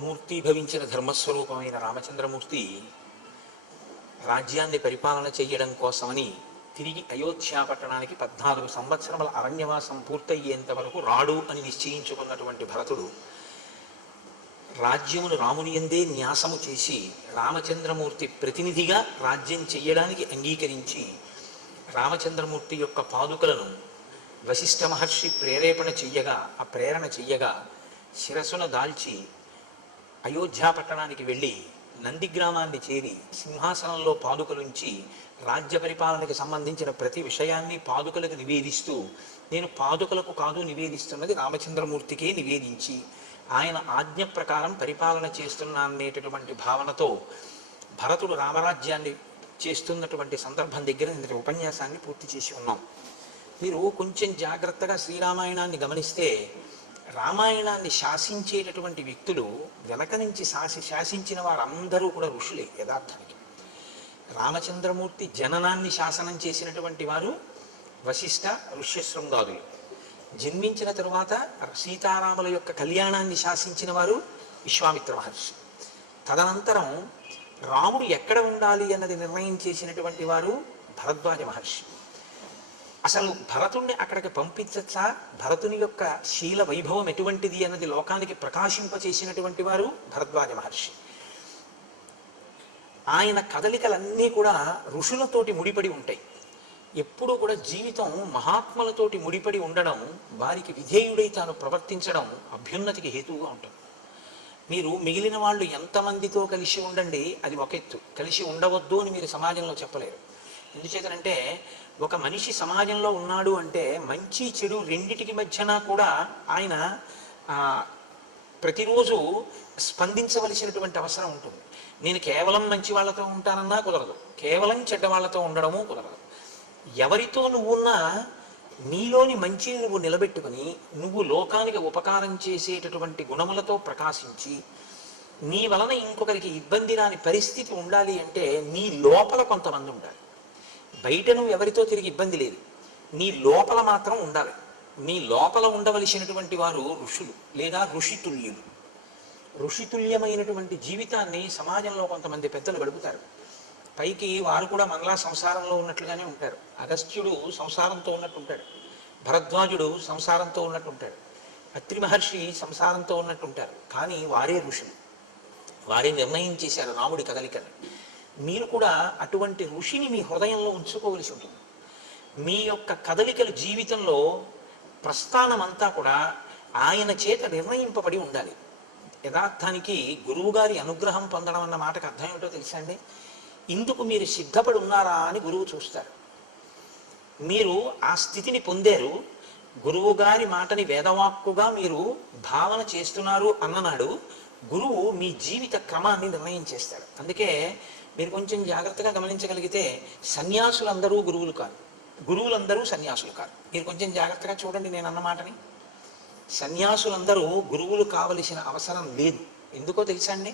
మూర్తీభవించిన ధర్మస్వరూపమైన రామచంద్రమూర్తి రాజ్యాన్ని పరిపాలన చేయడం కోసమని తిరిగి అయోధ్య పట్టణానికి 14 సంవత్సరముల అరణ్యవాసం పూర్తయ్యేంత వరకు రాడు అని నిశ్చయించుకున్నటువంటి భరతుడు రాజ్యమును రాముని యందే న్యాసము చేసి రామచంద్రమూర్తి ప్రతినిధిగా రాజ్యం చెయ్యడానికి అంగీకరించి రామచంద్రమూర్తి యొక్క పాదుకలను వశిష్ఠ మహర్షి ప్రేరేపణ చెయ్యగా ఆ ప్రేరణ చెయ్యగా శిరస్సును దాల్చి అయోధ్య పట్టణానికి వెళ్ళి నందిగ్రామాన్ని చేరి సింహాసనంలో పాదుకలుంచి రాజ్య పరిపాలనకి సంబంధించిన ప్రతి విషయాన్ని పాదుకలకు నివేదిస్తూ నేను పాదుకలకు కాదు నివేదిస్తున్నది రామచంద్రమూర్తికే నివేదించి ఆయన ఆజ్ఞ ప్రకారం పరిపాలన చేస్తున్నా అనేటటువంటి భావనతో భరతుడు రామరాజ్యాన్ని చేస్తున్నటువంటి సందర్భం దగ్గర ఇంతటి ఉపన్యాసాన్ని పూర్తి చేసి ఉన్నాం. మీరు కొంచెం జాగ్రత్తగా శ్రీరామాయణాన్ని గమనిస్తే రామాయణాన్ని శాసించేటటువంటి వ్యక్తులు వెనక నుంచి శాసించిన వారందరూ కూడా ఋషులే. యథార్థానికి రామచంద్రమూర్తి జననాన్ని శాసనం చేసినటువంటి వారు వశిష్ఠ ఋష్యశృంగాదులు, జన్మించిన తరువాత సీతారాముల యొక్క కళ్యాణాన్ని శాసించిన వారు విశ్వామిత్ర మహర్షి, తదనంతరం రాముడు ఎక్కడ ఉండాలి అన్నది నిర్ణయం చేసినటువంటి వారు భరద్వాజ మహర్షి. అసలు భరతుణ్ణి అక్కడికి పంపించచ్చా, భరతుని యొక్క శీల వైభవం ఎటువంటిది అన్నది లోకానికి ప్రకాశింపచేసినటువంటి వారు భరద్వాజ మహర్షి. ఆయన కదలికలన్నీ కూడా ఋషులతోటి ముడిపడి ఉంటాయి. ఎప్పుడూ కూడా జీవితం మహాత్ములతోటి ముడిపడి ఉండడం, వారికి విధేయుడై తాను ప్రవర్తించడం అభ్యున్నతికి హేతువుగా ఉంటుంది. మీరు మిగిలిన వాళ్ళు ఎంతమందితో కలిసి ఉండండి, అది ఒక ఎత్తు. కలిసి ఉండవద్దు అని మీరు సమాజంలో చెప్పలేరు. ఎందుచేతనంటే ఒక మనిషి సమాజంలో ఉన్నాడు అంటే మంచి చెడు రెండిటికి మధ్యన కూడా ఆయన ప్రతిరోజు స్పందించవలసినటువంటి అవసరం ఉంటుంది. నేను కేవలం మంచి వాళ్ళతో ఉంటానన్నా కుదరదు, కేవలం చెడ్డ వాళ్ళతో ఉండడము కుదరదు. ఎవరితో నువ్వున్నా నీలోని మంచిని నువ్వు నిలబెట్టుకుని నువ్వు లోకానికి ఉపకారం చేసేటటువంటి గుణములతో ప్రకాశించి నీ వలన ఇంకొకరికి ఇబ్బంది రాని పరిస్థితి ఉండాలి అంటే నీ లోపల కొంతమంది ఉండాలి. బయట నువ్వు ఎవరితో తిరిగి ఇబ్బంది లేదు, నీ లోపల మాత్రం ఉండాలి. నీ లోపల ఉండవలసినటువంటి వారు ఋషులు లేదా ఋషితుల్యులు. ఋషితుల్యమైనటువంటి జీవితాన్ని సమాజంలో కొంతమంది పెద్దలు గడుపుతారు. పైకి వారు కూడా మనలా సంసారంలో ఉన్నట్లుగానే ఉంటారు. అగస్త్యుడు సంసారంతో ఉన్నట్టు ఉంటాడు, భరద్వాజుడు సంసారంతో ఉన్నట్టు ఉంటాడు, అత్రి మహర్షి సంసారంతో ఉన్నట్టు ఉంటారు. కానీ వారే ఋషులు, వారే నిర్ణయం చేశారు రాముడి కదలికని. మీరు కూడా అటువంటి ఋషిని మీ హృదయంలో ఉంచుకోవలసి ఉంటుంది. మీ యొక్క కదలికలు జీవితంలో ప్రస్థానం అంతా కూడా ఆయన చేత నిర్ణయింపబడి ఉండాలి. యథార్థానికి గురువుగారి అనుగ్రహం పొందడం అన్న మాటకు అర్థం ఏమిటో తెలుసా అండి? ఇందుకు మీరు సిద్ధపడి ఉన్నారా అని గురువు చూస్తారు. మీరు ఆ స్థితిని పొందారు, గురువు గారి మాటని వేదవాక్కుగా మీరు భావన చేస్తున్నారు అన్ననాడు గురువు మీ జీవిత క్రమాన్ని నిర్ణయం చేస్తాడు. అందుకే మీరు కొంచెం జాగ్రత్తగా గమనించగలిగితే సన్యాసులందరూ గురువులు కాదు, గురువులందరూ సన్యాసులు కాదు. మీరు కొంచెం జాగ్రత్తగా చూడండి నేను అన్న మాటని. సన్యాసులందరూ గురువులు కావలసిన అవసరం లేదు. ఎందుకో తెలుసా అండి?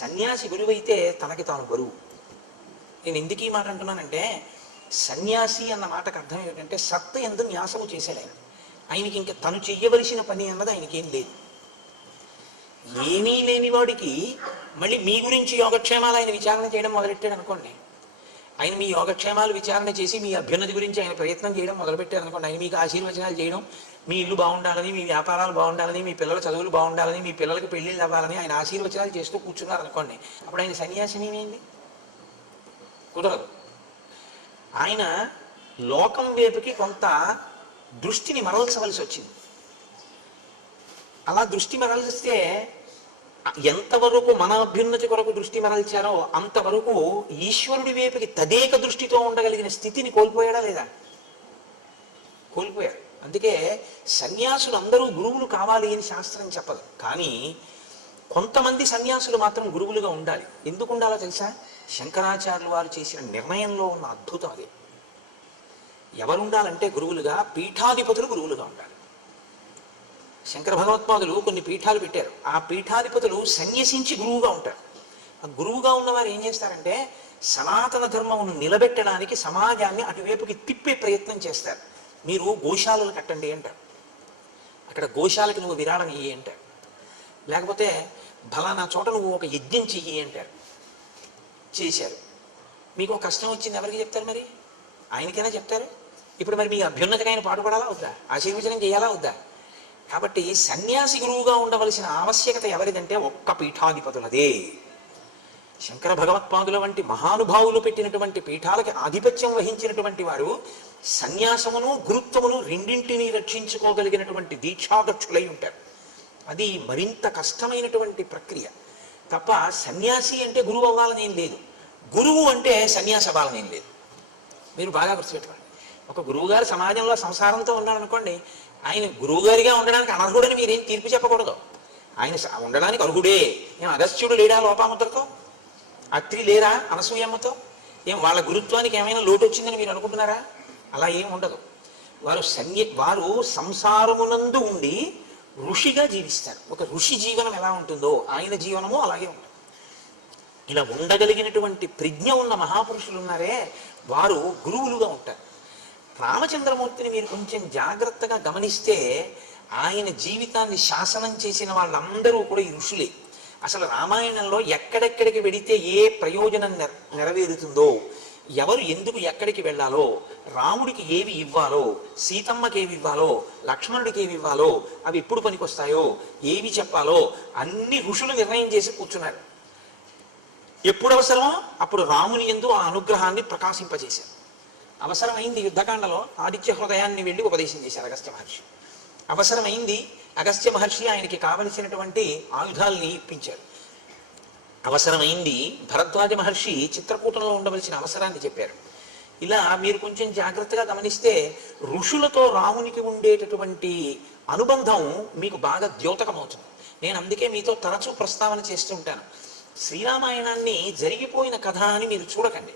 సన్యాసి గురువైతే తనకి తాను గురువు. నేను ఎందుకు ఈ మాట అంటున్నానంటే సన్యాసి అన్న మాటకు అర్థం ఏమిటంటే సత్తు ఎందు న్యాసము చేశాడు ఆయన. ఆయనకి ఇంకా తను చెయ్యవలసిన పని అన్నది ఆయనకేం లేదు. ఏమీ లేని వాడికి మళ్ళీ మీ గురించి యోగక్షేమాలు ఆయన విచారణ చేయడం మొదలెట్టాడు అనుకోండి, ఆయన మీ యోగక్షేమాలు విచారణ చేసి మీ అభ్యున్నతి గురించి ఆయన ప్రయత్నం చేయడం మొదలుపెట్టారు అనుకోండి, ఆయన మీకు ఆశీర్వచనాలు చేయడం, మీ ఇల్లు బాగుండాలని, మీ వ్యాపారాలు బాగుండాలని, మీ పిల్లల చదువులు బాగుండాలని, మీ పిల్లలకి పెళ్ళిళ్ళు అవ్వాలని ఆయన ఆశీర్వచనాలు చేస్తూ కూర్చున్నారు అనుకోండి, అప్పుడు ఆయన సన్యాసిని ఏంటి? కుదరదు. ఆయన లోకం వైపుకి కొంత దృష్టిని మరల్చవలసి వచ్చింది. అలా దృష్టి మరల్స్తే ఎంతవరకు మన అభ్యున్నతి కొరకు దృష్టి మరల్చారో అంతవరకు ఈశ్వరుడి వైపుకి తదేక దృష్టితో ఉండగలిగిన స్థితిని కోల్పోయాడా లేదా? కోల్పోయారు. అందుకే సన్యాసులు అందరూ గురువులు కావాలి అని శాస్త్రం చెప్పదు. కానీ కొంతమంది సన్యాసులు మాత్రం గురువులుగా ఉండాలి. ఎందుకు ఉండాలో తెలుసా? శంకరాచార్యులు వారు చేసిన నిర్ణయంలో ఉన్న అద్భుతం అదే. ఎవరు ఉండాలంటే గురువులుగా పీఠాధిపతులు గురువులుగా ఉండాలి. శంకర భగవత్పాదులు కొన్ని పీఠాలు పెట్టారు. ఆ పీఠాధిపతులు సన్యసించి గురువుగా ఉంటారు. ఆ గురువుగా ఉన్నవారు ఏం చేస్తారంటే సనాతన ధర్మమును నిలబెట్టడానికి సమాజాన్ని అటువైపుకి తిప్పే ప్రయత్నం చేస్తారు. మీరు గోశాలలు కట్టండి అంటారు, అక్కడ గోశాలకి నువ్వు విరాళం ఇయ్యి అంటారు. లేకపోతే ఫలానా చోట నువ్వు ఒక యజ్ఞం చెయ్యి అంటారు. చేశారు. మీకు ఒక కష్టం వచ్చింది, ఎవరికి చెప్తారు మరి? ఆయనకైనా చెప్తారు. ఇప్పుడు మరి మీ అభ్యున్నతికి ఆయన పాటుపడాలా వద్దా? ఆశీర్వచనం చేయాలా వద్దా? కాబట్టి సన్యాసి గురువుగా ఉండవలసిన ఆవశ్యకత ఎవరిదంటే ఒక్క పీఠాధిపతులదే. శంకర భగవత్పాదుల వంటి మహానుభావులు పెట్టినటువంటి పీఠాలకి ఆధిపత్యం వహించినటువంటి వారు సన్యాసమును గురుత్వమును రెండింటినీ రక్షించుకోగలిగినటువంటి దీక్షాదక్షులై ఉంటారు. అది మరింత కష్టమైనటువంటి ప్రక్రియ. తప్ప సన్యాసి అంటే గురువు అవ్వాలని ఏం లేదు, గురువు అంటే సన్యాసి అవ్వాలని ఏం లేదు. మీరు బాగా గుర్తుపెట్టుకోండి. ఒక గురువుగారు సమాజంలో సంసారంతో ఉన్నారనుకోండి, ఆయన గురువుగారిగా ఉండడానికి అనర్హుడని మీరేం తీర్పు చెప్పకూడదు. ఆయన ఉండడానికి అర్హుడే. ఏం అగస్త్యుడు లేడా లోపాముద్రతో? అత్రి లేరా అనసూయమ్మతో? ఏం వాళ్ళ గురుత్వానికి ఏమైనా లోటు వచ్చిందని మీరు అనుకుంటున్నారా? అలా ఏం ఉండదు. వారు సంసారమునందు ఉండి ఋషిగా జీవిస్తారు. ఒక ఋషి జీవనం ఎలా ఉంటుందో ఆయన జీవనము అలాగే ఉంటుంది. ఇలా ఉండగలిగినటువంటి ప్రజ్ఞ ఉన్న మహాపురుషులు ఉన్నారే, వారు గురువులుగా ఉంటారు. రామచంద్రమూర్తిని మీరు కొంచెం జాగ్రత్తగా గమనిస్తే ఆయన జీవితాన్ని శాసనం చేసిన వాళ్ళందరూ కూడా ఈ ఋషులే. అసలు రామాయణంలో ఎక్కడెక్కడికి వెడితే ఏ ప్రయోజనం నెరవేరుతుందో, ఎవరు ఎందుకు ఎక్కడికి వెళ్ళాలో, రాముడికి ఏవి ఇవ్వాలో, సీతమ్మకి ఏవి ఇవ్వాలో, లక్ష్మణుడికి ఏవి ఇవ్వాలో, అవి ఎప్పుడు పనికొస్తాయో, ఏవి చెప్పాలో అన్ని ఋషులు నిర్ణయం చేసి కూర్చున్నారు. ఎప్పుడు అవసరమో అప్పుడు రాముని యందు ఆ అనుగ్రహాన్ని ప్రకాశింపజేశారు. అవసరమైంది యుద్ధకాండలో ఆదిత్య హృదయాన్ని వెళ్ళి ఉపదేశం చేశారు అగస్త్య మహర్షి. అవసరమైంది అగస్త్య మహర్షి ఆయనకి కావలసినటువంటి ఆయుధాలని ఇప్పించారు. అవసరమైంది భరద్వాజ మహర్షి చిత్రకూటంలో ఉండవలసిన అవసరాన్ని చెప్పారు. ఇలా మీరు కొంచెం జాగ్రత్తగా గమనిస్తే ఋషులతో రామునికి ఉండేటటువంటి అనుబంధం మీకు బాగా ద్యోతకమవుతుంది. నేను అందుకే మీతో తరచూ ప్రస్తావన చేస్తుంటాను. శ్రీరామాయణాన్ని జరిగిపోయిన కథ అని మీరు చూడకండి.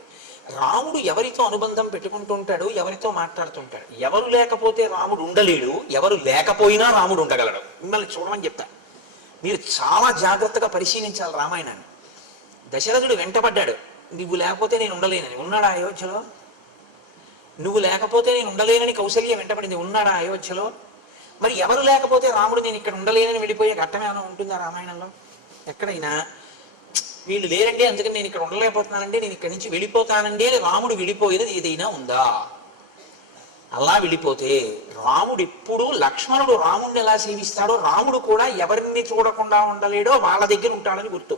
రాముడు ఎవరితో అనుబంధం పెట్టుకుంటుంటాడు, ఎవరితో మాట్లాడుతుంటాడు. ఎవరు లేకపోతే రాముడు ఉండలేడు, ఎవరు లేకపోయినా రాముడు ఉండగలడు. మిమ్మల్ని చూడమని చెప్తాను. మీరు చాలా జాగ్రత్తగా పరిశీలించాలి రామాయణాన్ని. దశరథుడు వెంటబడ్డాడు, నువ్వు లేకపోతే నేను ఉండలేనని. ఉన్నాడా అయోధ్యలో? నువ్వు లేకపోతే నేను ఉండలేనని కౌసల్య వెంటబడింది. ఉన్నాడా అయోధ్యలో? మరి ఎవరు లేకపోతే రాముడు నేను ఇక్కడ ఉండలేనని వెళ్ళిపోయే ఘట్టం ఏమైనా ఉంటుందా రామాయణంలో? ఎక్కడైనా వీళ్ళు లేరండి అందుకని నేను ఇక్కడ ఉండలేకపోతున్నానండి, నేను ఇక్కడి నుంచి వెళ్ళిపోతానండి అని రాముడు వెళ్ళిపోయేది ఏదైనా ఉందా? అలా వెళ్ళిపోతే రాముడు ఎప్పుడు, లక్ష్మణుడు రాముడిని ఎలా సేవిస్తాడో రాముడు కూడా ఎవరిని చూడకుండా ఉండలేడో వాళ్ళ దగ్గర ఉంటాడని గుర్తు.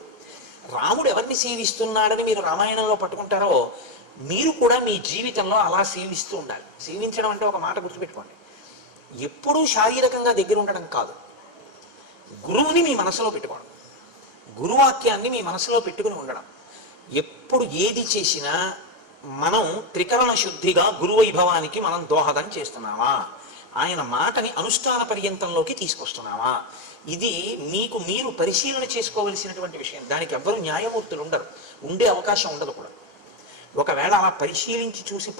రాముడు ఎవరిని సేవిస్తున్నాడని మీరు రామాయణంలో పట్టుకుంటారో మీరు కూడా మీ జీవితంలో అలా సేవిస్తూ ఉండాలి. సేవించడం అంటే ఒక మాట గుర్తుపెట్టుకోండి, ఎప్పుడూ శారీరకంగా దగ్గర ఉండడం కాదు. గురువుని మీ మనసులో పెట్టుకోవడం, గురువాక్యాన్ని మీ మనసులో పెట్టుకుని ఉండడం. ఎప్పుడు ఏది చేసినా మనం త్రికరణ శుద్ధిగా గురువైభవానికి మనం దోహదం చేస్తున్నామా, ఆయన మాటని అనుష్ఠాన పర్యంతంలోకి తీసుకొస్తున్నామా, ఇది మీకు మీరు పరిశీలన చేసుకోవలసినటువంటి విషయం. దానికి ఎవ్వరు న్యాయమూర్తులు ఉండరు, ఉండే అవకాశం ఉండదు కూడా. ఒకవేళ అలా పరిశీలించి చూసి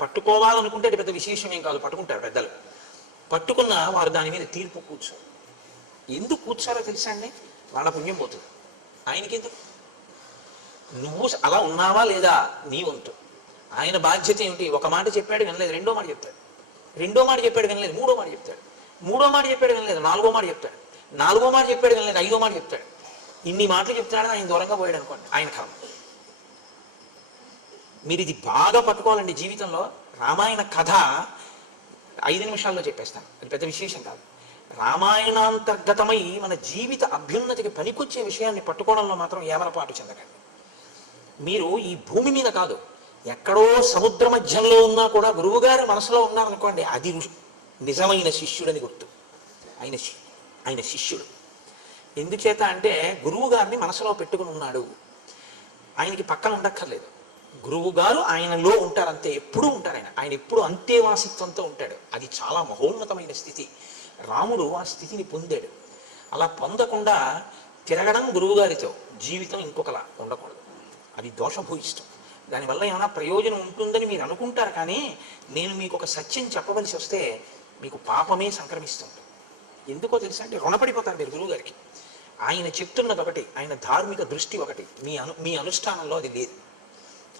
పట్టుకోవాలనుకుంటే అది పెద్ద విశేషం ఏం కాదు, పట్టుకుంటారు పెద్దలు. పట్టుకున్నా వారు దాని మీద తీర్పు కూర్చోరు. ఎందుకు కూర్చోరో తెలుసా అండి? వాళ్ళ పుణ్యం పోతుంది, ఆయనకెందుకు? నువ్వు అలా ఉన్నావా లేదా నీ వంతు. ఆయన బాధ్యత ఏమిటి? ఒక మాట చెప్పాడు వినలేదు, రెండో మాట చెప్తాడు. రెండో మాట చెప్పాడు వినలేదు, మూడో మాట చెప్తాడు. మూడో మాట చెప్పాడు వినలేదు, నాలుగో మాట చెప్తాడు. నాలుగో మాట చెప్పాడు వినలేదు, ఐదో మాట చెప్తాడు. ఇన్ని మాటలు చెప్తున్నాడని ఆయన దూరంగా పోయాడు అనుకోండి, ఆయన కర్మ. మీరు ఇది బాగా పట్టుకోవాలండి జీవితంలో. రామాయణ కథ 5 నిమిషాల్లో చెప్పేస్తాను, అది పెద్ద విశేషం కాదు. రామాయణాంతర్గతమై మన జీవిత అభ్యున్నతికి పనికొచ్చే విషయాన్ని పట్టుకోవడంలో మాత్రం ఏమరపాటు చెందకండి. మీరు ఈ భూమి మీద కాదు, ఎక్కడో సముద్ర మధ్యంలో ఉన్నా కూడా గురువుగారి మనసులో ఉన్నారనుకోండి, అది నిజమైన శిష్యుడని గుర్తు. ఆయన శిష్యుడు. ఎందుచేత అంటే గురువు గారిని మనసులో పెట్టుకుని ఉన్నాడు, ఆయనకి పక్కన ఉండక్కర్లేదు. గురువు గారు ఆయనలో ఉంటారంతే, ఎప్పుడూ ఉంటారు. ఆయన ఎప్పుడు అంతేవాసిత్వంతో ఉంటాడు. అది చాలా మహోన్నతమైన స్థితి. రాముడు ఆ స్థితిని పొందాడు. అలా పొందకుండా తిరగడం గురువుగారితో, జీవితం ఇంకొకలా ఉండకూడదు. అది దోషభూయిష్టం. దానివల్ల ఏమైనా ప్రయోజనం ఉంటుందని మీరు అనుకుంటారు, కానీ నేను మీకు ఒక సత్యం చెప్పవలసి వస్తే మీకు పాపమే సంక్రమిస్తుంది. ఎందుకో తెలుసా అంటే రుణపడిపోతారు మీరు గురువుగారికి. ఆయన చెప్తున్నది ఒకటి, ఆయన ధార్మిక దృష్టి ఒకటి, మీ అనుష్ఠానంలో అది లేదు.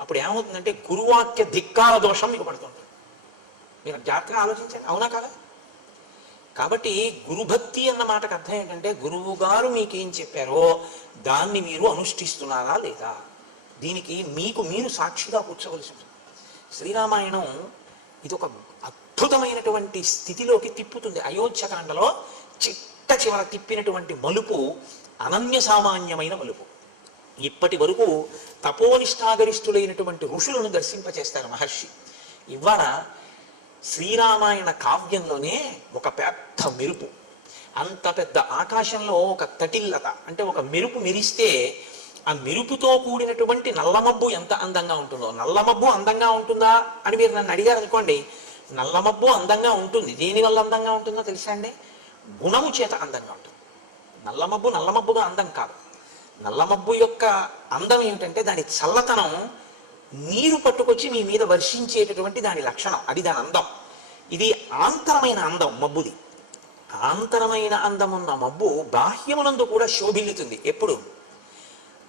అప్పుడు ఏమవుతుందంటే గురువాక్య ధిక్కార దోషం మీకు పడుతుంది. మీరు జాగ్రత్తగా ఆలోచించండి, అవునా కాదా? కాబట్టి గురుభక్తి అన్న మాటకు అర్థం ఏంటంటే గురువు గారు మీకేం చెప్పారో దాన్ని మీరు అనుష్ఠిస్తున్నారా లేదా, దీనికి మీకు మీరు సాక్షిగా కూర్చోవలసి ఉంటుంది. శ్రీరామాయణం ఇది ఒక అద్భుతమైనటువంటి స్థితిలోకి తిప్పుతుంది. అయోధ్యకాండలో చిట్ట చివర తిప్పినటువంటి మలుపు అనన్య సామాన్యమైన మలుపు. ఇప్పటి వరకు తపోనిష్టాగరిష్ఠులైనటువంటి ఋషులను దర్శింపచేస్తారు మహర్షి. ఇవాళ శ్రీరామాయణ కావ్యంలోనే ఒక పెద్ద మెరుపు, అంత పెద్ద ఆకాశంలో ఒక తటిల్లత అంటే ఒక మెరుపు మెరిస్తే ఆ మెరుపుతో కూడినటువంటి నల్లమబ్బు ఎంత అందంగా ఉంటుందో. నల్లమబ్బు అందంగా ఉంటుందా అని మీరు నన్ను అడిగారు అనుకోండి, నల్లమబ్బు అందంగా ఉంటుంది. దేనివల్ల అందంగా ఉంటుందో తెలుసా అండి? గుణము చేత అందంగా ఉంటుంది. నల్లమబ్బు నల్లమబ్బుగా అందం కాదు. నల్లమబ్బు యొక్క అందం ఏమిటంటే దాని చల్లతనం నీరు పట్టుకొచ్చి మీ మీద వర్షించేటటువంటి దాని లక్షణం, అది దాని అందం. ఇది ఆంతరమైన అందం మబ్బుది. ఆంతరమైన అందం ఉన్న మబ్బు బాహ్యమునందు కూడా శోభిల్లుతుంది. ఎప్పుడు?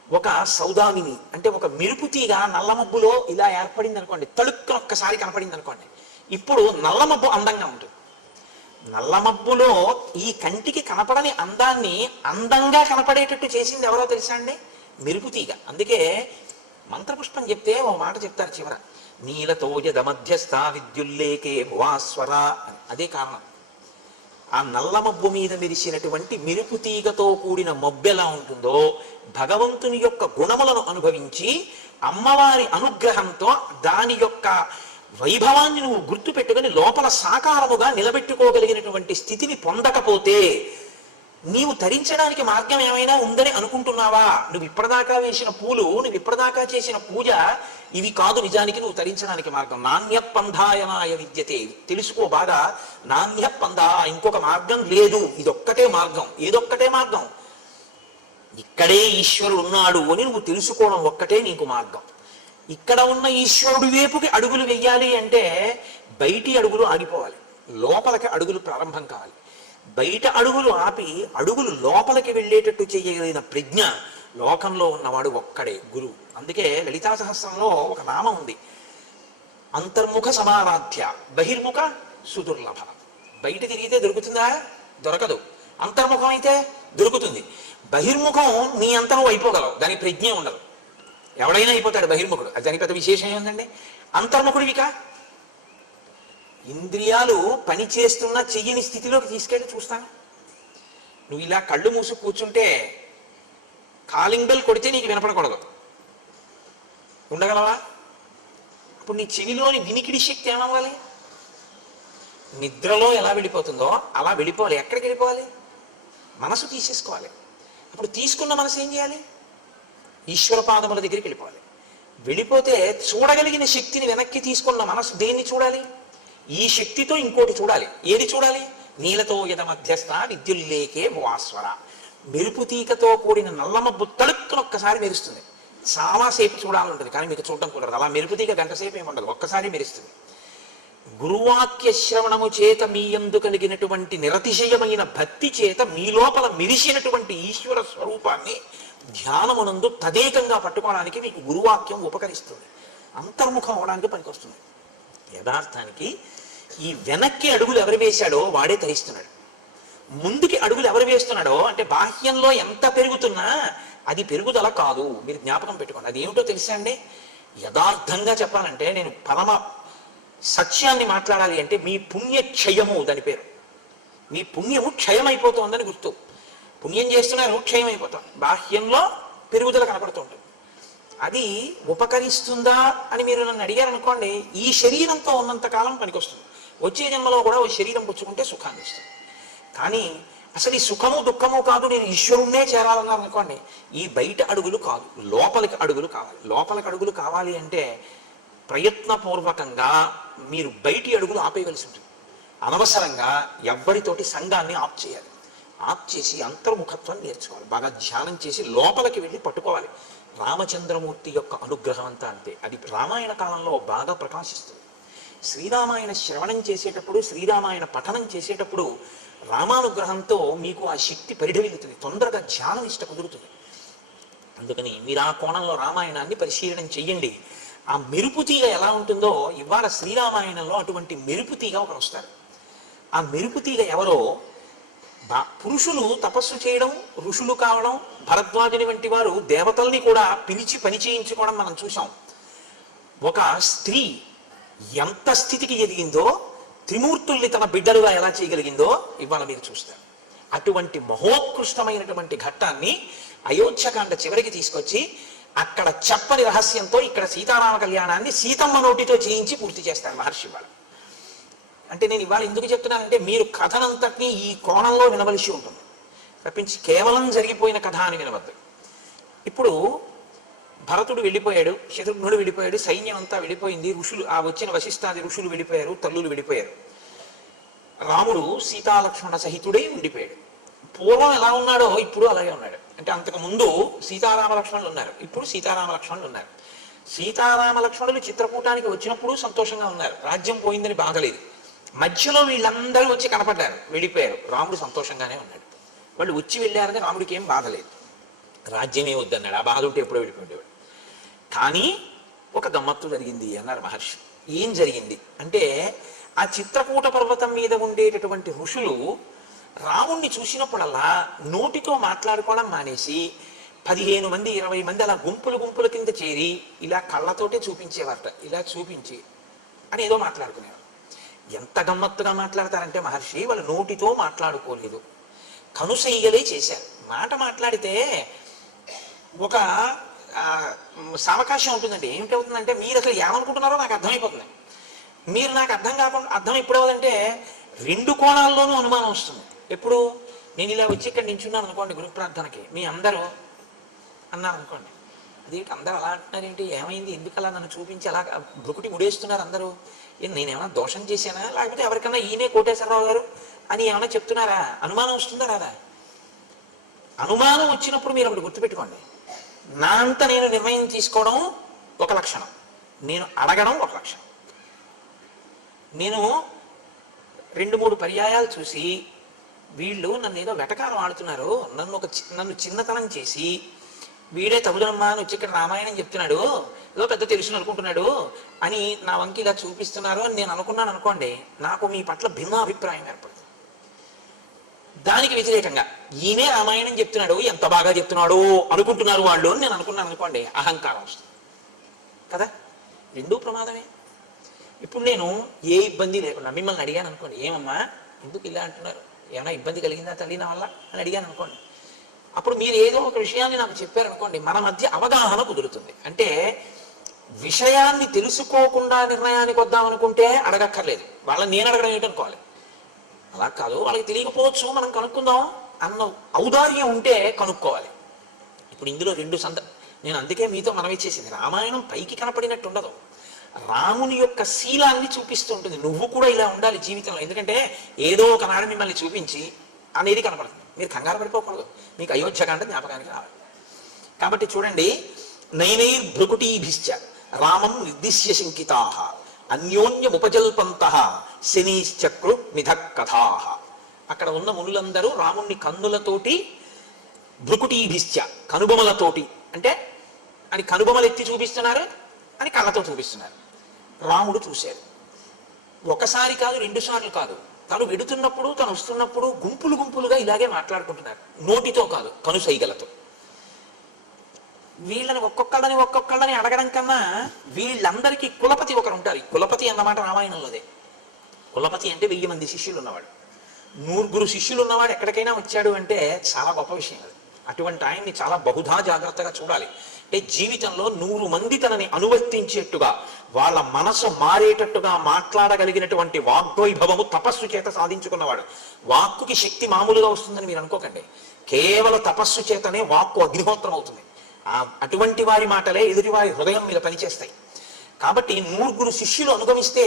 ఒక సౌదామిని అంటే ఒక మెరుపు తీగ నల్లమబ్బులో ఇలా ఏర్పడింది అనుకోండి, తళుక్కున ఒక్కసారి కనపడింది అనుకోండి, ఇప్పుడు నల్లమబ్బు అందంగా ఉంటుంది. నల్లమబ్బులో ఈ కంటికి కనపడని అందాన్ని అందంగా కనపడేటట్టు చేసింది ఎవరో తెలుసా అండి? మెరుపు తీగ. అందుకే మంత్రపుష్పం చెప్తే ఓ మాట చెప్తారు చివర, నీలతోజద మధ్యస్థ విద్యుల్లేకే భువాస్వర అని. అదే కారణం. ఆ నల్లమబ్బు మీద మెరిసినటువంటి మెరుపు తీగతో కూడిన మబ్బు ఎలా ఉంటుందో భగవంతుని యొక్క గుణములను అనుభవించి అమ్మవారి అనుగ్రహంతో దాని యొక్క వైభవాన్ని నువ్వు గుర్తు పెట్టుకుని లోపల సాకారముగా నిలబెట్టుకోగలిగినటువంటి స్థితిని పొందకపోతే నీవు తరించడానికి మార్గం ఏమైనా ఉందని అనుకుంటున్నావా? నువ్వు ఇప్పటిదాకా వేసిన పూలు, నువ్వు ఇప్పటిదాకా చేసిన పూజ ఇవి కాదు నిజానికి నువ్వు తరించడానికి మార్గం. నాణ్య పంధాయనాయ విద్యతే, తెలుసుకో బాగా. నాణ్య పంధ, ఇంకొక మార్గం లేదు, ఇదొక్కటే మార్గం. ఏదొక్కటే మార్గం? ఇక్కడే ఈశ్వరుడు ఉన్నాడు అని నువ్వు తెలుసుకోవడం ఒక్కటే నీకు మార్గం. ఇక్కడ ఉన్న ఈశ్వరుడి వైపుకి అడుగులు వెయ్యాలి అంటే బయటి అడుగులు ఆగిపోవాలి, లోపలికి అడుగులు ప్రారంభం కావాలి. బయట అడుగులు ఆపి అడుగులు లోపలికి వెళ్ళేటట్టు చేయగలిగిన ప్రజ్ఞ లోకంలో ఉన్నవాడు ఒక్కడే గురువు. అందుకే లలితా సహస్రంలో ఒక నామం ఉంది, అంతర్ముఖ సమారాధ్య బహిర్ముఖ సుదుర్లభ. బయట తిరిగితే దొరుకుతుందా? దొరకదు. అంతర్ముఖం అయితే దొరుకుతుంది. బహిర్ముఖం నీ అంత నువ్వు అయిపోగలవు, దానికి ప్రజ్ఞ ఉండదు. ఎవడైనా అయిపోతాడు బహిర్ముఖుడు, అది దానికి పెద్ద విశేషం ఏంటండి? అంతర్ముఖుడివిక ఇంద్రియాలు పని చేస్తున్న చెయ్యని స్థితిలోకి తీసుకెళ్ళి చూస్తాను. నువ్వు ఇలా కళ్ళు మూసి కూర్చుంటే కాలింగ్ బెల్ కొడితే నీకు వినపడకూడదు, ఉండగలవా? అప్పుడు నీ చెవిలోని వినికిడి శక్తి ఏమవ్వాలి? నిద్రలో ఎలా వెళ్ళిపోతుందో అలా వెళ్ళిపోవాలి. ఎక్కడికి వెళ్ళిపోవాలి? మనసు తీసేసుకోవాలి. అప్పుడు తీసుకున్న మనసు ఏం చేయాలి? ఈశ్వర పాదముల దగ్గరికి వెళ్ళిపోవాలి. వెళ్ళిపోతే చూడగలిగిన శక్తిని వెనక్కి తీసుకున్న మనసు దేన్ని చూడాలి? ఈ శక్తితో ఇంకోటి చూడాలి. ఏది చూడాలి? నీలతో యద మధ్యస్థ విద్యుల్లేకే భువాస్వర. మెరుపు తీకతో కూడిన నల్లమబ్బు తళుక్కున ఒక్కసారి మెరుస్తుంది. చాలాసేపు చూడాలంటుంది కానీ మీకు చూడడం కుదరదు. అలా మెరుపు తీగ గంట సేపు ఏముండదు, ఒక్కసారి మెరుస్తుంది. గురువాక్య శ్రవణము చేత మీ యందు కలిగినటువంటి నిరతిశయమైన భక్తి చేత మీ లోపల మెరిసినటువంటి ఈశ్వర స్వరూపాన్ని ధ్యానమునందు తదేకంగా పట్టుకోవడానికి మీకు గురువాక్యం ఉపకరిస్తుంది, అంతర్ముఖం అవడానికి పనికొస్తుంది. యథార్థానికి ఈ వెనక్కి అడుగులు ఎవరు వేశాడో వాడే తరిస్తున్నాడు. ముందుకి అడుగులు ఎవరు వేస్తున్నాడో అంటే బాహ్యంలో ఎంత పెరుగుతున్నా అది పెరుగుదల కాదు. మీరు జ్ఞాపకం పెట్టుకోండి. అది ఏమిటో తెలుసా అండి? యథార్థంగా చెప్పాలంటే, నేను పరమ సత్యాన్ని మాట్లాడాలి అంటే మీ పుణ్య క్షయము దాని పేరు. మీ పుణ్యము క్షయమైపోతుందని గుర్తు. పుణ్యం చేస్తున్నారు, క్షయం అయిపోతుంది. బాహ్యంలో పెరుగుదల కనపడుతుంటుంది. అది ఉపకరిస్తుందా అని మీరు నన్ను అడిగారనుకోండి, ఈ శరీరంతో ఉన్నంత కాలం పనికొస్తుంది. వచ్చే జన్మలో కూడా ఓ శరీరం పుచ్చుకుంటే సుఖాన్ని ఇస్తుంది. కానీ అసలు ఈ సుఖము దుఃఖము కాదు, నేను ఈశ్వరుణ్ణే చేరాలన్నాను అనుకోండి, ఈ బయట అడుగులు కాదు, లోపలికి అడుగులు కావాలి. లోపలికి అడుగులు కావాలి అంటే ప్రయత్నపూర్వకంగా మీరు బయటి అడుగులు ఆపేయవలసి ఉంటుంది. అనవసరంగా ఎవ్వరితోటి సంఘాన్ని ఆప్ చేయాలి. ఆప్ చేసి అంతర్ముఖత్వాన్ని నేర్చుకోవాలి. బాగా ధ్యానం చేసి లోపలికి వెళ్ళి పట్టుకోవాలి. రామచంద్రమూర్తి యొక్క అనుగ్రహం అంతా అంతే. అది రామాయణ కాలంలో బాగా ప్రకాశిస్తుంది. శ్రీరామాయణ శ్రవణం చేసేటప్పుడు, శ్రీరామాయణ పఠనం చేసేటప్పుడు రామానుగ్రహంతో మీకు ఆ శక్తి పరిఢవిల్లుతుంది, తొందరగా ధ్యానం ఇష్ట కుదురుతుంది. అందుకని మీరు ఆ కోణంలో రామాయణాన్ని పరిశీలన చెయ్యండి. ఆ మెరుపు తీగ ఎలా ఉంటుందో ఇవాళ శ్రీరామాయణంలో అటువంటి మెరుపు తీగ ఒకరు వస్తారు. ఆ మెరుపు తీగ ఎవరో పురుషులు తపస్సు చేయడం, ఋషులు కావడం, భరద్వాజుని వంటి వారు దేవతల్ని కూడా పిలిచి పని చేయించుకోవడం మనం చూసాం. ఒక స్త్రీ ఎంత స్థితికి ఎదిగిందో, త్రిమూర్తుల్ని తన బిడ్డలుగా ఎలా చేయగలిగిందో ఇవాళ మీరు చూస్తారు. అటువంటి మహోత్కృష్టమైనటువంటి ఘట్టాన్ని అయోధ్యకాండ చివరికి తీసుకొచ్చి అక్కడ చెప్పని రహస్యంతో ఇక్కడ సీతారామ కళ్యాణాన్ని సీతమ్మ నోటితో చేయించి పూర్తి చేస్తారు మహర్షి వాళ్ళు. అంటే నేను ఇవాళ ఎందుకు చెప్తున్నానంటే మీరు కథనంతటినీ ఈ కోణంలో వినవలసి ఉంటుంది తప్పించి కేవలం జరిగిపోయిన కథ అని వినవద్దు. ఇప్పుడు భరతుడు వెళ్ళిపోయాడు, శత్రుఘ్నుడు వెళ్ళిపోయాడు, సైన్యం అంతా వెళ్ళిపోయింది, ఋషులు ఆ వచ్చిన వశిష్ఠాది ఋషులు వెళ్ళిపోయారు, తల్లులు వెళ్ళిపోయారు. రాముడు సీతాలక్ష్మణ సహితుడై ఉండిపోయాడు. పూర్వం ఎలా ఉన్నాడో ఇప్పుడు అలాగే ఉన్నాడు. అంటే అంతకు ముందు సీతారామ లక్ష్మణులు ఉన్నారు, ఇప్పుడు సీతారామ లక్ష్మణులు ఉన్నారు. సీతారామ లక్ష్మణులు చిత్రకూటానికి వచ్చినప్పుడు సంతోషంగా ఉన్నారు, రాజ్యం పోయిందని బాధలేదు. మధ్యలో వీళ్ళందరూ వచ్చి కనపడ్డారు, వెళ్ళిపోయారు, రాముడు సంతోషంగానే ఉన్నాడు. వాళ్ళు వచ్చి వెళ్ళారని రాముడికి ఏం బాధ లేదు, రాజ్యమే వద్దన్నాడు, ఆ బాధ ఉంటే ఎప్పుడో వెళ్ళిపోయేవాడు. కానీ ఒక గమ్మత్తు జరిగింది అన్నారు మహర్షి. ఏం జరిగింది అంటే ఆ చిత్రకూట పర్వతం మీద ఉండేటటువంటి ఋషులు రాముణ్ణి చూసినప్పుడల్లా నోటితో మాట్లాడుకోవడం మానేసి 15 మంది 20 మంది అలా గుంపులు గుంపుల కింద చేరి ఇలా కళ్ళతోటే చూపించేవారట, ఇలా చూపించి అని ఏదో మాట్లాడుకునేవారు. ఎంత గమ్మత్తుగా మాట్లాడతారంటే మహర్షి వాళ్ళు నోటితో మాట్లాడుకోలేదు, కనుసైగలే చేశారు. మాట మాట్లాడితే ఒక సావకాశం ఉంటుందండి. ఏమిటవుతుందంటే మీరు అసలు ఏమనుకుంటున్నారో నాకు అర్థమైపోతుంది. మీరు నాకు అర్థం కాకుండా అర్థం ఎప్పుడవుతుందంటే 2 కోణాల్లోనూ అనుమానం వస్తుంది. ఎప్పుడు నేను ఇలా వచ్చి ఇక్కడ నించున్నాను అనుకోండి గురు ప్రార్థనకి, మీ అందరూ అన్నారు అనుకోండి, అదేంటి అందరూ అలా అంటున్నారేంటి, ఏమైంది, ఎందుకు అలా నన్ను చూపించి అలా భృకుటి ముడేస్తున్నారు అందరూ, నేనేమైనా దోషం చేశానా, లేకపోతే ఎవరికన్నా ఈయనే కోటేశ్వరరావు గారు అని ఏమైనా చెప్తున్నారా, అనుమానం వస్తుందా రాదా? అనుమానం వచ్చినప్పుడు మీరు ఒకటి గుర్తుపెట్టుకోండి, నా అంత నేను నిర్ణయం తీసుకోవడం ఒక లక్షణం, నేను అడగడం ఒక లక్షణం. నేను 2-3 పర్యాయాలు చూసి వీళ్ళు నన్ను ఏదో వెటకారం ఆడుతున్నారు, నన్ను చిన్నతనం చేసి వీడే తగుదమ్మా అని వచ్చి ఇక్కడ రామాయణం చెప్తున్నాడు, ఏదో పెద్ద తెలుసు అనుకుంటున్నాడు అని నా వంకి ఇలా చూపిస్తున్నారు అని నేను అనుకున్నాను అనుకోండి, నాకు మీ పట్ల భిన్న అభిప్రాయం ఏర్పడుతుంది. దానికి వ్యతిరేకంగా ఈయనే రామాయణం చెప్తున్నాడు, ఎంత బాగా చెప్తున్నాడు అనుకుంటున్నారు వాళ్ళు అని నేను అనుకున్నాను అనుకోండి, అహంకారం వస్తుంది కదా. 2 ప్రమాదమే. ఇప్పుడు నేను ఏ ఇబ్బంది లేకుండా మిమ్మల్ని అడిగాను అనుకోండి, ఏమమ్మా ఎందుకు ఇలా అంటున్నారు, ఏమైనా ఇబ్బంది కలిగిందా తల్లి నా వల్ల అని అడిగాను అనుకోండి, అప్పుడు మీరు ఏదో ఒక విషయాన్ని నాకు చెప్పారనుకోండి, మన మధ్య అవగాహన కుదురుతుంది. అంటే విషయాన్ని తెలుసుకోకుండా నిర్ణయానికి వద్దామనుకుంటే అడగక్కర్లేదు, వాళ్ళని నేను అడగడం ఏంటనుకోవాలి, అలా కాదు వాళ్ళకి తెలియకపోవచ్చు మనం కనుక్కుందాం అన్న ఔదార్యం ఉంటే కనుక్కోవాలి. ఇప్పుడు ఇందులో 2 నేను అందుకే మీతో మనవి చేసింది, రామాయణం పైకి కనపడినట్టు ఉండదు, రాముని యొక్క శీలాన్ని చూపిస్తూ ఉంటుంది. నువ్వు కూడా ఇలా ఉండాలి జీవితంలో, ఎందుకంటే ఏదో ఒకనాడు మిమ్మల్ని చూపించి అనేది కనపడుతుంది. మీరు కంగారు పడిపోకూడదు, మీకు అయోధ్యకాండ జ్ఞాపకానికి రావాలి. కాబట్టి చూడండి, నైనైర్భృకుటీభిశ్చ రామం నిర్దిశ్య శంకితాః అన్యోన్యముపజల్పంతః శనీశ్చక్రు మిథ కథాః. అక్కడ ఉన్న మునులందరూ రాముణ్ణి కన్నులతోటి, భృకుటీభిశ్చ కనుబొమలతోటి, అంటే అని కనుబొమలు ఎత్తి చూపిస్తున్నారు అని కళ్ళతో చూపిస్తున్నారు. రాముడు చూశాడు, ఒకసారి కాదు 2 సార్లు కాదు, తను వెడుతున్నప్పుడు తను వస్తున్నప్పుడు గుంపులు గుంపులుగా ఇలాగే మాట్లాడుకుంటున్నారు, నోటితో కాదు కనుసైగలతో. వీళ్ళని ఒక్కొక్కళ్ళని అడగడం కన్నా వీళ్ళందరికీ కులపతి ఒకరు ఉంటారు. కులపతి అన్నమాట రామాయణంలోదే. కులపతి అంటే 1000 మంది శిష్యులు ఉన్నవాడు, 100 శిష్యులు ఉన్నవాడు ఎక్కడికైనా వచ్చాడు అంటే చాలా గొప్ప విషయం అది. అటువంటి ఆయన్ని చాలా బహుధా జాగ్రత్తగా చూడాలి. అంటే జీవితంలో 100 మంది తనని అనువర్తించేట్టుగా, వాళ్ళ మనసు మారేటట్టుగా మాట్లాడగలిగినటువంటి వాగ్వైభవము తపస్సు చేత సాధించుకున్నవాడు. వాక్కుకి శక్తి మామూలుగా వస్తుందని మీరు అనుకోకండి, కేవలం తపస్సు చేతనే వాక్కు అగ్నిహోత్రం అవుతుంది. అటువంటి వారి మాటలే ఎదుటి వారి హృదయం మీద పనిచేస్తాయి. కాబట్టి 100 శిష్యులు అనుగమిస్తే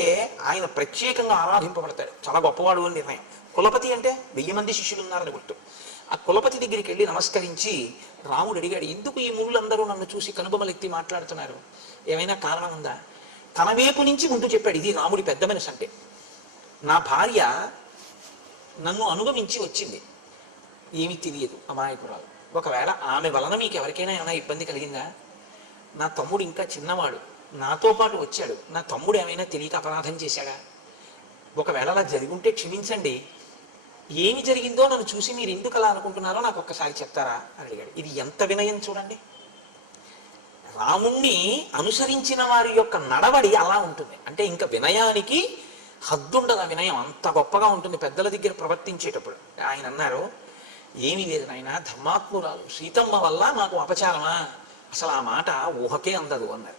ఆయన ప్రత్యేకంగా ఆరాధింపబడతాడు, చాలా గొప్పవాడు అని నిర్ణయం. కులపతి అంటే 1000 మంది శిష్యులు ఉన్నారని గుర్తు. ఆ కులపతి దగ్గరికి వెళ్ళి నమస్కరించి రాముడు అడిగాడు, ఎందుకు ఈ మునులందరూ నన్ను చూసి కనుబొమలెత్తి మాట్లాడుతున్నారు, ఏమైనా కారణం ఉందా? తన వైపు నుంచి ముందు చెప్పాడు, ఇది రాముడి పెద్ద మనసు అంటే. నా భార్య నన్ను అనుగమించి వచ్చింది, ఏమీ తెలియదు, అమాయకురాలు. ఒకవేళ ఆమె వలన మీకు ఎవరికైనా ఏమైనా ఇబ్బంది కలిగిందా? నా తమ్ముడు ఇంకా చిన్నవాడు, నాతో పాటు వచ్చాడు, నా తమ్ముడు ఏమైనా తెలియక అపరాధం చేశాడా? ఒకవేళ అలా జరిగి ఉంటే క్షమించండి, ఏమి జరిగిందో నన్ను చూసి మీరు ఎందుకు అలా అనుకుంటున్నారో నాకు ఒక్కసారి చెప్తారా అని అడిగాడు. ఇది ఎంత వినయం చూడండి. రాముణ్ణి అనుసరించిన వారి యొక్క నడవడి అలా ఉంటుంది. అంటే ఇంకా వినయానికి హద్దుండదు. ఆ వినయం అంత గొప్పగా ఉంటుంది పెద్దల దగ్గర ప్రవర్తించేటప్పుడు. ఆయన అన్నారు, ఏమీ లేదు నాయన, ధర్మాత్మురాలు సీతమ్మ వల్ల మాకు అపచారమా, అసలు ఆ మాట ఊహకే అందదు అన్నారు.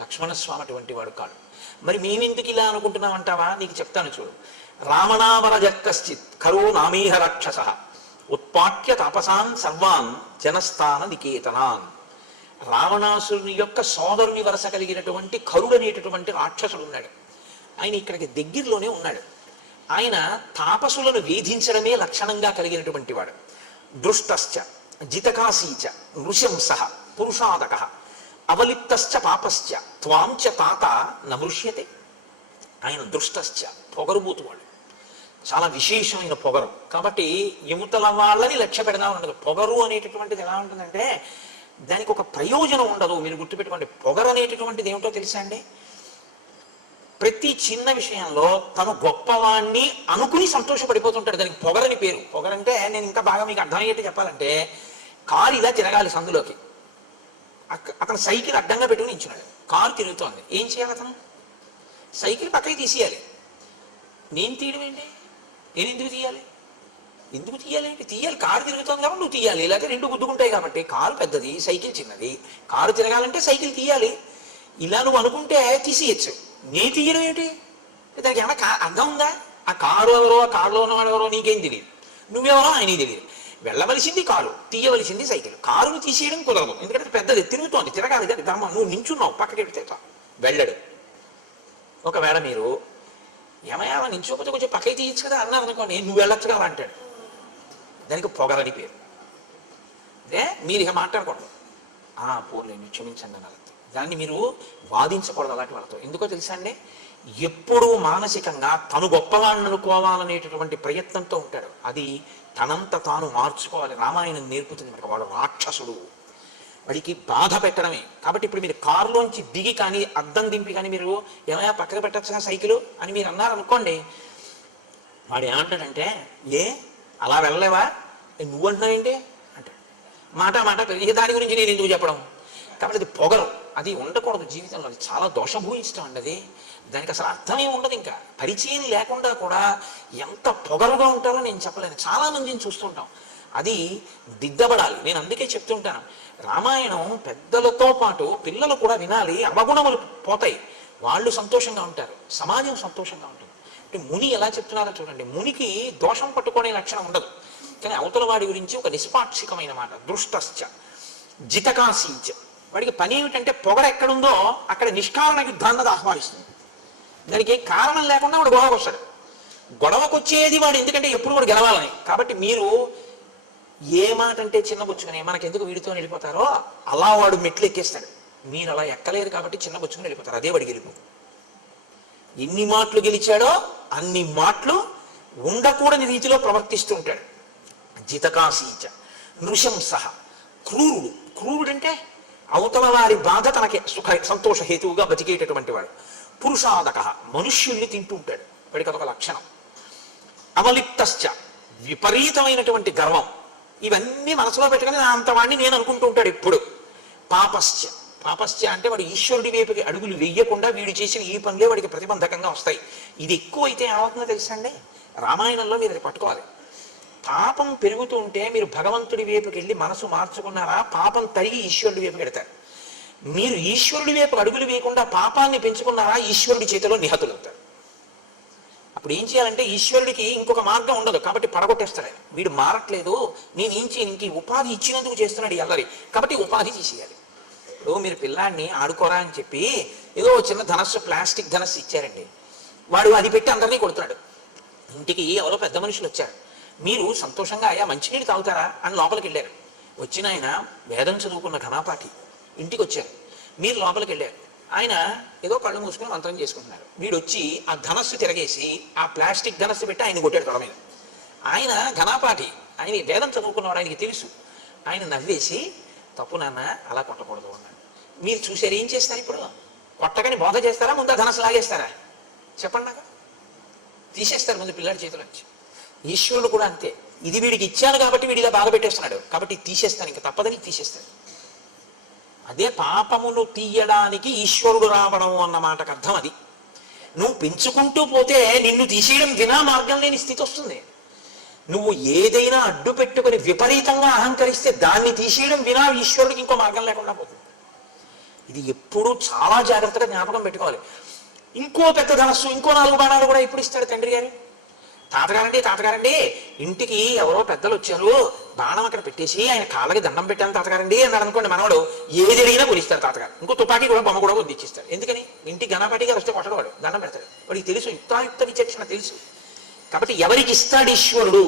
లక్ష్మణస్వామి అటువంటి వాడు కాడు. మరి మేమెందుకు ఇలా అనుకుంటున్నామంటావా, నీకు చెప్తాను చూడు. రావణావరజ కశ్చిత్ కరో నామీహ రాక్షస ఉత్పాట్య తపసాన్ సర్వాన్ జనస్థాన నికేతనాన్. రావణాసురుని యొక్క సోదరుని వరస కలిగినటువంటి కరుడు అనేటటువంటి రాక్షసుడు ఉన్నాడు. ఆయన ఇక్కడికి దగ్గరలోనే ఉన్నాడు. ఆయన తాపసులను వేధించడమే లక్షణంగా కలిగినటువంటి వాడు. దృష్టశ్చ జితకాశీచ నృశంస పురుషాదక అవలిప్తశ్చ పాపశ్చ త్వాంచ తాత నమృష్యతే. ఆయన దృష్టశ్చ పొగరుబోతువాడు, చాలా విశేషమైన పొగరు. కాబట్టి యువతల వాళ్ళని లక్ష్య పెడదా ఉండదు. పొగరు అనేటటువంటిది ఎలా ఉంటుందంటే దానికి ఒక ప్రయోజనం ఉండదు. మీరు గుర్తుపెట్టుకోండి, పొగరు అనేటటువంటిది ఏమిటో తెలుసా అండి? ప్రతి చిన్న విషయంలో తను గొప్పవాణ్ణి అనుకుని సంతోషపడిపోతుంటాడు. దానికి పొగరని పేరు. పొగరంటే నేను ఇంకా బాగా మీకు అర్థమయ్యేట్టు చెప్పాలంటే, కారు ఇలా తిరగాలి సందులోకి, అతను సైకిల్ అడ్డంగా పెట్టుకుని నించున్నాడు, కారు తిరుగుతోంది. ఏం చేయాలి? అతను సైకిల్ పక్కకి తీసేయాలి. నేను తీయడం ఏంటి? నేను ఎందుకు తీయాలి? ఎందుకు తీయాలి ఏంటి? తీయాలి, కారు తిరుగుతోంది కాబట్టి నువ్వు తీయాలి. ఇలాగే రెండు గుద్దుకుంటాయి కాబట్టి. కారు పెద్దది, సైకిల్ చిన్నది. కారు తిరగాలంటే సైకిల్ తీయాలి. ఇలా నువ్వు అనుకుంటే తీసేయచ్చు. నేను తీయడం ఏంటి? దానికి ఏమైనా అర్థం ఉందా? ఆ కారు ఎవరో, ఆ కారులో ఉన్నవాడు ఎవరో నీకేం తెలియదు, నువ్వెవరో ఆయనకి తెలియదు. వెళ్ళవలసింది కారు, తీయవలసింది సైకిల్. కారును తీసేయడం కుదరదు, ఎందుకంటే పెద్దది, తిరుగుతోంది, తిరగాలి. దాని ధర్మం. నువ్వు నించున్నావు, పక్కకి పెడితే వెళ్ళడు. ఒకవేళ మీరు ఏమయ్యా నించోకపోతే కొంచెం పక్కకి తీయచ్చు కదా అన్నారు అనుకోండి, నువ్వు వెళ్ళొచ్చుగా అంటాడు. దానికి పొగరని పేరు. అదే మీరు ఇక మాట్లాడకూడదు. పోలేండి క్షమించండి అన్నది. దాన్ని మీరు వాదించకూడదు అలాంటి వాళ్ళతో. ఎందుకో తెలుసా అండి, ఎప్పుడూ మానసికంగా తను గొప్పవాణ్ణి అనుకోవాలనేటటువంటి ప్రయత్నంతో ఉంటాడు. అది తనంత తాను మార్చుకోవాలి. రామాయణం నేర్పుతుంది మనకు. వాడు రాక్షసుడు, వాడికి బాధ పెట్టడమే. కాబట్టి ఇప్పుడు మీరు కారులోంచి దిగి కానీ అద్దం దింపి కానీ మీరు ఏమైనా పక్కకు పెట్టచ్చుగా సైకిల్ అని మీరు అన్నారనుకోండి, వాడు ఏమంటాడంటే, అలా వెళ్ళలేవా, నువ్వు అంటున్నావేంటి అంటాడు. మాట పెరిగే దాని గురించి నేను ఎందుకు చెప్పడం. కాబట్టి అది పొగరు, అది ఉండకూడదు జీవితంలో. అది చాలా దోషభూయిష్టం అండి. అది దానికి అసలు అర్థమే ఉండదు. ఇంకా పరిచయం లేకుండా కూడా ఎంత పొగరుగా ఉంటారో నేను చెప్పలేను. చాలా మందిని చూస్తుంటాం. అది దిద్దబడాలి. నేను అందుకే చెప్తుంటాను, రామాయణం పెద్దలతో పాటు పిల్లలు కూడా వినాలి. అవగుణములు పోతాయి, వాళ్ళు సంతోషంగా ఉంటారు, సమాజం సంతోషంగా ఉంటుంది. అంటే ముని ఎలా చెప్తున్నారో చూడండి. మునికి దోషం పట్టుకునే లక్షణం ఉండదు, కానీ అవతల వాడి గురించి ఒక నిష్పాక్షికమైన మాట. దృష్టశ్చ జితకాశీచ. వాడికి పని ఏమిటంటే పొగర ఎక్కడుందో అక్కడ నిష్కారణ యుద్ధాన్నది ఆహ్వానిస్తుంది. దానికి కారణం లేకుండా వాడు గొడవకు వస్తాడు. గొడవకు వచ్చేది వాడు ఎందుకంటే ఎప్పుడు వాడు గెలవాలని. కాబట్టి మీరు ఏ మాట అంటే చిన్నబుచ్చుకుని మనకెందుకు వీడితో వెళ్ళిపోతారో అలా వాడు మెట్లు ఎక్కేస్తాడు. మీరు అలా ఎక్కలేదు కాబట్టి చిన్నబుచ్చుకుని వెళ్ళిపోతారు. అదే వాడి గెలుపు. ఎన్ని మాటలు గెలిచాడో అన్ని మాటలు ఉండకూడని రీతిలో ప్రవర్తిస్తూ ఉంటాడు. జితకాశీచ నృశంస. క్రూరుడు. క్రూరుడంటే అవతల వారి బాధ తనకి సంతోష హేతువుగా బతికేటటువంటి వాడు. పురుషాదక. మనుష్యుల్ని తింటూ ఉంటాడు, వాడికి అదొక లక్షణం. అవలిప్తశ్చ. విపరీతమైనటువంటి గర్వం. ఇవన్నీ మనసులో పెట్టుకుని అంతవాడిని నేను అనుకుంటూ ఉంటాడు ఎప్పుడు. పాపశ్చ. పాపశ్చ అంటే వాడు ఈశ్వరుడి వైపుకి అడుగులు వెయ్యకుండా వీడు చేసిన ఈ పనులే వాడికి ప్రతిబంధకంగా వస్తాయి. ఇది ఎక్కువైతే ఏమవుతుందో తెలుసా అండి, రామాయణంలో మీరు అది పట్టుకోవాలి. పాపం పెరుగుతూ ఉంటే మీరు భగవంతుడి వైపుకి వెళ్ళి మనసు మార్చుకున్నారా, పాపం తరిగి ఈశ్వరుడి వైపుకి వెడతారు. మీరు ఈశ్వరుడి వైపు అడుగులు వేయకుండా పాపాన్ని పెంచుకున్నారా, ఈశ్వరుడి చేతిలో నిహతులవుతారు. అప్పుడు ఏం చేయాలంటే ఈశ్వరుడికి ఇంకొక మార్గం ఉండదు, కాబట్టి పడగొట్టేస్తాడు. వీడు మారట్లేదు, నేను ఏం చేయను, ఇంక ఉపాధి ఇచ్చినందుకు చేస్తున్నాడు ఎల్లరి, కాబట్టి ఉపాధి తీసేయాలి. ఇప్పుడు మీరు పిల్లాడిని ఆడుకోరా అని చెప్పి ఏదో చిన్న ధనస్సు, ప్లాస్టిక్ ధనస్సు ఇచ్చారండి, వాడు అది పెట్టి అందరినీ కొడుతున్నాడు. ఇంటికి ఎవరో పెద్ద మనుషులు వచ్చారు, మీరు సంతోషంగా అయ్యా మంచినీళ్ళు తాగుతారా అని లోపలికి వెళ్ళారు. వచ్చిన ఆయన వేదం చదువుకున్న ఘనాపాఠి. ఇంటికి వచ్చారు, మీరు లోపలికి వెళ్ళారు. ఆయన ఏదో కళ్ళు మూసుకుని మంత్రం చేసుకుంటున్నారు. వీడు వచ్చి ఆ ధనస్సు తిరగేసి ఆ ప్లాస్టిక్ ధనస్సు పెట్టి ఆయన కొట్టాడు తొడ మీద. ఆయన ఘనాపాఠి, ఆయన వేదం చదువుకున్నవాడు, ఆయనకి తెలుసు. ఆయన నవ్వేసి తప్పు నాన్న, అలా కొట్టకూడదు అన్నాడు. మీరు చూసారు, ఏం చేస్తారు ఇప్పుడు? కొట్టకని బోధ చేస్తారా, ముందు ధనస్సు లాగేస్తారా? చెప్పండి నాకు. తీసేస్తారు ముందు పిల్లాడి చేతిలోంచి. ఈశ్వరుడు కూడా అంతే. ఇది వీడికి ఇచ్చాను కాబట్టి వీడిలా బాధ పెట్టేస్తున్నాడు కాబట్టి తీసేస్తాను, ఇంకా తప్పదని తీసేస్తాడు. అదే పాపమును తీయడానికి ఈశ్వరుడు రావడం అన్న మాటకు అర్థం అది. నువ్వు పెంచుకుంటూ పోతే నిన్ను తీసేయడం వినా మార్గం లేని స్థితి వస్తుంది. నువ్వు ఏదైనా అడ్డు పెట్టుకుని విపరీతంగా అహంకరిస్తే దాన్ని తీసేయడం వినా ఈశ్వరుడికి ఇంకో మార్గం లేకుండా పోతుంది. ఇది ఎప్పుడూ చాలా జాగ్రత్తగా జ్ఞాపకం పెట్టుకోవాలి. ఇంకో పెద్ద ధనస్సు, ఇంకో 4 బాణాలు కూడా ఎప్పుడు ఇస్తాడు తండ్రి గారు? తాతగారండి ఇంటికి ఎవరో పెద్దలు వచ్చారు, బాణం అక్కడ పెట్టేసి ఆయన కాళ్ళకి దండం పెట్టాను తాతగారండి అన్నాడు అనుకోండి, మనవాడు ఏది అడిగినా కొనిస్తాడు తాతగారు. ఇంకో తుపాకీ కూడా బొమ్మ కూడా కొనిచ్చిస్తాడు. ఎందుకని? ఇంటికి గణపతి గారు వస్తే కొట్టడు, వాడు దండం పెడతాడు. వాడికి తెలుసు, యుక్తాయుక్త విచక్షణ తెలుసు. కాబట్టి ఎవరికి ఇస్తాడు ఈశ్వరుడు?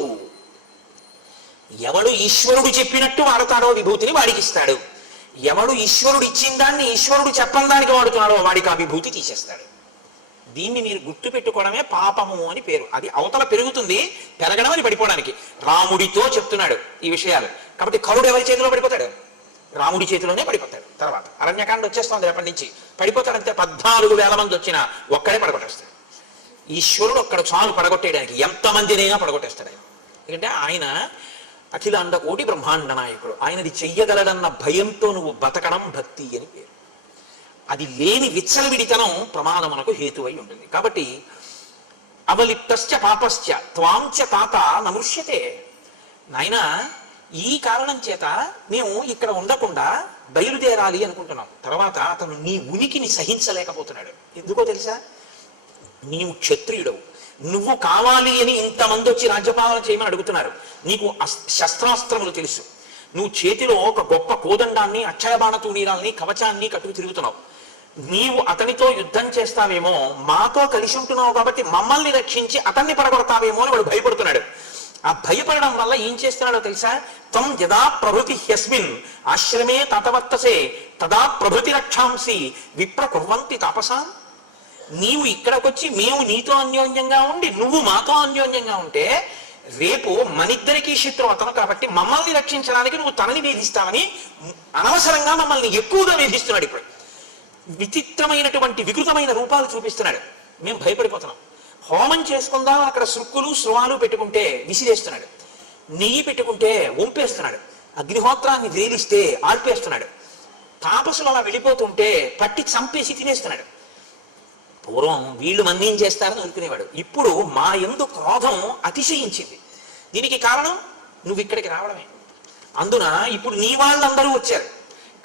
ఎవడు ఈశ్వరుడు చెప్పినట్టు వాడతాడో విభూతిని వాడికి ఇస్తాడు. ఎవడు ఈశ్వరుడు ఇచ్చిన దాన్ని ఈశ్వరుడు చెప్పని దానికి వాడుతున్నాడో వాడికి ఆ విభూతి తీసేస్తాడు. దీన్ని మీరు గుర్తు పెట్టుకోవడమే పాపము అని పేరు. అది అవతల పెరుగుతుంది, పెరగడం అని పడిపోవడానికి. రాముడితో చెప్తున్నాడు ఈ విషయాలు కాబట్టి కరుడు ఎవరి చేతిలో పడిపోతాడు? రాముడి చేతిలోనే పడిపోతాడు. తర్వాత అరణ్యకాండ వచ్చేస్తుంది రేపటి నుంచి, పడిపోతాడంతే. 14,000 మంది వచ్చినా ఒక్కడే పడగొట్టేస్తాడు. ఈశ్వరుడు ఒక్కడ చాలు పడగొట్టేయడానికి, ఎంతమందినైనా పడగొట్టేస్తాడు ఆయన. ఎందుకంటే ఆయన అఖిలాండ కోటి బ్రహ్మాండ నాయకుడు. ఆయనది చెయ్యగలడన్న భయంతో నువ్వు బతకడం భక్తి అని పేరు. అది లేని విచ్చలవిడితనం ప్రమాదమునకు హేతువై ఉంటుంది. కాబట్టి అవలిప్తశ్చ పాపశ్చ త్వాంచ తాత నమృష్యతే. నాయన ఈ కారణం చేత మేము ఇక్కడ ఉండకుండా బయలుదేరాలి అనుకుంటున్నాం. తర్వాత అతను నీ ఉనికిని సహించలేకపోతున్నాడు. ఎందుకో తెలుసా? నీవు క్షత్రియుడవు, నువ్వు కావాలి అని ఇంతమంది వచ్చి రాజ్యపాలన చేయమని అడుగుతున్నారు. నీకు శస్త్రాస్త్రములు తెలుసు, నువ్వు చేతిలో ఒక గొప్ప కోదండాన్ని, అక్షయబాణ తూణీరాల్ని, కవచాన్ని కట్టుకు తిరుగుతున్నావు. నీవు అతనితో యుద్ధం చేస్తావేమో, మాతో కలిసి ఉంటున్నావు కాబట్టి మమ్మల్ని రక్షించి అతన్ని పడగొడతావేమో అని వాడు భయపడుతున్నాడు. ఆ భయపడడం వల్ల ఏం చేస్తున్నాడో తెలుసా? తం యదా ప్రభృతి హ్యస్మిన్ ఆశ్రమే తతవర్తసే తదా ప్రభృతి రక్షాంసి విప్ర కుర్వంతి తాపసా. నీవు ఇక్కడికొచ్చి మేము నీతో అన్యోన్యంగా ఉండి నువ్వు మాతో అన్యోన్యంగా ఉంటే రేపు మనిద్దరికీ శత్రువు అతను కాబట్టి మమ్మల్ని రక్షించడానికి నువ్వు తనని వేధిస్తావని అనవసరంగా మమ్మల్ని ఎక్కువగా వేధిస్తున్నాడు. ఇప్పుడు విచిత్రమైనటువంటి వికృతమైన రూపాలు చూపిస్తున్నాడు. మేము భయపడిపోతున్నాం. హోమం చేసుకుందాం అక్కడ సృక్కులు స్రువాలు పెట్టుకుంటే విసిరేస్తున్నాడు, నెయ్యి పెట్టుకుంటే వంపేస్తున్నాడు, అగ్నిహోత్రాన్ని వేలిస్తే ఆర్పేస్తున్నాడు, తాపసులు అలా వెళ్ళిపోతుంటే పట్టి చంపేసి తినేస్తున్నాడు. పూర్వం వీళ్ళు మన్నేం చేస్తారని అనుకునేవాడు. ఇప్పుడు మా యందు క్రోధం అతిశయించింది. దీనికి కారణం నువ్వు ఇక్కడికి రావడమే. అందున ఇప్పుడు నీ వాళ్ళందరూ వచ్చారు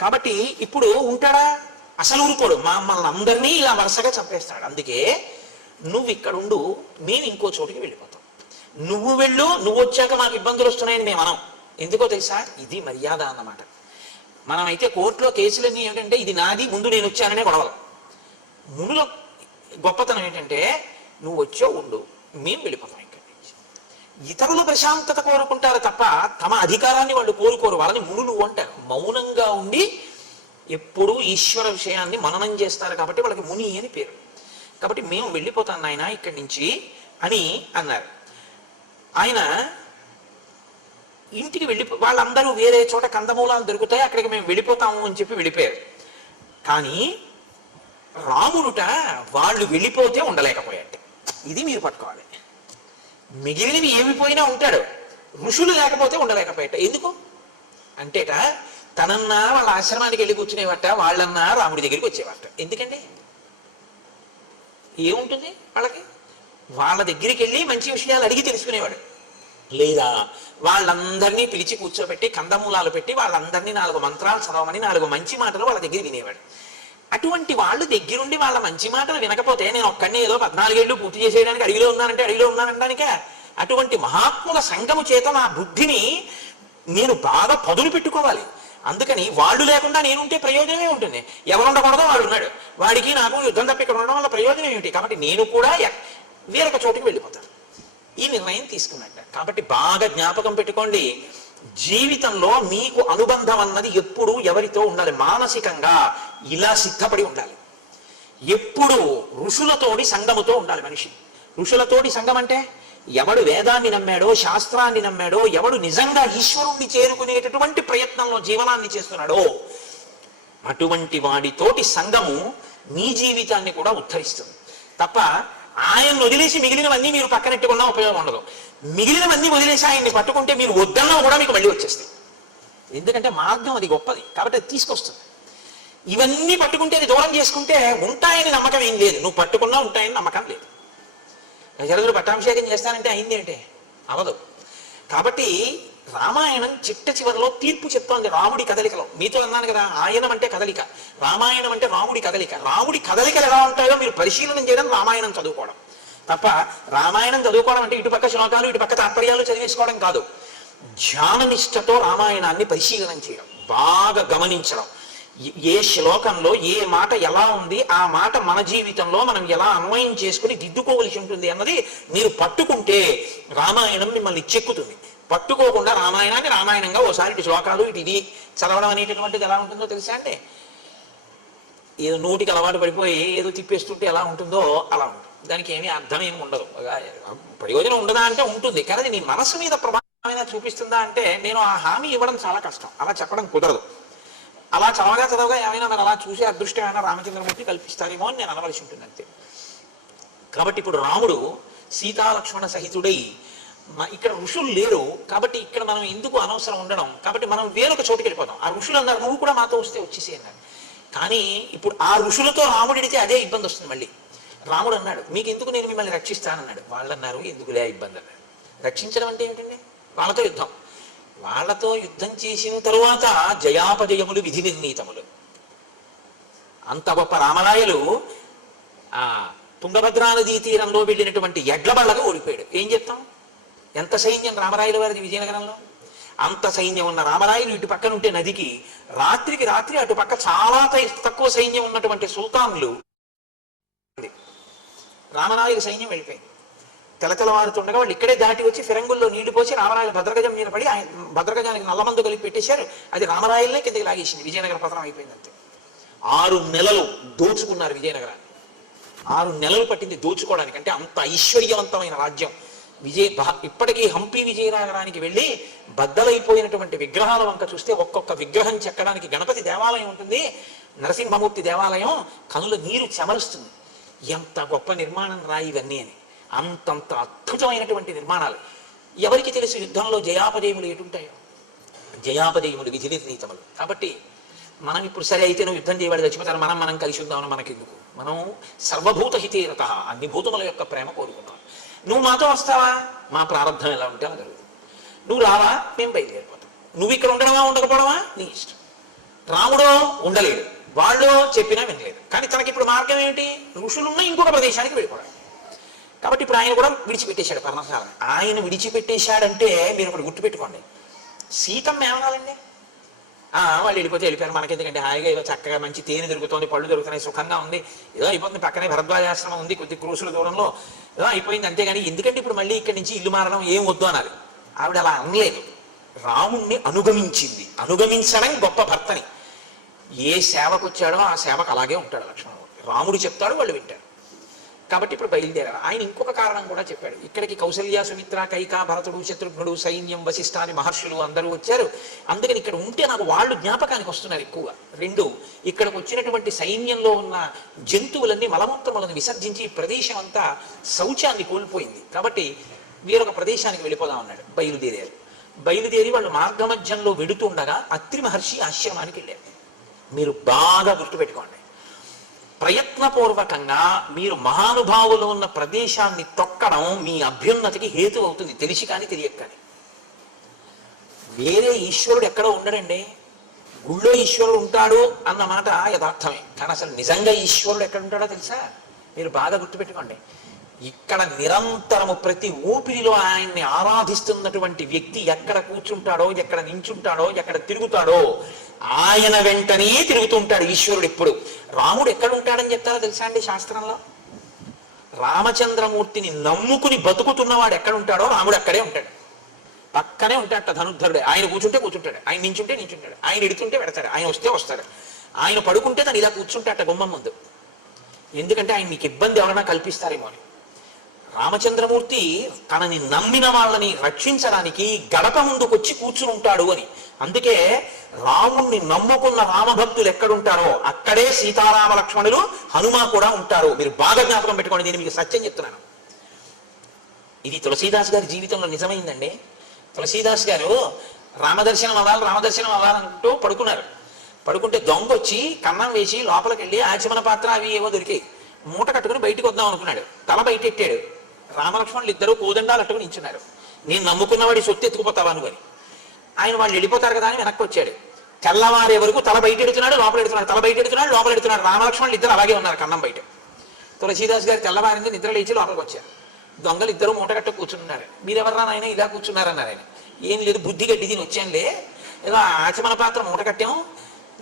కాబట్టి ఇప్పుడు ఉంటాడా? అసలు ఊరుకోడు, మమ్మల్ని అందరినీ ఇలా వరుసగా చంపేస్తాడు. అందుకే నువ్వు ఇక్కడ ఉండు, మేము ఇంకో చోటికి వెళ్ళిపోతాం. నువ్వు వెళ్ళు, నువ్వు వచ్చాక మాకు ఇబ్బందులు వస్తున్నాయని మేము అనం. ఎందుకో తెలుసా? ఇది మర్యాద అన్నమాట. మనమైతే కోర్టులో కేసులన్నీ ఏమిటంటే ఇది నాది, ముందు నేను వచ్చాననే గొడవలు. మునులో గొప్పతనం ఏంటంటే నువ్వు వచ్చో ఉండు, మేము వెళ్ళిపోతాం ఇక్కడి నుంచి. ఇతరులు ప్రశాంతత కోరుకుంటారు తప్ప తమ అధికారాన్ని వాళ్ళు కోరుకోరు. వాళ్ళని మునులు అంటారు. మౌనంగా ఉండి ఎప్పుడూ ఈశ్వర విషయాన్ని మననం చేస్తారు కాబట్టి వాళ్ళకి ముని అని పేరు. కాబట్టి మేము వెళ్ళిపోతాం నాయన ఇక్కడి నుంచి అని అన్నారు. ఆయన ఇంటికి వాళ్ళందరూ వేరే చోట కందమూలాలు దొరుకుతాయి అక్కడికి మేము వెళ్ళిపోతాము అని చెప్పి వెళ్ళిపోయారు. కానీ రాముడుట వాళ్ళు వెళ్ళిపోతే ఉండలేకపోయాడు. ఇది మీరు పట్టుకోవాలి. మిగిలినవి ఏమిపోయినా ఉంటాడు, ఋషులు లేకపోతే ఉండలేకపోయాట. ఎందుకు అంటేట తనన్నా వాళ్ళ ఆశ్రమానికి వెళ్ళి కూర్చునేవట, వాళ్ళన్నా రాముడి దగ్గరికి వచ్చేవాట. ఎందుకండి? ఏముంటుంది వాళ్ళకి? వాళ్ళ దగ్గరికి వెళ్ళి మంచి విషయాలు అడిగి తెలుసుకునేవాడు. లేదా వాళ్ళందరినీ పిలిచి కూర్చోబెట్టి కందమూలాలు పెట్టి వాళ్ళందరినీ 4 మంత్రాలు చదవమని 4 మంచి మాటలు వాళ్ళ దగ్గర వినేవాడు. అటువంటి వాళ్ళు దగ్గరుండి వాళ్ళ మంచి మాటలు వినకపోతే నేను ఒక్కడిని ఏదో 14 ఏళ్ళు పూర్తి చేసేయడానికి అడవిలో ఉన్నానంటే అడవిలో ఉన్నానంటానికే. అటువంటి మహాత్ముల సంగము చేత నా బుద్ధిని నేను బాగా పదులు పెట్టుకోవాలి. అందుకని వాళ్ళు లేకుండా నేనుంటే ప్రయోజనమే ఉంటుంది. ఎవరు ఉండకూడదో వాడు ఉన్నాడు, వాడికి నాకు యుద్ధం తప్ప ఇక్కడ ఉండడం వల్ల ప్రయోజనం ఏమిటి? కాబట్టి నేను కూడా వేరొక చోటికి వెళ్ళిపోతాను. ఈ నిర్ణయం తీసుకున్నట్ట. కాబట్టి బాగా జ్ఞాపకం పెట్టుకోండి, జీవితంలో మీకు అనుబంధం అన్నది ఎప్పుడూ ఎవరితో ఉండాలి? మానసికంగా ఇలా సిద్ధపడి ఉండాలి. ఎప్పుడు ఋషులతోటి సంగముతో ఉండాలి మనిషి. ఋషులతోటి సంగం అంటే ఎవడు వేదాన్ని నమ్మాడో, శాస్త్రాన్ని నమ్మాడో, ఎవడు నిజంగా ఈశ్వరుణ్ణి చేరుకునేటటువంటి ప్రయత్నంలో జీవనాన్ని చేస్తున్నాడో అటువంటి వాడితోటి సంగము నీ జీవితాన్ని కూడా ఉద్ధరిస్తుంది. తప్ప ఆయన వదిలేసి మిగిలినవన్నీ మీరు పక్కనెట్టుకున్నా ఉపయోగం ఉండదు. మిగిలినవన్నీ వదిలేసి ఆయన్ని పట్టుకుంటే మీరు వద్దన్నా కూడా మీకు మళ్ళీ వచ్చేస్తాయి. ఎందుకంటే మార్గం అది గొప్పది కాబట్టి అది తీసుకొస్తుంది. ఇవన్నీ పట్టుకుంటే అది దూరం చేసుకుంటే ఉంటాయని నమ్మకం ఏం లేదు. నువ్వు పట్టుకున్నా ఉంటాయని నమ్మకం లేదు. దశరథుడు పట్టాభిషేకం చేస్తానంటే అయింది అంటే అవదు. కాబట్టి రామాయణం చిట్ట చివరిలో తీర్పు చెప్తోంది రాముడి కదలికలో. మీతో అన్నాను కదా, ఆయనం అంటే కదలిక, రామాయణం అంటే రాముడి కదలిక. రాముడి కదలికలు ఎలా ఉంటాయో మీరు పరిశీలన చేయడం రామాయణం చదువుకోవడం తప్ప. రామాయణం చదువుకోవడం అంటే ఇటుపక్క శ్లోకాలు ఇటుపక్క తాత్పర్యాలు చదివేసుకోవడం కాదు. ధ్యాననిష్టతో రామాయణాన్ని పరిశీలన చేయడం, బాగా గమనించడం. ఏ శ్లోకంలో ఏ మాట ఎలా ఉంది, ఆ మాట మన జీవితంలో మనం ఎలా అన్వయం చేసుకుని దిద్దుకోవలసి ఉంటుంది అన్నది మీరు పట్టుకుంటే రామాయణం మిమ్మల్ని చెక్కుతుంది. పట్టుకోకుండా రామాయణాన్ని రామాయణంగా ఓసారి ఇటు శ్లోకాలు ఇటు ఇది చదవడం అనేటటువంటిది ఎలా ఉంటుందో తెలుసా అండి? ఏదో నోటికి అలవాటు పడిపోయి ఏదో తిప్పేస్తుంటే ఎలా ఉంటుందో అలా ఉంటుంది. దానికి ఏమీ అర్థం ఏమి ఉండదు. ప్రయోజనం ఉండదా అంటే ఉంటుంది, కానీ నీ మనసు మీద ప్రభావం చూపిస్తుందా అంటే నేను ఆ హామీ ఇవ్వడం చాలా కష్టం, అలా చెప్పడం కుదరదు. అలా చదవగా ఏమైనా మరి అలా చూసే అదృష్టం అయినా రామచంద్రమూర్తి కల్పిస్తారేమో అని నేను అనవలసి ఉంటుంది అంతే. కాబట్టి ఇప్పుడు రాముడు సీతాలక్ష్మణ సహితుడై, ఇక్కడ ఋషులు లేరు కాబట్టి ఇక్కడ మనం ఎందుకు అనవసరం ఉండడం, కాబట్టి మనం వేరొక చోటుకి వెళ్ళిపోతాం. ఆ ఋషులు అన్నారు నువ్వు కూడా మాతో వస్తే వచ్చేసి అన్నారు. కానీ ఇప్పుడు ఆ ఋషులతో రాముడిడితే అదే ఇబ్బంది వస్తుంది మళ్ళీ. రాముడు అన్నాడు మీకు ఎందుకు, నేను మిమ్మల్ని రక్షిస్తానన్నాడు. వాళ్ళు అన్నారు ఎందుకులే ఇబ్బంది అన్నాడు. రక్షించడం అంటే ఏంటండి? వాళ్ళతో యుద్ధం. వాళ్ళతో యుద్ధం చేసిన తరువాత జయాపజయములు విధి నిర్ణీతములు. అంత గొప్ప రామరాయలు ఆ తుంగభద్రా నదీ తీరంలో వెళ్ళినటువంటి ఎడ్లబళ్ళగా ఓడిపోయాడు. ఏం చెప్తాం? ఎంత సైన్యం రామరాయలు వారిది విజయనగరంలో. అంత సైన్యం ఉన్న రామరాయలు ఇటు పక్కన ఉంటే నదికి రాత్రికి రాత్రి అటు పక్క చాలా తక్కువ సైన్యం ఉన్నటువంటి సుల్తాన్లు రామరాయలు సైన్యం వెళ్ళిపోయింది. తెలతెలవారుతుండగా వాళ్ళు ఇక్కడే దాటి వచ్చి ఫిరంగుల్లో నీళ్లు పోసి రామరాయలు భద్రగజం మీద పడి భద్రగజానికి నల్లమందు కలిపి పెట్టేశారు. అది రామరాయలనే కిందకి లాగేసింది. విజయనగర పతనం అయిపోయింది అంతే. 6 నెలలు దోచుకున్నారు విజయనగరాన్ని. 6 నెలలు పట్టింది దోచుకోవడానికి. అంటే అంత ఐశ్వర్యవంతమైన రాజ్యం. ఇప్పటికీ హంపి విజయనగరానికి వెళ్ళి బద్దలైపోయినటువంటి విగ్రహాల వంక చూస్తే ఒక్కొక్క విగ్రహం చెక్కడానికి గణపతి దేవాలయం ఉంటుంది, నరసింహమూర్తి దేవాలయం, కనుల నీరు చెమరుస్తుంది. ఎంత గొప్ప నిర్మాణం రాయి ఇవన్నీ అని. అంతంత అద్భుతమైనటువంటి నిర్మాణాలు. ఎవరికి తెలుసు యుద్ధంలో జయాపజయములు ఎటుంటాయో? జయాపజయములు విధి నిర్ణీతములు. కాబట్టి మనం ఇప్పుడు సరే అయితే నువ్వు యుద్ధం చేయవాడు చచ్చిపోతారు, మనం కలిసి ఉందామని మనకెందుకు? మనం సర్వభూత హితేరత, అన్ని భూతముల యొక్క ప్రేమ కోరుకున్నాం. నువ్వు మాతో వస్తావా? మా ప్రారంభం ఎలా ఉంటే అలా జరుగుతుంది. నువ్వు రావా? మేము బయలుదేరిపోతాం. నువ్వు ఇక్కడ ఉండడమా ఉండకపోవడమా నీ ఇష్టం. రాముడో ఉండలేడు, వాళ్ళు చెప్పినా వినలేదు. కానీ తనకి ఇప్పుడు మార్గం ఏంటి? ఋషులున్న ఇంకొక ప్రదేశానికి వెళ్ళిపోవడం. కాబట్టి ఇప్పుడు ఆయన కూడా విడిచిపెట్టేశాడు పర్ణశాల. ఆయన విడిచిపెట్టేశాడంటే మీరు ఒకటి గుర్తుపెట్టుకోండి, సీతమ్మ ఏమనాలండి? వాళ్ళు వెళ్ళిపోతే వెళ్ళిపోయారు, మనకెందుకంటే హాయిగా ఏదో చక్కగా మంచి తేనె దొరుకుతుంది, పళ్ళు దొరుకుతున్నాయి, సుఖంగా ఉంది, ఏదో అయిపోతుంది, పక్కనే భరద్వాజాశ్రమం ఉంది కొద్ది క్రూసుల దూరంలో, ఏదో అయిపోయింది అంతేగాని ఎందుకంటే ఇప్పుడు మళ్ళీ ఇక్కడి నుంచి ఇల్లు మారడం ఏం వద్దు అనాలి. ఆవిడ అలా అనలేదు. రాముణ్ణి అనుగమించింది. అనుగమించడం గొప్ప భర్తని. ఏ సేవకు వచ్చాడో ఆ సేవకు అలాగే ఉంటాడు లక్ష్మణుడు. రాముడు చెప్తాడు, వాళ్ళు వింటారు. కాబట్టి ఇప్పుడు బయలుదేరారు. ఆయన ఇంకొక కారణం కూడా చెప్పాడు. ఇక్కడికి కౌసల్య, సుమిత్ర, కైక, భరతుడు, శత్రుఘ్నుడు, సైన్యం, వశిష్ఠాని మహర్షులు అందరూ వచ్చారు. అందుకని ఇక్కడ ఉంటే నాకు వాళ్ళు జ్ఞాపకానికి వస్తున్నారు ఎక్కువగా. 2, ఇక్కడికి వచ్చినటువంటి సైన్యంలో ఉన్న జంతువులన్నీ మలమూత్రములను విసర్జించి ప్రదేశం అంతా శౌచాన్ని కోల్పోయింది. కాబట్టి వేరొక ప్రదేశానికి వెళ్ళిపోదాం అన్నాడు. బయలుదేరి వాళ్ళు మార్గమధ్యంలో వెడుతుండగా అత్రి మహర్షి ఆశ్రమానికి వెళ్ళారు. మీరు బాగా గుర్తుపెట్టుకోండి, ప్రయత్నపూర్వకంగా మీరు మహానుభావులు ఉన్న ప్రదేశాన్ని తొక్కడం మీ అభ్యున్నతికి హేతు అవుతుంది, తెలిసి కానీ తెలియక కానీ. వేరే ఈశ్వరుడు ఎక్కడో ఉండడండి. గుళ్ళో ఈశ్వరుడు ఉంటాడు అన్న మాట యథార్థమే, కానీ అసలు నిజంగా ఈశ్వరుడు ఎక్కడ ఉంటాడో తెలుసా? మీరు బాగా గుర్తుపెట్టుకోండి. ఇక్కడ నిరంతరము ప్రతి ఊపిరిలో ఆయన్ని ఆరాధిస్తున్నటువంటి వ్యక్తి ఎక్కడ కూర్చుంటాడో, ఎక్కడ నించుంటాడో, ఎక్కడ తిరుగుతాడో ఆయన వెంటనే తిరుగుతుంటాడు ఈశ్వరుడు. ఎప్పుడు రాముడు ఎక్కడ ఉంటాడని చెప్తారో తెలుసా అండి శాస్త్రంలో? రామచంద్రమూర్తిని నమ్ముకుని బతుకుతున్నవాడు ఎక్కడ ఉంటాడో రాముడు అక్కడే ఉంటాడు. పక్కనే ఉంటాడట ధనుర్ధరుడే. ఆయన కూర్చుంటే కూర్చుంటాడు, ఆయన నించుంటే నించుంటాడు, ఆయన ఎడుతుంటే పెడతాడు, ఆయన వస్తే వస్తాడు, ఆయన పడుకుంటే తను ఇలా కూర్చుంటాట గుమ్మం ముందు. ఎందుకంటే ఆయన మీకు ఇబ్బంది ఎవరైనా కల్పిస్తారేమో అని. రామచంద్రమూర్తి తనని నమ్మిన వాళ్ళని రక్షించడానికి గడప ముందుకొచ్చి కూర్చుని ఉంటాడు అని. అందుకే రాముణ్ణి నమ్ముకున్న రామభక్తులు ఎక్కడుంటారో అక్కడే సీతారామ లక్ష్మణులు హనుమ కూడా ఉంటారు. మీరు బాగా జ్ఞాపకం పెట్టుకోండి, నేను మీకు సత్యం చెప్తున్నాను. ఇది తులసీదాస్ గారి జీవితంలో నిజమైందండి. తులసీదాస్ గారు రామదర్శనం అవ్వాలంటూ పడుకున్నారు. పడుకుంటే దొంగ వచ్చి కన్నం వేసి లోపలికి వెళ్ళి ఆచమన పాత్ర అవి ఏవో దొరికాయి, మూట కట్టుకుని బయటికి వద్దాం అనుకున్నాడు. తల బయట ఎట్టాడు. రామలక్ష్మణులు ఇద్దరు కోదండాలు అట్టుకుని నించున్నారు. నేను నమ్ముకున్నవాడి సొత్తు ఎత్తుకుపోతావా అనుకొని. ఆయన వాళ్ళు వెళ్ళిపోతారు కదా అని వెనక్కి వచ్చాడు. తెల్లవారే వరకు తల బయట ఎడుతున్నాడు, లోపల ఎడుతున్నాడు, తల బయట ఎడుతున్నాడు, లోపల ఎడుతున్నాడు. రామలక్ష్మణులు ఇద్దరు అలాగే ఉన్నారు కన్నం బయట. తులసీదాస్ గారు తెల్లవారింది, నిద్ర లేచి లోపలికి వచ్చారు. దొంగలు ఇద్దరు మూట కట్ట కూర్చున్నారు. మీరెవర్రా నాయన ఇలా కూర్చున్నారన్నారు. ఆయన ఏం లేదు, బుద్ధి గడ్డి దీని వచ్చానులే, ఏదో ఆచమన పాత్ర మూట కట్టాము,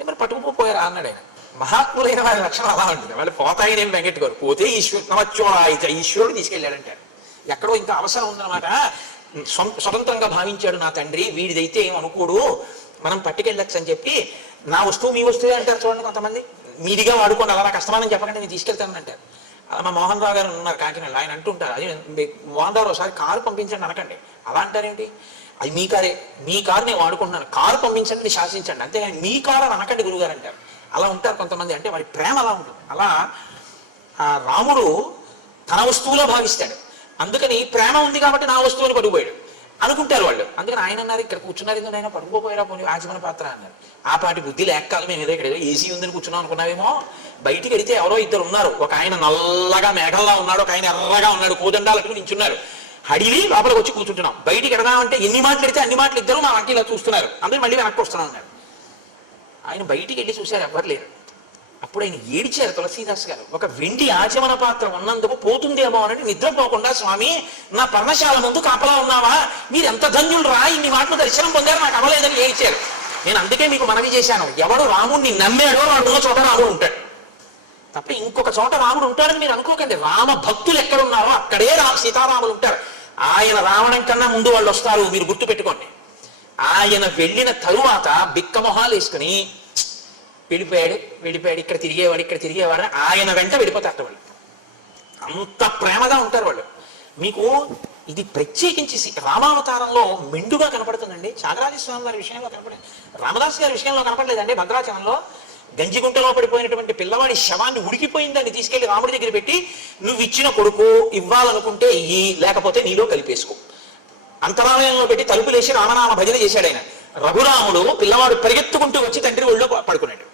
మరి పట్టుకుపోయారా అన్నాడు ఆయన. మహాత్ములైన వారి లక్షణం అలా ఉంటుంది. వాళ్ళు పోతాయని ఏం వెంకటగారు పోతే ఈశ్వరుడు తీసుకెళ్ళాడంటారు. ఎక్కడో ఇంకా అవసరం ఉందన్నమాట. స్వతంత్రంగా భావించాడు నా తండ్రి, వీడిదైతే ఏం అనుకోడు, మనం పట్టుకెళ్ళచ్చు అని చెప్పి నా వస్తువు మీ వస్తువే అంటారు చూడండి కొంతమంది. మీదిగా వాడుకోండి, అలా కష్టమానని చెప్పకండి, నేను తీసుకెళ్తాను అంటారు. అలా మా మోహన్ రావు గారు ఉన్నారు కాకినాడ, ఆయన అంటుంటారు, అది మోహన్ రావు ఒకసారి కారు పంపించండి అనకండి. అలా అంటారేంటి, అది మీ కారే, మీ కారు నేను వాడుకుంటున్నాను, కారు పంపించండి, నేను శాసించండి, అంతేగాని మీ కారు అని అనకండి గురుగారు అంటారు. అలా ఉంటారు కొంతమంది. అంటే వాడి ప్రేమ అలా ఉంటుంది. అలా ఆ రాముడు తన వస్తువులో భావిస్తాడు. అందుకని ప్రేమ ఉంది కాబట్టి నా వస్తువుని పట్టుకుపోయాడు అనుకుంటారు వాళ్ళు. అందుకని ఆయన అన్నారు, ఇక్కడ కూర్చున్నారు ఎందుకు ఆయన పట్టుకుపోయారా పోనీ ఆచమన పాత్ర అన్నారు. ఆ పాటి బుద్ధి లేకాలి, మేము ఏదో ఇక్కడ ఏసీ ఉందని కూర్చున్నాం అనుకున్నావేమో. బయటికి వెడితే ఎవరో ఇద్దరు ఉన్నారు. ఒక ఆయన నల్లగా మేఘంలా ఉన్నాడు, ఒక ఆయన ఎర్రగా ఉన్నాడు, కోదండాలకు నించున్నారు. అడిగి లోపలికి వచ్చి కూర్చుంటున్నాం. బయటికి ఎడదామంటే ఎన్ని మాటలు ఎడితే అన్ని మాటలు ఇద్దరు మా వంటి ఇలా చూస్తున్నారు. అందరూ మళ్ళీ వెనక్కి వస్తున్నాం అన్నారు. ఆయన బయటికి వెళ్ళి చూశారు, ఎవ్వరు లేరు. అప్పుడు ఆయన ఏడిచారు తులసీదాస్ గారు. ఒక వెండి ఆచమన పాత్ర ఉన్నందుకు పోతుందేమో అని నిద్రపోకుండా, స్వామి నా పర్ణశాల ముందు కాపలా ఉన్నావా, మీరు ఎంత ధన్యులు రా, ఇన్ని మాటలు దర్శనం పొందారు, నాకు అవ్వలేదని ఏడిచారు. నేను అందుకే మీకు మనవి చేశాను, ఎవడు రాముడిని నమ్మాడో వాడు ఉన్న చోట రాముడు ఉంటాడు తప్ప ఇంకొక చోట రాముడు ఉంటాడని మీరు అనుకోకండి. రామ భక్తులు ఎక్కడున్నారో అక్కడే సీతారాములు ఉంటారు. ఆయన రావడం కన్నా ముందు వాళ్ళు వస్తారు, మీరు గుర్తు పెట్టుకోండి. ఆయన వెళ్ళిన తరువాత బిక్కమొహాలు వేసుకుని వెళ్ళిపోయాడు, ఇక్కడ తిరిగేవాడు ఆయన వెంట వెళ్ళిపోతారు వాళ్ళు. అంత ప్రేమగా ఉంటారు వాళ్ళు. మీకు ఇది ప్రత్యేకించి రామావతారంలో మెండుగా కనపడుతుందండి. త్యాగరాజ స్వామి వారి విషయంలో కనపడలేదు, రామదాస్ గారి విషయంలో కనపడలేదండి. భద్రాచలంలో గంజిగుంటలో పడిపోయినటువంటి పిల్లవాడి శవాన్ని ఉడికిపోయిందని తీసుకెళ్లి రాముడి దగ్గర పెట్టి, నువ్వు ఇచ్చిన కొడుకు ఇవ్వాలనుకుంటే ఇయ్యి, లేకపోతే నీలో కలిపేసుకో. అంతరాలయంలో పెట్టి తలుపులేసి రామనామ భజన చేశాడు ఆయన. రఘురాముడు పిల్లవాడు పరిగెత్తుకుంటూ వచ్చి తండ్రి ఒళ్ళో పడుకున్నాడు.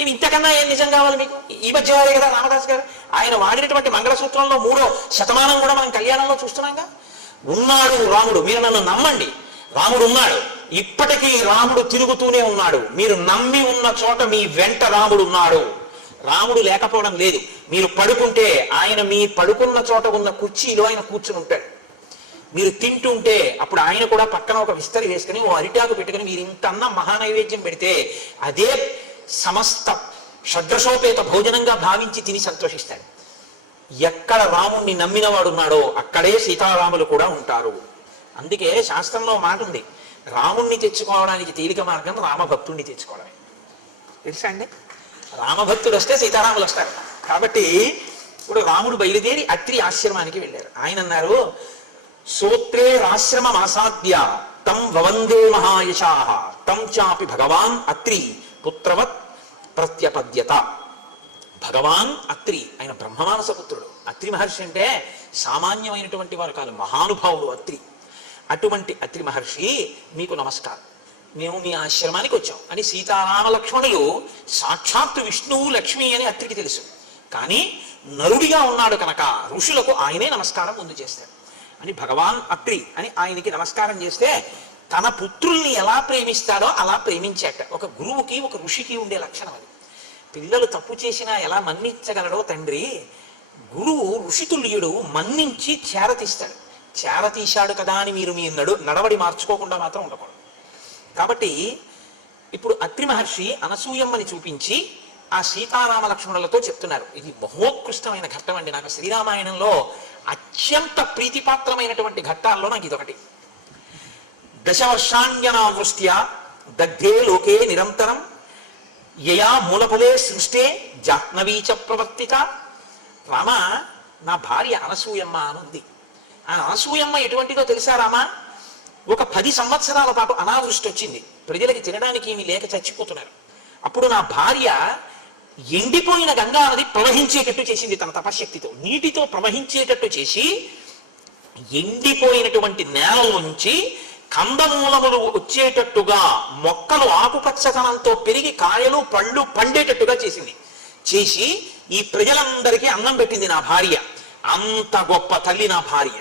ఏమి ఇంతకన్నా ఏం నిజం కావాలి మీకు? ఈ మధ్య వారే కదా రామదాస్ గారు. ఆయన వాడినటువంటి మంగళసూత్రంలో 3వ శతమానం కూడా మనం కళ్యాణంలో చూస్తున్నాంగా. ఉన్నాడు రాముడు, మీరు నన్ను నమ్మండి, రాముడు ఉన్నాడు, ఇప్పటికీ రాముడు తిరుగుతూనే ఉన్నాడు. మీరు నమ్మి ఉన్న చోట మీ వెంట రాముడు ఉన్నాడు. రాముడు లేకపోవడం లేదు. మీరు పడుకుంటే ఆయన మీ పడుకున్న చోట ఉన్న కుర్చీలో ఆయన కూర్చుని ఉంటాడు. మీరు తింటుంటే అప్పుడు ఆయన కూడా పక్కన ఒక విస్తరి వేసుకుని ఓ అరిటాకు పెట్టుకుని మీరు ఇంత అన్న మహానైవేద్యం పెడితే అదే సమస్త షడ్రసోపేత భోజనంగా భావించి తిని సంతోషిస్తాడు. ఎక్కడ రాముణ్ణి నమ్మినవాడు ఉన్నాడో అక్కడే సీతారాములు కూడా ఉంటారు. అందుకే శాస్త్రంలో మాట ఉంది, రాముణ్ణి తెచ్చుకోవడానికి తేలిక మార్గం రామభక్తుణ్ణి తెచ్చుకోవడమే. తెలుసా అండి? రామభక్తుడు వస్తే సీతారాములు వస్తారు. కాబట్టి ఇప్పుడు రాముడు బయలుదేరి అత్రి ఆశ్రమానికి వెళ్ళారు. ఆయన అన్నారు, సోత్రే రాశ్రమం ఆసాద్య తం వవందే మహాయశాః తం చాపి భగవాన్ అత్రి పుత్రవత్ ప్రత్యపద్యత. భగవాన్ అత్రి, ఆయన బ్రహ్మమానస పుత్రుడు. అత్రి మహర్షి అంటే సామాన్యమైనటువంటి వారు కాదు, మహానుభావుడు అత్రి. అటువంటి అత్రి మహర్షి మీకు నమస్కారం, మేము మీ ఆశ్రమానికి వచ్చాం అని. సీతారామ లక్ష్మణులు సాక్షాత్తు విష్ణువు లక్ష్మి అని అత్రికి తెలుసు, కానీ నరుడిగా ఉన్నాడు కనుక ఋషులకు ఆయనే నమస్కారం ముందు చేస్తాడు అని. భగవాన్ అత్రి అని ఆయనకి నమస్కారం చేస్తే తన పుత్రుల్ని ఎలా ప్రేమిస్తాడో అలా ప్రేమించాట. ఒక గురువుకి ఒక ఋషికి ఉండే లక్షణం అది. పిల్లలు తప్పు చేసినా ఎలా మన్నించగలడో తండ్రి, గురువు ఋషితుల్యుడు మన్నించి చేరతీస్తాడు. చేరతీశాడు కదా అని మీరు మీ నడవడి మార్చుకోకుండా మాత్రం ఉండకూడదు. కాబట్టి ఇప్పుడు అత్రి మహర్షి అనసూయమ్మని చూపించి ఆ సీతారామ లక్ష్మణులతో చెప్తున్నారు. ఇది మహోత్కృష్టమైన ఘట్టం అండి. నాకు శ్రీరామాయణంలో అత్యంత ప్రీతిపాత్రమైనటువంటి ఘట్టాల్లో నాకు ఇదొకటి. దశవర్షాణ్యనావృష్ట్య దగ్ధే లోకే నిరంతరం యయా మూలఫలే సృష్టే జాహ్నవీచ ప్రవర్తిత. రామ, నా భార్య అనసూయమ్మ అని ఉంది. ఆ అనసూయమ్మ ఎటువంటిదో తెలుసా రామ? ఒక 10 సంవత్సరాల పాటు అనావృష్టి వచ్చింది, ప్రజలకి తినడానికి ఏమీ లేక చచ్చిపోతున్నారు. అప్పుడు నా భార్య ఎండిపోయిన గంగా నది ప్రవహించేటట్టు చేసింది తన తపశక్తితో. నీటితో ప్రవహించేటట్టు చేసి ఎండిపోయినటువంటి నేల నుంచి కందమూలములు వచ్చేటట్టుగా, మొక్కలు ఆకుపచ్చతనంతో పెరిగి కాయలు పళ్ళు పండేటట్టుగా చేసింది. చేసి ఈ ప్రజలందరికీ అన్నం పెట్టింది నా భార్య. అంత గొప్ప తల్లి నా భార్య.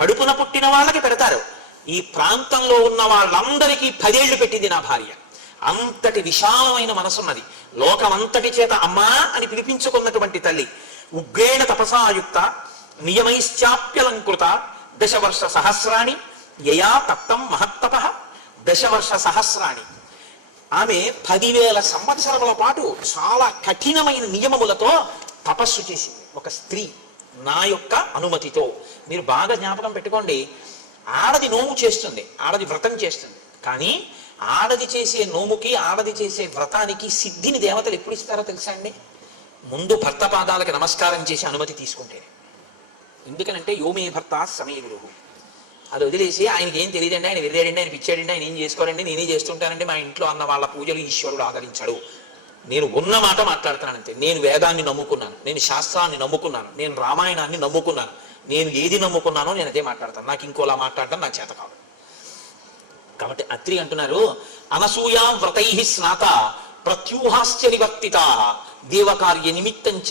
కడుపున పుట్టిన వాళ్ళకి పెడతారు, ఈ ప్రాంతంలో ఉన్న వాళ్ళందరికీ 10 ఏళ్లు పెట్టింది నా భార్య. అంతటి విశాలమైన మనసున్నది. లోకమంతటి చేత అమ్మా అని పిలిపించుకున్నటువంటి తల్లి. ఉగ్రేణ తపసాయుక్త నియమైశ్చాప్యలంకృత దశవర్ష సహస్రాణి యయా తప్తం మహత్తప. దశవర్ష సహస్రాణి, ఆమె 10,000 సంవత్సరముల పాటు చాలా కఠినమైన నియమములతో తపస్సు చేసింది ఒక స్త్రీ, నా యొక్క అనుమతితో. మీరు బాగా జ్ఞాపకం పెట్టుకోండి, ఆడది నోము చేస్తుంది, ఆడది వ్రతం చేస్తుంది. కానీ ఆడది చేసే నోముకి, ఆడది చేసే వ్రతానికి సిద్ధిని దేవతలు ఎప్పుడు ఇస్తారో తెలుసా అండి? ముందు భర్త పాదాలకు నమస్కారం చేసి అనుమతి తీసుకుంటే. ఎందుకనంటే యోమే భర్త సమీ గురువు. అది వదిలేసి ఆయనకి ఏం తెలియదండి, ఆయన విరిదాడండి, ఆయన పిచ్చాడండి, ఆయన ఏం చేసుకోరండి, నేనే చేస్తుంటానండి, మా ఇంట్లో అన్న వాళ్ళ పూజలు ఈశ్వరుడు ఆదరించాడు. నేను ఉన్న మాట మాట్లాడుతున్నానంతే. నేను వేదాన్ని నమ్ముకున్నాను, నేను శాస్త్రాన్ని నమ్ముకున్నాను, నేను రామాయణాన్ని నమ్ముకున్నాను. నేను ఏది నమ్ముకున్నానో నేను అదే మాట్లాడతాను. నాకు ఇంకోలా మాట్లాడటం నాకు చేత కాదు. కాబట్టి అత్రి అంటున్నారు, అనసూయా వ్రతై స్నాత ప్రత్యూహాశ్చ నివర్తితా దేవకార్య నిమిత్తంచ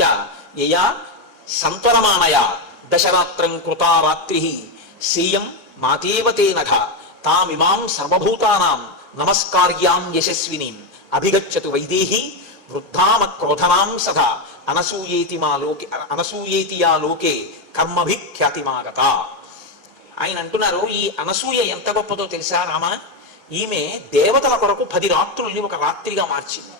యయా సంతరమాణయ దశరాత్రం కృతా రాత్రి సేయం మాతేవతే నఘ తామిమాం సర్వభూతానాం నమస్కార్యాం యశస్వినీం అభిగచ్చతు వైదేహి వృద్ధామ క్రోధనాం సదా అనసూయేతి యా లోకే కర్మభిఖ్యాతిమాగత. ఆయన అంటున్నారు, ఈ అనసూయ ఎంత గొప్పదో తెలుసా రామ? ఈమె దేవతల కొరకు 10 రాత్రుల్ని ఒక రాత్రిగా మార్చింది.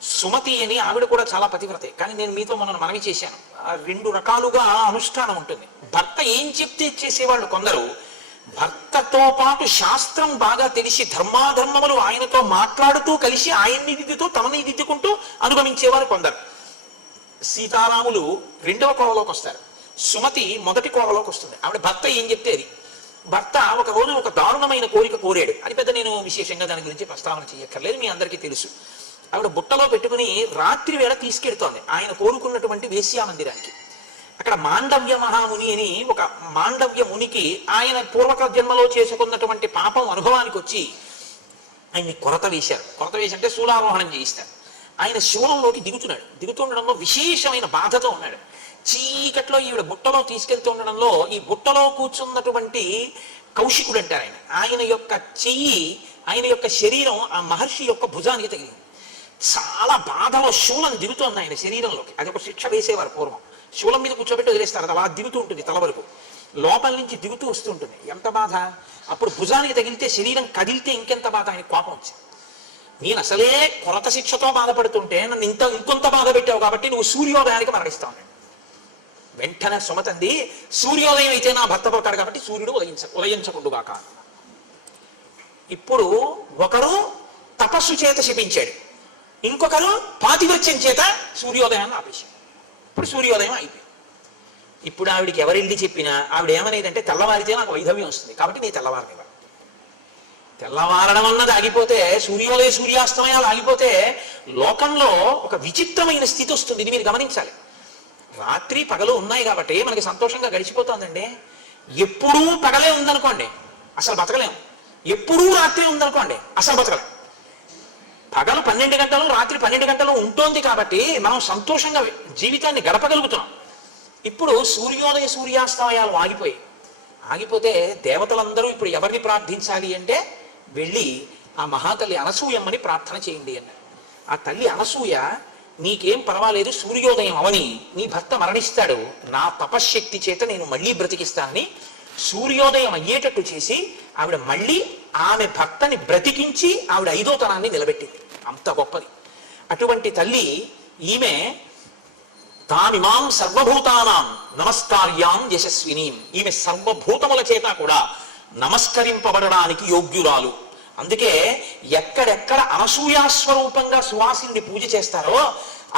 సుమతి అని ఆవిడ కూడా చాలా పతివ్రతే. కానీ నేను మీతో మనవి చేశాను, 2 రకాలుగా అనుష్ఠానం ఉంటుంది. భర్త ఏం చెప్తే చేసేవాళ్ళు కొందరు, భర్తతో పాటు శాస్త్రం బాగా తెలిసి ధర్మాధర్మములు ఆయనతో మాట్లాడుతూ కలిసి ఆయన్ని దిద్దుతూ తమని దిద్దుకుంటూ అనుగమించేవారు కొందరు. సీతారాములు 2వ కోవలోకి వస్తారు, సుమతి 1వ కోవలోకి వస్తుంది. ఆవిడ భర్త ఏం చెప్తే అది. భర్త ఒక రోజు ఒక దారుణమైన కోరిక కోరాడు అని, పెద్ద నేను విశేషంగా దాని గురించి ప్రస్తావన చేయక్కర్లేదు, మీ అందరికీ తెలుసు. ఆవిడ బుట్టలో పెట్టుకుని రాత్రి వేళ తీసుకెడుతోంది ఆయన కోరుకున్నటువంటి వేశ్యా మందిరానికి. అక్కడ మాండవ్య మహాముని అని ఒక మాండవ్య మునికి ఆయన పూర్వక జన్మలో చేసుకున్నటువంటి పాపం అనుభవానికి వచ్చి ఆయన్ని కొరత వేశారు. కొరత వేసి అంటే శూలారోహణం చేయిస్తారు. ఆయన శూలంలోకి దిగుతుండడంలో విశేషమైన బాధతో ఉన్నాడు. చీకట్లో ఈవిడ బుట్టలో తీసుకెళ్తూ ఉండడంలో ఈ బుట్టలో కూర్చున్నటువంటి కౌశికుడు అంటారు ఆయన, ఆయన యొక్క చెయ్యి, ఆయన యొక్క శరీరం ఆ మహర్షి యొక్క భుజానికి తగిలింది. చాలా బాధలో శూలం దిగుతోంది ఆయన శరీరంలోకి. అది ఒక శిక్ష వేసేవారు పూర్వం. శూలం మీద కూర్చోబెట్టి వదిలేస్తారు, అది అలా దిగుతూ ఉంటుంది తల వరకు, లోపల నుంచి దిగుతూ వస్తూ ఉంటుంది. ఎంత బాధ! అప్పుడు భుజానికి తగిలితే శరీరం కదిలితే ఇంకెంత బాధ! ఆయన కోపం వచ్చింది. నేను అసలే కొరత శిక్షతో బాధపడుతుంటే నన్ను ఇంకొంత బాధ పెట్టావు కాబట్టి నువ్వు సూర్యోదయానికి మరణిస్తావు. వెంటనే సుమతంది, సూర్యోదయం అయితే నా భర్త పోతాడు కాబట్టి సూర్యుడు ఉదయించకుండుగాక. ఇప్పుడు ఒకరు తపస్సు చేత శపించాడు, ఇంకొకరు పాతివ్రత్యం చేత సూర్యోదయాన్ని ఆపేశాడు. ఇప్పుడు సూర్యోదయం అయిపోయింది. ఇప్పుడు ఆవిడికి ఎవరెళ్ళి చెప్పినా ఆవిడ ఏమనేదంటే, తెల్లవారితే నాకు వైధవ్యం వస్తుంది కాబట్టి నేను తెల్లవారనివ్వ. తెల్లవారడం అన్నది ఆగిపోతే, సూర్యోదయ సూర్యాస్తమయాలు ఆగిపోతే లోకంలో ఒక విచిత్రమైన స్థితి వస్తుంది. ఇది మీరు గమనించాలి. రాత్రి పగలు ఉన్నాయి కాబట్టి మనకి సంతోషంగా గడిచిపోతుందండి. ఎప్పుడూ పగలే ఉందనుకోండి అసలు బతకలేము, ఎప్పుడూ రాత్రి ఉందనుకోండి అసలు బతకలేం. పగలు 12 గంటలు, రాత్రి 12 గంటలు ఉంటుంది కాబట్టి మనం సంతోషంగా జీవితాన్ని గడపగలుగుతున్నాం. ఇప్పుడు సూర్యోదయ సూర్యాస్తమయాలు ఆగిపోతే దేవతలందరూ ఇప్పుడు ఎవరిని ప్రార్థించాలి అంటే, వెళ్ళి ఆ మహాతల్లి అనసూయమ్మని ప్రార్థన చేయండి అన్నారు. ఆ తల్లి అనసూయ, నీకేం పర్వాలేదు, సూర్యోదయం అవని నీ భర్త మరణిస్తాడు, నా తపశ్శక్తి చేత నేను మళ్ళీ బ్రతికిస్తానని సూర్యోదయం అయ్యేటట్టు చేసి ఆవిడ మళ్ళీ ఆమె భర్తని బ్రతికించి ఆవిడ 5వ తనాన్ని నిలబెట్టింది. అంత గొప్పది అటువంటి తల్లి ఈమె. తామిమాం సర్వభూతానాం నమస్కార్యాం యశస్వినీం. ఈమె సర్వభూతముల చేత కూడా నమస్కరింపబడడానికి యోగ్యురాలు. అందుకే ఎక్కడెక్కడ అనసూయాస్వరూపంగా సువాసిని పూజ చేస్తారో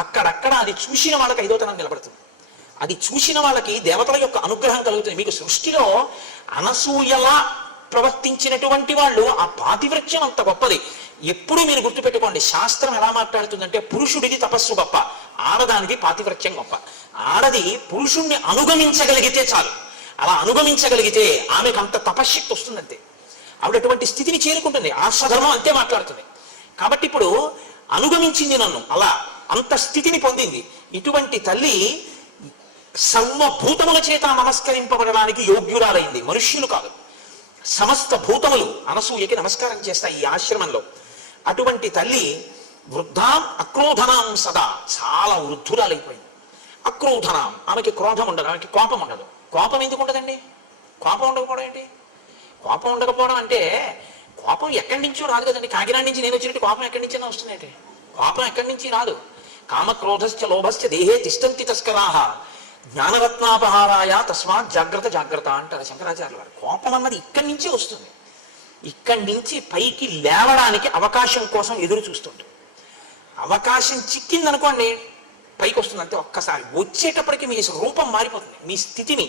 అక్కడక్కడ అది చూసిన వాళ్ళకి 5వ తనం నిలబడుతుంది. అది చూసిన వాళ్ళకి దేవతల యొక్క అనుగ్రహం కలుగుతుంది. మీకు సృష్టిలో అనసూయలా ప్రవర్తించినటువంటి వాళ్ళు ఆ పాతివ్రత్యం అంత గొప్పది. ఎప్పుడూ మీరు గుర్తుపెట్టుకోండి, శాస్త్రం ఎలా మాట్లాడుతుందంటే పురుషుడిది తపస్సు గొప్ప, ఆడదానిది పాతివ్రత్యం గొప్ప. ఆడది పురుషుణ్ణి అనుగమించగలిగితే చాలు, అలా అనుగమించగలిగితే ఆమెకు అంత తపశ్శక్తి వస్తుందంతే, ఆవిడ అటువంటి స్థితిని చేరుకుంటుంది. ఆ స్వధర్మం అంతే మాట్లాడుతుంది. కాబట్టి ఇప్పుడు అనుగమించింది నన్ను, అలా అంత స్థితిని పొందింది. ఇటువంటి తల్లి సర్వభూతముల చేత నమస్కరింపబడడానికి యోగ్యురాలైంది, మనుష్యులు కాదు. సమస్త భూతములు అనసూయకి నమస్కారం చేస్తాయి ఈ ఆశ్రమంలో. అటువంటి తల్లి వృద్ధాం అక్రోధనాం సదా, చాలా వృద్ధురాలైపోయింది. అక్రోధనాం, ఆమెకి క్రోధం ఉండదు, ఆమెకి కోపం ఉండదు. కోపం ఎందుకు ఉండదండి? కోపం ఉండకపోవడం ఏంటి? కోపం ఉండకపోవడం అంటే కోపం ఎక్కడి నుంచో రాదు కదండి. కాకినాడ నుంచి నేను వచ్చినట్టు కోపం ఎక్కడి నుంచైనా వస్తున్నాయి. కోపం ఎక్కడి నుంచి రాదు. కామక్రోధశ్చ లోభశ్చ దేహే తిష్టంతి తస్కరాహ జ్ఞానరత్నాపహారాయ తస్మాత్ జాగ్రత్త జాగ్రత్త అంటారు శంకరాచార్యుల వారు. కోపం అన్నది ఇక్కడి నుంచే వస్తుంది. ఇక్కడి నుంచి పైకి లేవడానికి అవకాశం కోసం ఎదురు చూస్తుంటాం. అవకాశం చిక్కిందనుకోండి పైకి వస్తుంది అంతే. ఒక్కసారి వచ్చేటప్పటికి మీ రూపం మారిపోతుంది. మీ స్థితిని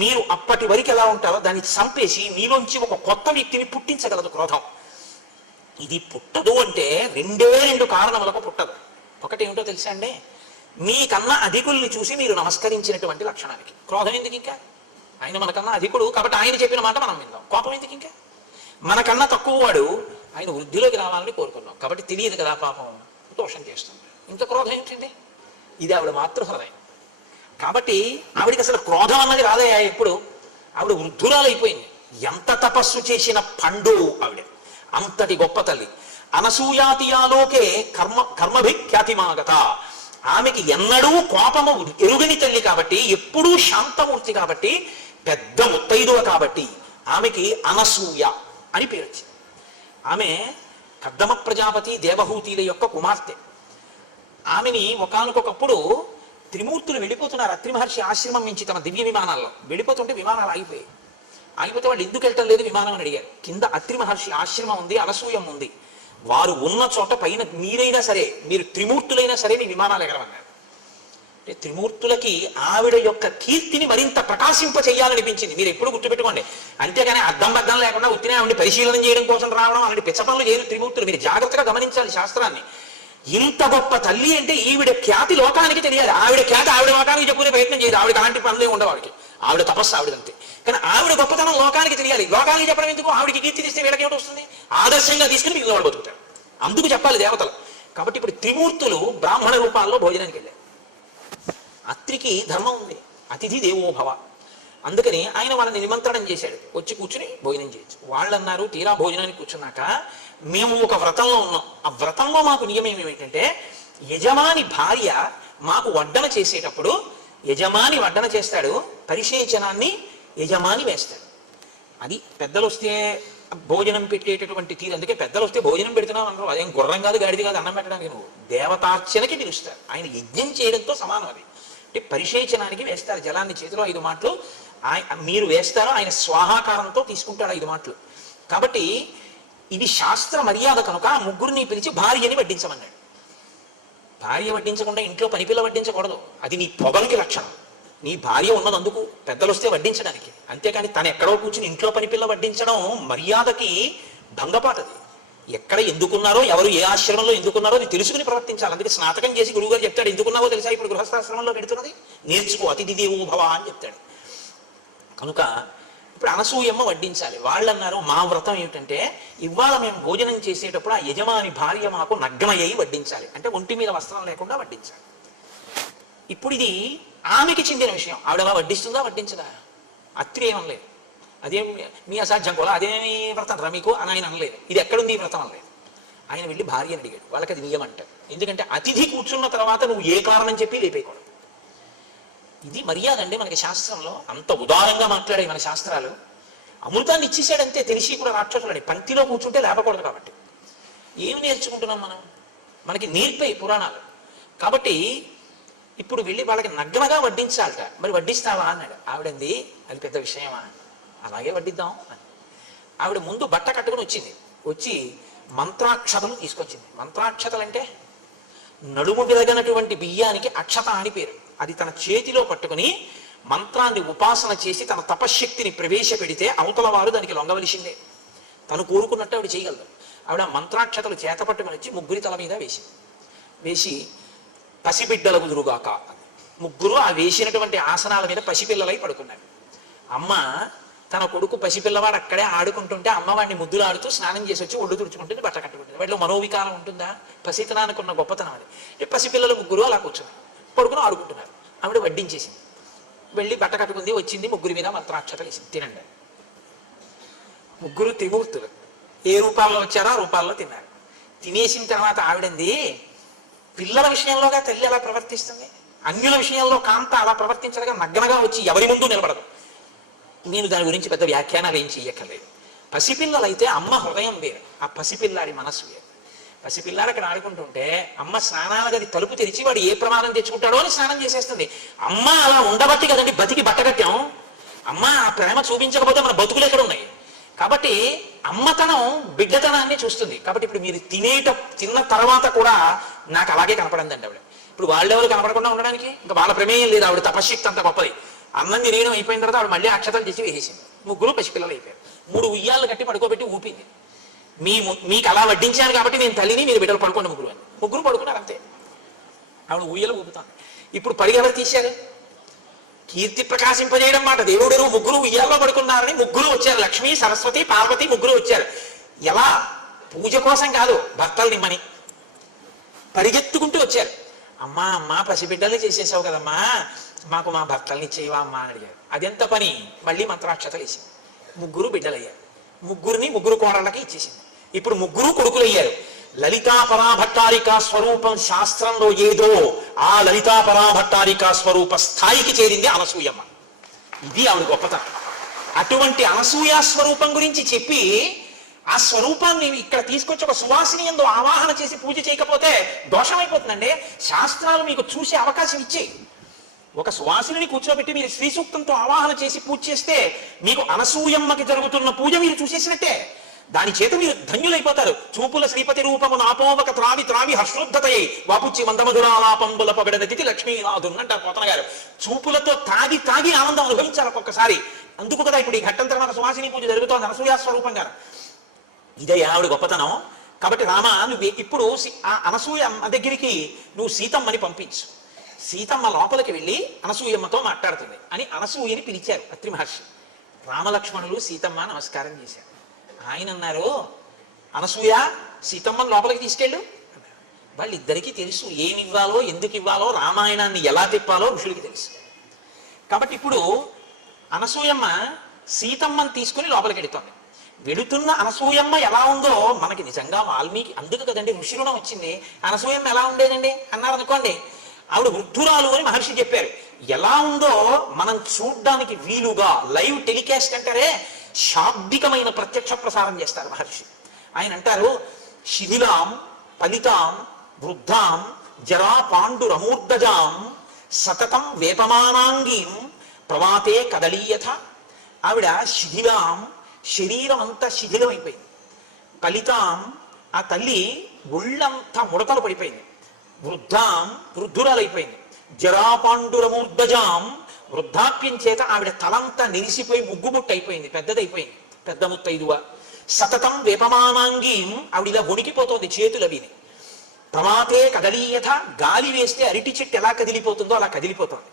మీరు అప్పటి వరకు ఎలా ఉంటారో దాన్ని చంపేసి మీలోంచి ఒక కొత్త వ్యక్తిని పుట్టించగలదు క్రోధం. ఇది పుట్టదు అంటే రెండు కారణములకు పుట్టదు. ఒకటి ఏమిటో తెలుసా అండి? మీకన్నా అధికుల్ని చూసి మీరు నమస్కరించినటువంటి లక్షణానికి. క్రోధం ఎందుకు ఇంకా? ఆయన మనకన్నా అధికుడు కాబట్టి ఆయన చెప్పిన మాట మనం విందాం. కోపం ఎందుకు ఇంకా? మనకన్నా తక్కువ వాడు, ఆయన వృద్ధిలోకి రావాలని కోరుకున్నాం కాబట్టి తెలియదు కదా పాపం, దోషం చేస్తుంది. ఇంకా క్రోధం ఏంటండి? ఇది ఆవిడ మాతృహృదయం. కాబట్టి ఆవిడికి అసలు క్రోధం అన్నది రాదయా ఎప్పుడు. ఆవిడ వృద్ధురాలైపోయింది. ఎంత తపస్సు చేసిన పండు ఆవిడ, అంతటి గొప్ప తల్లి. అనసూయాతియాలోకే కర్మభిఖ్యాతిమాగత. ఆమెకి ఎన్నడూ కోపము ఎరుగని తల్లి కాబట్టి, ఎప్పుడూ శాంతమూర్తి కాబట్టి, పెద్ద ముత్తైదువ కాబట్టి ఆమెకి అనసూయ అని పేరు వచ్చింది. ఆమె కర్దమ ప్రజాపతి దేవహూతిల యొక్క కుమార్తె. ఆమెని ఒకానొకప్పుడు త్రిమూర్తులు వెళ్ళిపోతున్నారు అత్రి మహర్షి ఆశ్రమం నుంచి తమ దివ్య విమానాల్లో. వెళ్ళిపోతుంటే విమానాలు ఆగిపోతే వాళ్ళు ఎందుకు వెళ్ళటం లేదు విమానం అని అడిగారు. కింద అత్రి మహర్షి ఆశ్రమం ఉంది, అనసూయం ఉంది, వారు ఉన్న చోట పైన మీరైనా సరే, మీరు త్రిమూర్తులైనా సరే మీ విమానాలు ఎగరమన్నారు. అంటే త్రిమూర్తులకి ఆవిడ యొక్క కీర్తిని మరింత ప్రకాశింప చేయాలనిపించింది. మీరు ఎప్పుడు గుర్తుపెట్టుకోండి. అంతేగాని అద్దం బద్దం లేకుండా ఉత్తినే ఆవిడ పరిశీలన చేయడం కోసం రావడం అలాంటి పిచ్చపనులు చేయరు త్రిమూర్తులు. మీరు జాగ్రత్తగా గమనించాలి శాస్త్రాన్ని. ఇంత గొప్ప తల్లి అంటే ఈవిడ ఖ్యాతి లోకానికి తెలియాలి. ఆవిడ ఖ్యాతి ఆవిడ లోకానికి చెప్పుకునే ప్రయత్నం చేయదు. ఆవిడ అలాంటి పనులే ఉండవాడికి, ఆవిడ తపస్సు ఆవిడంతే. కానీ ఆవిడ గొప్పతనం లోకానికి తెలియాలి. లోకానికి చెప్పడం ఎందుకు? ఆవిడకి కీర్తి తీస్తే వీళ్ళకి ఏమిటి వస్తుంది? ఆదర్శంగా తీసుకుని మిగిలిన వాడు బతుకుతారు. అందుకు చెప్పాలి దేవతలు. కాబట్టి ఇప్పుడు త్రిమూర్తులు బ్రాహ్మణ రూపాల్లో భోజనానికి వెళ్ళారు. అత్రికి ధర్మం ఉంది, అతిథి దేవోభవ. అందుకని ఆయన వాళ్ళని నిమంత్రణం చేశాడు, వచ్చి కూర్చుని భోజనం చేయొచ్చు. వాళ్ళు అన్నారు తీరా భోజనానికి కూర్చున్నాక, మేము ఒక వ్రతంలో ఉన్నాం. ఆ వ్రతంలో మాకు నియమం ఏమిటంటే, యజమాని భార్య మాకు వడ్డన చేసేటప్పుడు యజమాని వడ్డన చేస్తాడు, పరిశేచనాన్ని యజమాని వేస్తాడు. అది పెద్దలు వస్తే భోజనం పెట్టేటటువంటి తీరు. అందుకే పెద్దలు వస్తే భోజనం పెడుతున్నావు అంటారు. అదేం గుర్రం కాదు, గాడిది కాదు అన్నం పెట్టడానికి. నువ్వు దేవతార్చనకి పిలుస్తారు. ఆయన యజ్ఞం చేయడంతో సమానం అది. అంటే పరిశేచనానికి వేస్తారు జలాన్ని చేతిలో 5 మాటలు మీరు వేస్తారు, ఆయన స్వాహాకారంతో తీసుకుంటాడు 5 మాటలు. కాబట్టి ఇది శాస్త్ర మర్యాద కనుక ఆ ముగ్గురిని పిలిచి భార్యని వడ్డించమన్నాడు. భార్య వడ్డించకుండా ఇంట్లో పనిపిల్ల వడ్డించకూడదు, అది నీ పొగలకి లక్షణం. నీ భార్య ఉన్నదందుకు పెద్దలు వస్తే వడ్డించడానికి, అంతేకాని తను ఎక్కడో కూర్చుని ఇంట్లో పనిపిల్ల వడ్డించడం మర్యాదకి భంగపాటది. ఎక్కడ ఎందుకున్నారో, ఎవరు ఏ ఆశ్రమంలో ఎందుకున్నారో అది తెలుసుకుని ప్రవర్తించాలి. అందుకే స్నాతకం చేసి గురువుగారు చెప్తాడు, ఎందుకున్నావో తెలుసా, ఇప్పుడు గృహస్థాశ్రమంలో పెడుతున్నది నేర్చుకో, అతిథి దేవో భవ అని చెప్తాడు. కనుక ఇప్పుడు అనసూయమ్మ వడ్డించాలి. వాళ్ళు అన్నారు మా వ్రతం ఏమిటంటే ఇవాళ మేము భోజనం చేసేటప్పుడు ఆ యజమాని భార్య మాకు నగ్నయ్యి వడ్డించాలి, అంటే ఒంటి మీద వస్త్రం లేకుండా వడ్డించాలి. ఇప్పుడు ఇది ఆమెకి చెందిన విషయం. ఆవిడ అలా వడ్డిస్తుందా వడ్డించదా? అత్రి ఏమనలేదు, అదేం మీ అసాధ్యం కూడా, అదేమి వ్రతం రా మీకు అని ఆయన అనలేదు. ఇది ఎక్కడుంది ఈ వ్రతం అనలేదు. ఆయన వెళ్ళి భార్యని అడిగాడు. వాళ్ళకి అది నియమం అంటారు. ఎందుకంటే అతిథి కూర్చున్న తర్వాత నువ్వు ఏ కారణం చెప్పి లేపేయకూడదు. ఇది మర్యాద అండి మనకి శాస్త్రంలో. అంత ఉదారంగా మాట్లాడే మన శాస్త్రాలు. అమృతాన్ని ఇచ్చేసాడంతే, తెలిసి కూడా రాక్షసులని పంక్తిలో కూర్చుంటే లేపకూడదు. కాబట్టి ఏమి నేర్చుకుంటున్నాం మనం? మనకి నేర్పాయి పురాణాలు. కాబట్టి ఇప్పుడు వెళ్ళి వాళ్ళకి నగ్నగా వడ్డించాలట. మరి వడ్డిస్తావా అన్నాడు. ఆవిడంది అది పెద్ద విషయమా, అలాగే వడ్డిద్దాం అని. ఆవిడ ముందు బట్ట కట్టుకుని వచ్చింది. వచ్చి మంత్రాక్షతలు తీసుకొచ్చింది. మంత్రాక్షతలు అంటే నడుము విరగనటువంటి బియ్యానికి అక్షత అని పేరు. అది తన చేతిలో పట్టుకుని మంత్రాన్ని ఉపాసన చేసి తన తపశ్శక్తిని ప్రవేశపెడితే అవతల వారు దానికి లొంగవలసిందే. తను కోరుకున్నట్టు ఆవిడ చేయగలదు. ఆవిడ మంత్రాక్షతలు చేతపట్టుమని వచ్చి ముగ్గురి తల మీద వేసి పసిబిడ్డల కుదురుగాక. ముగ్గురు ఆ వేసినటువంటి ఆసనాల మీద పసిపిల్లలై పడుకున్నారు. అమ్మ తన కొడుకు పసిపిల్లవాడు అక్కడే ఆడుకుంటుంటే అమ్మవాడిని ముద్దులు ఆడుతూ స్నానం చేసి వచ్చి ఒళ్ళు తుడుచుకుంటుంది, బట్ట కట్టుకుంటుంది. వాటిలో మనోవికారం ఉంటుందా? పసితనానికి ఉన్న గొప్పతనం అది. పసిపిల్లలు ముగ్గురు అలా కూర్చున్నారు, పడుకుని ఆడుకుంటున్నారు. ఆవిడ వడ్డించేసింది, వెళ్ళి బట్ట కట్టుకుంది, వచ్చింది, ముగ్గురి మీద మంత్రాక్షతలు వేసింది, తినండి. ముగ్గురు త్రిమూర్తులు ఏ రూపాల్లో వచ్చారో ఆ రూపాల్లో తిన్నారు. తినేసిన తర్వాత ఆవిడంది, పిల్లల విషయంలోగా తల్లి అలా ప్రవర్తిస్తుంది, అన్యుల విషయంలో కాంత అలా ప్రవర్తించగా నగ్గనగా వచ్చి ఎవరి ముందు నిలబడదు. నేను దాని గురించి పెద్ద వ్యాఖ్యానాలు ఏం చెయ్యక్కర్లేదు. పసిపిల్లలైతే అమ్మ హృదయం వేరు, ఆ పసిపిల్లాడి మనస్సు వేరు. పసిపిల్లాడు అక్కడ ఆడుకుంటుంటే అమ్మ స్నానాల గది తలుపు తెరిచి వాడు ఏ ప్రమాదం తెచ్చుకుంటాడో అని స్నానం చేసేస్తుంది. అమ్మ అలా ఉండబట్టి కదండి బతికి బట్టగట్టాం. అమ్మ ఆ ప్రేమ చూపించకపోతే మన బతుకులు ఎక్కడ ఉన్నాయి? కాబట్టి అమ్మతనం బిడ్డతనాన్ని చూస్తుంది. కాబట్టి ఇప్పుడు మీరు తిన్న తర్వాత కూడా నాకు అలాగే కనపడిందండి ఆవిడ. ఇప్పుడు వాళ్ళెవరు కనపడకుండా ఉండడానికి ఇంకా వాళ్ళ ప్రమేయం లేదు. ఆవిడ తపశ్శక్తి అంత గొప్పది. అన్నం తినేయడం అయిపోయిన తర్వాత ఆవిడ మళ్ళీ అక్షతలు చేసి వేసేసింది. ముగ్గురు పసిపిల్లలు అయిపోయారు. 3 ఉయ్యాలు కట్టి పడుకోబెట్టి ఊపింది. మీకు అలా వడ్డించాను కాబట్టి నేను తల్లిని, మీరు బిడ్డలు పడుకోండి ముగ్గురు అని. ముగ్గురు పడుకున్నారు అంతే. ఆవిడ ఉయ్యలు ఊపుతాను. ఇప్పుడు పరిగెవరు తీశారు? కీర్తి ప్రకాశింపజేయడం మాట. దేవుడు ముగ్గురు ఉయ్యాల్లో పడుకున్నారని ముగ్గురు వచ్చారు. లక్ష్మి, సరస్వతి, పార్వతి ముగ్గురు వచ్చారు. ఎలా? పూజ కోసం కాదు, భర్తలు నిమ్మని పరిగెత్తుకుంటూ వచ్చారు. అమ్మా పసిబిడ్డల్ని చేసేసావు కదమ్మా, మాకు మా భర్తల్ని ఇచ్చేవా అమ్మా అని అడిగారు. అదెంత పని? మళ్ళీ మంత్రాక్షతలు వేసింది. ముగ్గురు బిడ్డలయ్యారు. ముగ్గురు కోడళ్ళకి ఇచ్చేసింది. ఇప్పుడు ముగ్గురు కొడుకులయ్యారు. లలితాపరాభట్టారికా స్వరూపం శాస్త్రంలో ఏదో ఆ లలితాపరాభట్టారికా స్వరూప స్థాయికి చేరింది అనసూయమ్మ. ఇది ఆవిడ గొప్పతనం. అటువంటి అనసూయ స్వరూపం గురించి చెప్పి ఆ స్వరూపాన్ని ఇక్కడ తీసుకొచ్చి ఒక సువాసిని యందు ఆవాహన చేసి పూజ చేయకపోతే దోషమైపోతుందండి. శాస్త్రాలు మీకు చూసే అవకాశం ఇచ్చేయి. ఒక సువాసిని కూర్చోబెట్టి మీరు శ్రీ సూక్తంతో ఆవాహన చేసి పూజ చేస్తే మీకు అనసూయమ్మకి జరుగుతున్న పూజ మీరు చూసేసినట్టే. దాని చేత మీరు ధన్యులైపోతారు. చూపుల శ్రీపతి రూపము నాపోవక త్రావి హర్షోద్ధతయ్యి వాపుచ్చి మందమధురాలాపంబుల పబెడనతిథి లక్ష్మీనాథున్ అంటారు పోతన గారు. చూపులతో తాగి ఆనందం అనుభవించాలి ఒక్కొక్కసారి. అందుకు కదా ఇప్పుడు ఈ ఘట్టం తర్వాత సువాసిని పూజ జరుగుతోంది అనసూయ స్వరూపంగా. ఇదే ఆవిడ గొప్పతనం. కాబట్టి రామ, నువ్వు ఇప్పుడు ఆ అనసూయ దగ్గరికి నువ్వు సీతమ్మని పంపించు. సీతమ్మ లోపలికి వెళ్ళి అనసూయమ్మతో మాట్లాడుతుంది అని అనసూయని పిలిచారు అత్రి మహర్షి. రామలక్ష్మణులు సీతమ్మ నమస్కారం చేశారు. ఆయన అన్నారు, అనసూయ సీతమ్మని లోపలికి తీసుకెళ్ళు అన్నారు. వాళ్ళిద్దరికీ తెలుసు ఏమి ఇవ్వాలో, ఎందుకు ఇవ్వాలో, రామాయణాన్ని ఎలా తిప్పాలో ఋషులకి తెలుసు. కాబట్టి ఇప్పుడు అనసూయమ్మ సీతమ్మని తీసుకుని లోపలికి వెళుతోంది. వెళుతున్న అనసూయమ్మ ఎలా ఉందో మనకి నిజంగా వాల్మీకి, అందుకు కదండి ఋషి రుణం వచ్చింది. అనసూయమ్మ ఎలా ఉండేదండి అన్నారు అనుకోండి, ఆవిడ వృద్ధురాలు అని మహర్షి చెప్పారు. ఎలా ఉందో మనం చూడ్డానికి వీలుగా లైవ్ టెలికాస్ట్ అంటారే, శాబ్దికమైన ప్రత్యక్ష ప్రసారం చేస్తారు మహర్షి. ఆయన అంటారు, శిథిలాం ఫలితాం వృద్ధాం జరా పాండురమూర్ధజాం సతతం వేపమానాంగీం ప్రవాతే కదలీయథ. ఆవిడ శిథిలాం, శరీరం అంతా శిథిలమైపోయింది. ఫలితాం, ఆ తల్లి ఒళ్ళంతా ముడతలు పడిపోయింది. వృద్ధాం, వృద్ధురాలైపోయింది. జరాపాండురమూర్ధజాం, వృద్ధాప్యం చేత ఆవిడ తలంతా నిలిసిపోయి ముగ్గుముట్టు అయిపోయింది, పెద్దదైపోయింది, పెద్ద ముత్తైదువ. సతతం వేపమానాంగీం, ఆవిడ ఇలా వణికిపోతోంది చేతులు అవిని. ప్రమాతే కదలీయథ, గాలి వేస్తే అరిటి చెట్టు ఎలా కదిలిపోతుందో అలా కదిలిపోతోంది.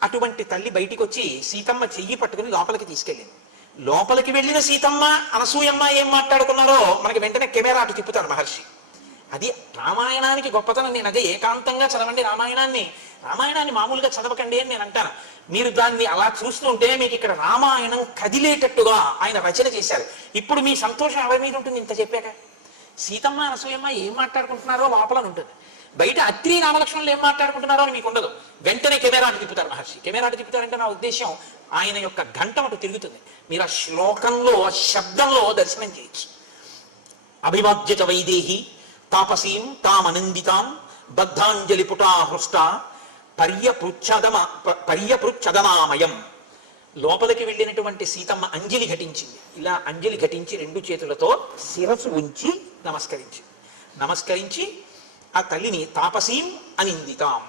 అటువంటి తల్లి బయటికి వచ్చి సీతమ్మ చెయ్యి పట్టుకుని లోపలికి తీసుకెళ్ళింది. లోపలికి వెళ్ళిన సీతమ్మ అనసూయమ్మ ఏం మాట్లాడుకున్నారో మనకి వెంటనే కెమెరా అటు తిప్పుతారు మహర్షి. అది రామాయణానికి గొప్పతనం. నేను అదే ఏకాంతంగా చదవండి రామాయణాన్ని మామూలుగా చదవకండి అని నేను అంటాను. మీరు దాన్ని అలా చూస్తుంటే మీకు ఇక్కడ రామాయణం కదిలేటట్టుగా ఆయన రచన చేశారు. ఇప్పుడు మీ సంతోషం ఎవరి మీద ఉంటుంది? ఇంత చెప్పాక సీతమ్మ అనసూయమ్మ ఏం మాట్లాడుకుంటున్నారో లోపల ఉంటుంది. బయట అత్రి రామలక్ష్మణులు ఏం మాట్లాడుకుంటున్నారో అని మీకు ఉండదు. వెంటనే కెమెరా అటు తిప్పుతారు మహర్షి. కెమెరా అటు తిప్పుతారంటే నా ఉద్దేశం ఆయన యొక్క ఘంటం అటు తిరుగుతుంది. మీరు ఆ శ్లోకంలో, ఆ శబ్దంలో దర్శనం చేయొచ్చు. అభివాద్యత వైదేహి తాపసీం తామనందితాం బద్ధాంజలి పుటా హృష్ట పర్యపృచ్ఛదనామయం. లోపలికి వెళ్ళినటువంటి సీతమ్మ అంజలి ఘటించింది. ఇలా అంజలి ఘటించి 2 చేతులతో శిరస్సు ఉంచి నమస్కరించి ఆ తల్లిని తాపసీం అనిందితాం,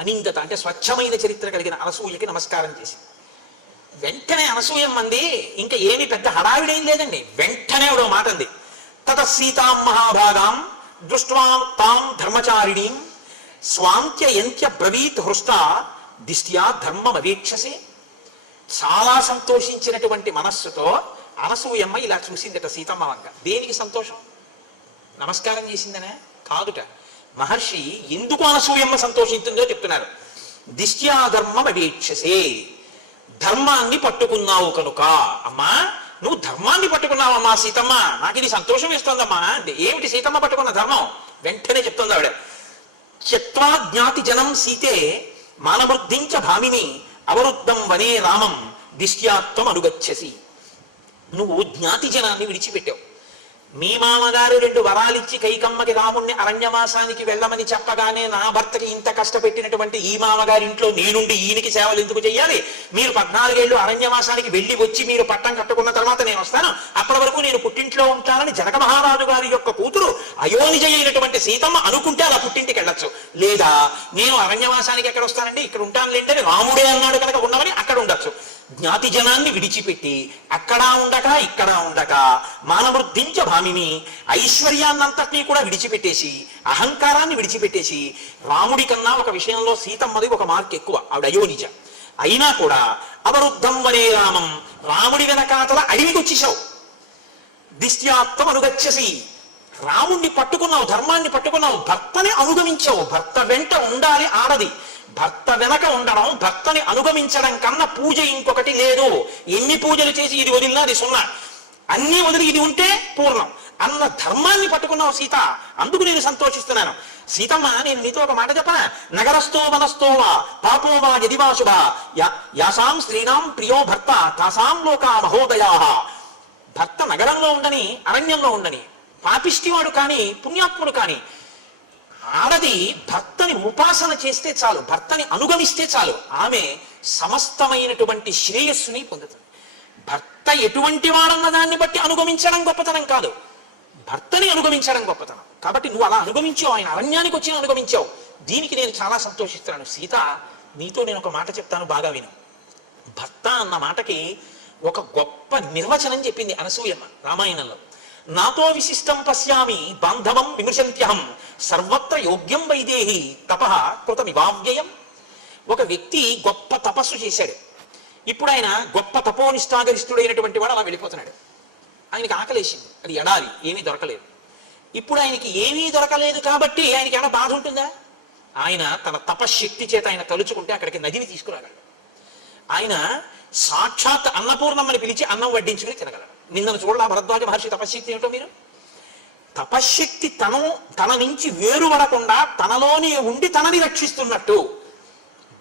అనిందత అంటే స్వచ్ఛమైన చరిత్ర కలిగిన అనసూయకి నమస్కారం చేసి, వెంటనే అనసూయమ్మంది, ఇంకా ఏమి పెద్ద హడావిడేం లేదండి, వెంటనే ఒక మాట అంది, తత సీతాం మహాభాగాం దృష్ట్వా తాం ధర్మచారిణీం స్వాంత్యంత్య బ్రవీత్ హృష్ట దిష్ట్యా ధర్మమవేక్షసే. చాలా సంతోషించినటువంటి మనస్సుతో అనసూయమ్మ ఇలా చూసిందట సీతమ్మ వంక. దేనికి సంతోషం? నమస్కారం చేసిందనే కాదుట. మహర్షి ఎందుకు అనసూయమ్మ సంతోషించిందో చెప్తున్నారు. దిష్ట్యా ధర్మమవేక్షసే, ధర్మాన్ని పట్టుకున్నావు కనుక. అమ్మా నువ్వు ధర్మాన్ని పట్టుకున్నావమ్మా సీతమ్మ, నాకు ఇది సంతోషం వేస్తోందమ్మా అంటే. ఏమిటి సీతమ్మ పట్టుకున్న ధర్మం? వెంటనే చెప్తుంది ఆవిడ, త్యక్త్వా జ్ఞాతి జనం సీతే మానవృద్ధించ భామిని అవరుద్ధం వనే రామం దిష్ట్యాత్వం అనుగచ్చసి. నువ్వు జ్ఞాతి జనాన్ని విడిచిపెట్టావు. మీ మామగారు 2 వరాలిచ్చి కైకమ్మకి రాముణ్ణి అరణ్యవాసానికి వెళ్ళమని చెప్పగానే నా భర్తకి ఇంత కష్టపెట్టినటువంటి ఈ మామగారి ఇంట్లో నేనుండి ఈయనకి సేవలు ఎందుకు చెయ్యాలి? మీరు 14 ఏళ్ళు అరణ్యవాసానికి వెళ్ళి వచ్చి మీరు పట్టం కట్టుకున్న తర్వాత నేను వస్తాను, అప్పటి వరకు నేను పుట్టింట్లో ఉంటానని జనక మహారాజు గారి యొక్క కూతురు అయోనిజ అయినటువంటి సీతమ్మ అనుకుంటే అలా పుట్టింటికి వెళ్ళొచ్చు. లేదా నేను అరణ్యవాసానికి ఎక్కడ వస్తానండి, ఇక్కడ ఉంటాను లేండి అని రాముడే అన్నాడు కనుక ఉన్నవని అక్కడ ఉండొచ్చు. జ్ఞాతి జనాన్ని విడిచిపెట్టి అక్కడ ఉండక ఇక్కడ ఉండక మానవృద్ధించ భామిని ఐశ్వర్యాన్నంతటినీ కూడా విడిచిపెట్టేసి అహంకారాన్ని విడిచిపెట్టేసి, రాముడి కన్నా ఒక విషయంలో సీతమ్మది ఒక మార్క్ ఎక్కువ, ఆవిడ అయోనిజ అయినా కూడా అవరుద్ధం వనే రామం, రాముడి వెనకాతల అడవికి వచ్చేసావు. దిష్ట్యాత్వం అనుగచ్చసి, రాముణ్ణి పట్టుకున్నావు, ధర్మాన్ని పట్టుకున్నావు, భర్తని అనుగమించావు. భర్త వెంట ఉండాలి ఆడది, భర్త వెనక ఉండడం, భర్తని అనుగమించడం కన్నా పూజ ఇంకొకటి లేదు. ఎన్ని పూజలు చేసి ఇది వదిలినా అది సున్నా, అన్ని వదిలి ఇది ఉంటే పూర్ణం అన్న ధర్మాన్ని పట్టుకున్నావు సీత. అందుకు నేను సంతోషిస్తున్నాను. సీతమ్మ, నేను నీతో ఒక మాట చెప్పనా? నగరస్థో వనస్థో వా పాపో వా యది వా శుభ యాసాం స్త్రీణాం ప్రియో భర్త తాసాం లోకా మహోదయా. భర్త నగరంలో ఉండని అరణ్యంలో ఉండని, పాపిష్టివాడు కానీ పుణ్యాత్ముడు కానీ, ఆడది భర్తని ఉపాసన చేస్తే చాలు, భర్తని అనుగమిస్తే చాలు, ఆమె సమస్తమైనటువంటి శ్రేయస్సుని పొందుతుంది. భర్త ఎటువంటి వాడన్న దాన్ని బట్టి అనుగమించడం గొప్పతనం కాదు, భర్తని అనుగమించడం గొప్పతనం. కాబట్టి నువ్వు అలా అనుగమించావు, ఆయన అరణ్యానికి వచ్చి అనుగమించావు. దీనికి నేను చాలా సంతోషిస్తున్నాను. సీత, నీతో నేను ఒక మాట చెప్తాను, బాగా విను. భర్త అన్న మాటకి ఒక గొప్ప నిర్వచనం చెప్పింది అనసూయమ్మ రామాయణంలో. నాతో విశిష్టం పశ్యామి బాంధవం విమృశంత్యహం సర్వత్ర యోగ్యం వైదేహి తపః కృతమివావ్యయం. ఒక వ్యక్తి గొప్ప తపస్సు చేశాడు. ఇప్పుడు ఆయన గొప్ప తపోనిష్టాగరిష్ఠుడైనటువంటి వాడు అలా వెళ్ళిపోతున్నాడు. ఆయనకి ఆకలేసింది, అది ఎడారి, ఏమీ దొరకలేదు. ఇప్పుడు ఆయనకి ఏమీ దొరకలేదు కాబట్టి ఆయనకి ఏమైనా బాధ ఉంటుందా? ఆయన తన తపశ్శక్తి చేత ఆయన తలుచుకుంటే అక్కడికి నదిని తీసుకురాగలడు. ఆయన సాక్షాత్ అన్నపూర్ణమ్మని పిలిచి అన్నం వడ్డించుకుని తినగలడు. నిన్నను చూడాల భరద్వాజ మహర్షి తపశ్శక్తి ఏమిటో మీరు. తపశ్శక్తి తన నుంచి వేరుపడకుండా తనలోనే ఉండి తనని రక్షిస్తున్నట్టు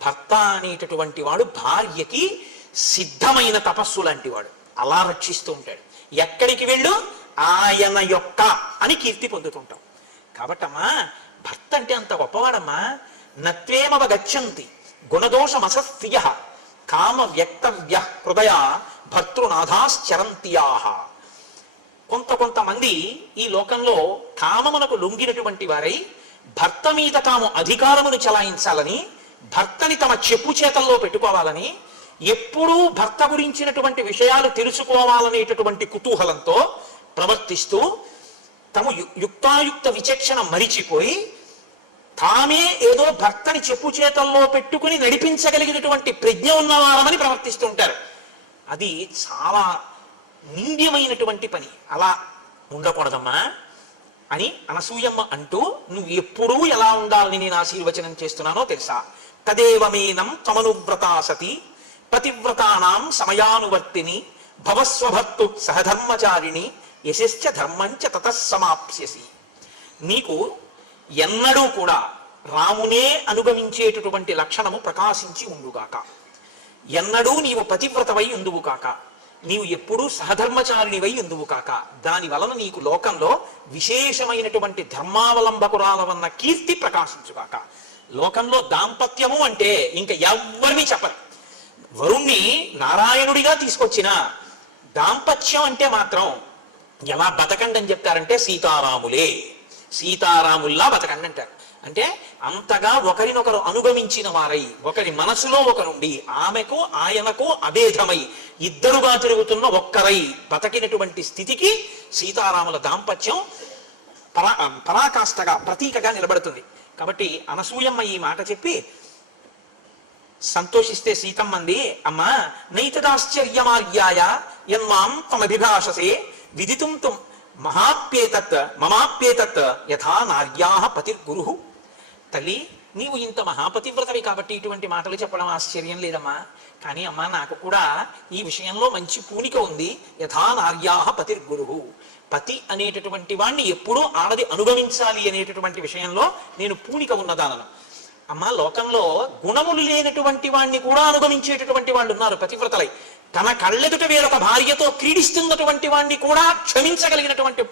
భర్త అనేటటువంటి వాడు భార్యకి సిద్ధమైన తపస్సు లాంటి వాడు, అలా రక్షిస్తూ ఉంటాడు. ఎక్కడికి వెళ్ళు ఆయన యొక్క అని కీర్తి పొందుతుంటాం. కాబట్టమ్మా, భర్త అంటే అంత గొప్పవాడమ్మా. నత్వేమవ గచ్చంతి గుణదోషమసస్య కామ వ్యక్తవ్య హృదయ భర్తృనాథాశ్చరంత్యాహ. కొంతమంది ఈ లోకంలో కామమునకు లొంగినటువంటి వారై భర్త మీద తాము అధికారమును చలాయించాలని, భర్తని తమ చెప్పు చేతల్లో పెట్టుకోవాలని, ఎప్పుడూ భర్త గురించినటువంటి విషయాలు తెలుసుకోవాలనేటటువంటి కుతూహలంతో ప్రవర్తిస్తూ తమ యుక్తాయుక్త విచక్షణ మరిచిపోయి తామే ఏదో భర్తని చెప్పు చేతల్లో పెట్టుకుని నడిపించగలిగినటువంటి ప్రజ్ఞ ఉన్నవారమని ప్రవర్తిస్తూ ఉంటారు. అది చాలా నింద్యమైనటువంటి పని. అలా ఉండకూడదమ్మా అని అనసూయమ్మ అంటూ, నువ్వు ఎప్పుడూ ఎలా ఉండాలని నేను ఆశీర్వచనం చేస్తున్నానో తెలుసా? తదేవమేనం త్వమనువ్రతా సతి పతివ్రతానాం సమయానువర్తిని భవస్వభర్తు సహధర్మచారిణి యశశ్చ ధర్మంచ తతస్సమాప్స్యసి. నీకు ఎన్నడూ కూడా రామునే అనుగమించేటటువంటి లక్షణము ప్రకాశించి ఉండుగాక. ఎన్నడూ నీవు పతివ్రతవై ఉందువు కాక. నీవు ఎప్పుడూ సహధర్మచారిణివై ఉందువు కాక. దాని వలన నీకు లోకంలో విశేషమైనటువంటి ధర్మావలంబకురాలవన్న కీర్తి ప్రకాశించుగాక. లోకంలో దాంపత్యము అంటే ఇంకా ఎవ్వరిని చెప్పరు. వరుణ్ణి నారాయణుడిగా తీసుకొచ్చిన దాంపత్యం అంటే మాత్రం ఎలా బతకండి అని చెప్తారంటే సీతారాములే. సీతారాముల్లా బతకండి అంటారు. అంటే అంతగా ఒకరినొకరు అనుగమించిన వారై, ఒకరి మనసులో ఒకరుండి, ఆమెకు ఆయనకు అభేదమై ఇద్దరుగా తిరుగుతున్న ఒక్కరై బతకినటువంటి స్థితికి సీతారాముల దాంపత్యం పరాకాష్ఠగా ప్రతీకగా నిలబడుతుంది. కాబట్టి అనసూయమ్మ ఈ మాట చెప్పి సంతోషిస్తే సీతమ్మంది, అమ్మా నైతదాశ్చర్యమార్యాయ యన్మాం తమభిభాషసే విదితుం తుం మమాప్యేతత్ యథా నార్యాః పతిర్గురుః. తల్లి, నీవు ఇంత మహాపతివ్రతవి కాబట్టి ఇటువంటి మాటలు చెప్పడం ఆశ్చర్యం లేదమ్మా. కానీ అమ్మా, నాకు కూడా ఈ విషయంలో మంచి పూనిక ఉంది. యథా నార్యాః పతిర్గురుః. పతి అనేటటువంటి వాణ్ణి ఎప్పుడూ ఆడది అనుగమించాలి అనేటటువంటి విషయంలో నేను పూనిక ఉన్నదానను. అమ్మ, లోకంలో గుణములు లేనటువంటి వాణ్ణి కూడా అనుగమించేటటువంటి వాళ్ళు ఉన్నారు పతివ్రతలై. తన కళ్ళెదుట వేరొక భార్యతో క్రీడిస్తున్నటువంటి వాణ్ణి కూడా క్షమించగలిగినటువంటి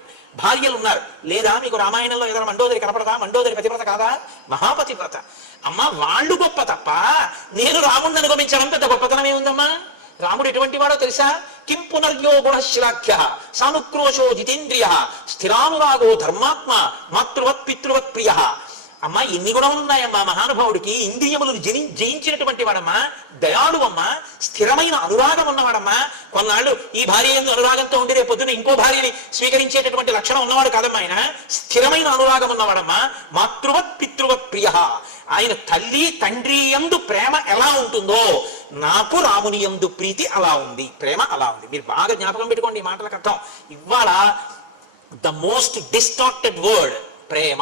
భార్యలు ఉన్నారు. లేదా మీకు రామాయణంలో ఏదైనా మండోదరి కనపడదా? మండోదరి పతివ్రత కాదా? మహాపతివ్రత. అమ్మ, వాళ్ళు గొప్ప తప్ప నేను రాముడిని అనుగమించడం పెద్ద గొప్పతనం ఏముందమ్మా? రాముడు ఎటువంటి వాడో తెలుసా? కిం పునర్యో గుణశ్లాఘ్య సానుక్రోశో జితేంద్రియ స్థిరానురాగో ధర్మాత్మ మాతృవత్ పితృవత్ ప్రియ. అమ్మా, ఎన్ని గుణములు ఉన్నాయమ్మా మహానుభావుడికి! ఇంద్రియములను జయించినటువంటి వాడమ్మా, దయాళువమ్మా, స్థిరమైన అనురాగం ఉన్నవాడమ్మా. కొన్నాళ్ళు ఈ భార్య ఎందు అనురాగంతో ఉండి రేపు పొద్దున ఇంకో భార్యని స్వీకరించేటటువంటి లక్షణం ఉన్నవాడు కాదమ్మా ఆయన. స్థిరమైన అనురాగం ఉన్నవాడమ్మా. మాతృవత్ పితృవత్ ప్రియ. ఆయన తల్లి తండ్రి యందు ప్రేమ ఎలా ఉంటుందో నాకు రాముని యందు ప్రీతి అలా ఉంది, ప్రేమ అలా ఉంది. మీరు బాగా జ్ఞాపకం పెట్టుకోండి ఈ మాటలకు అర్థం. ఇవాళ ద మోస్ట్ డిస్టార్టెడ్ వర్డ్ ప్రేమ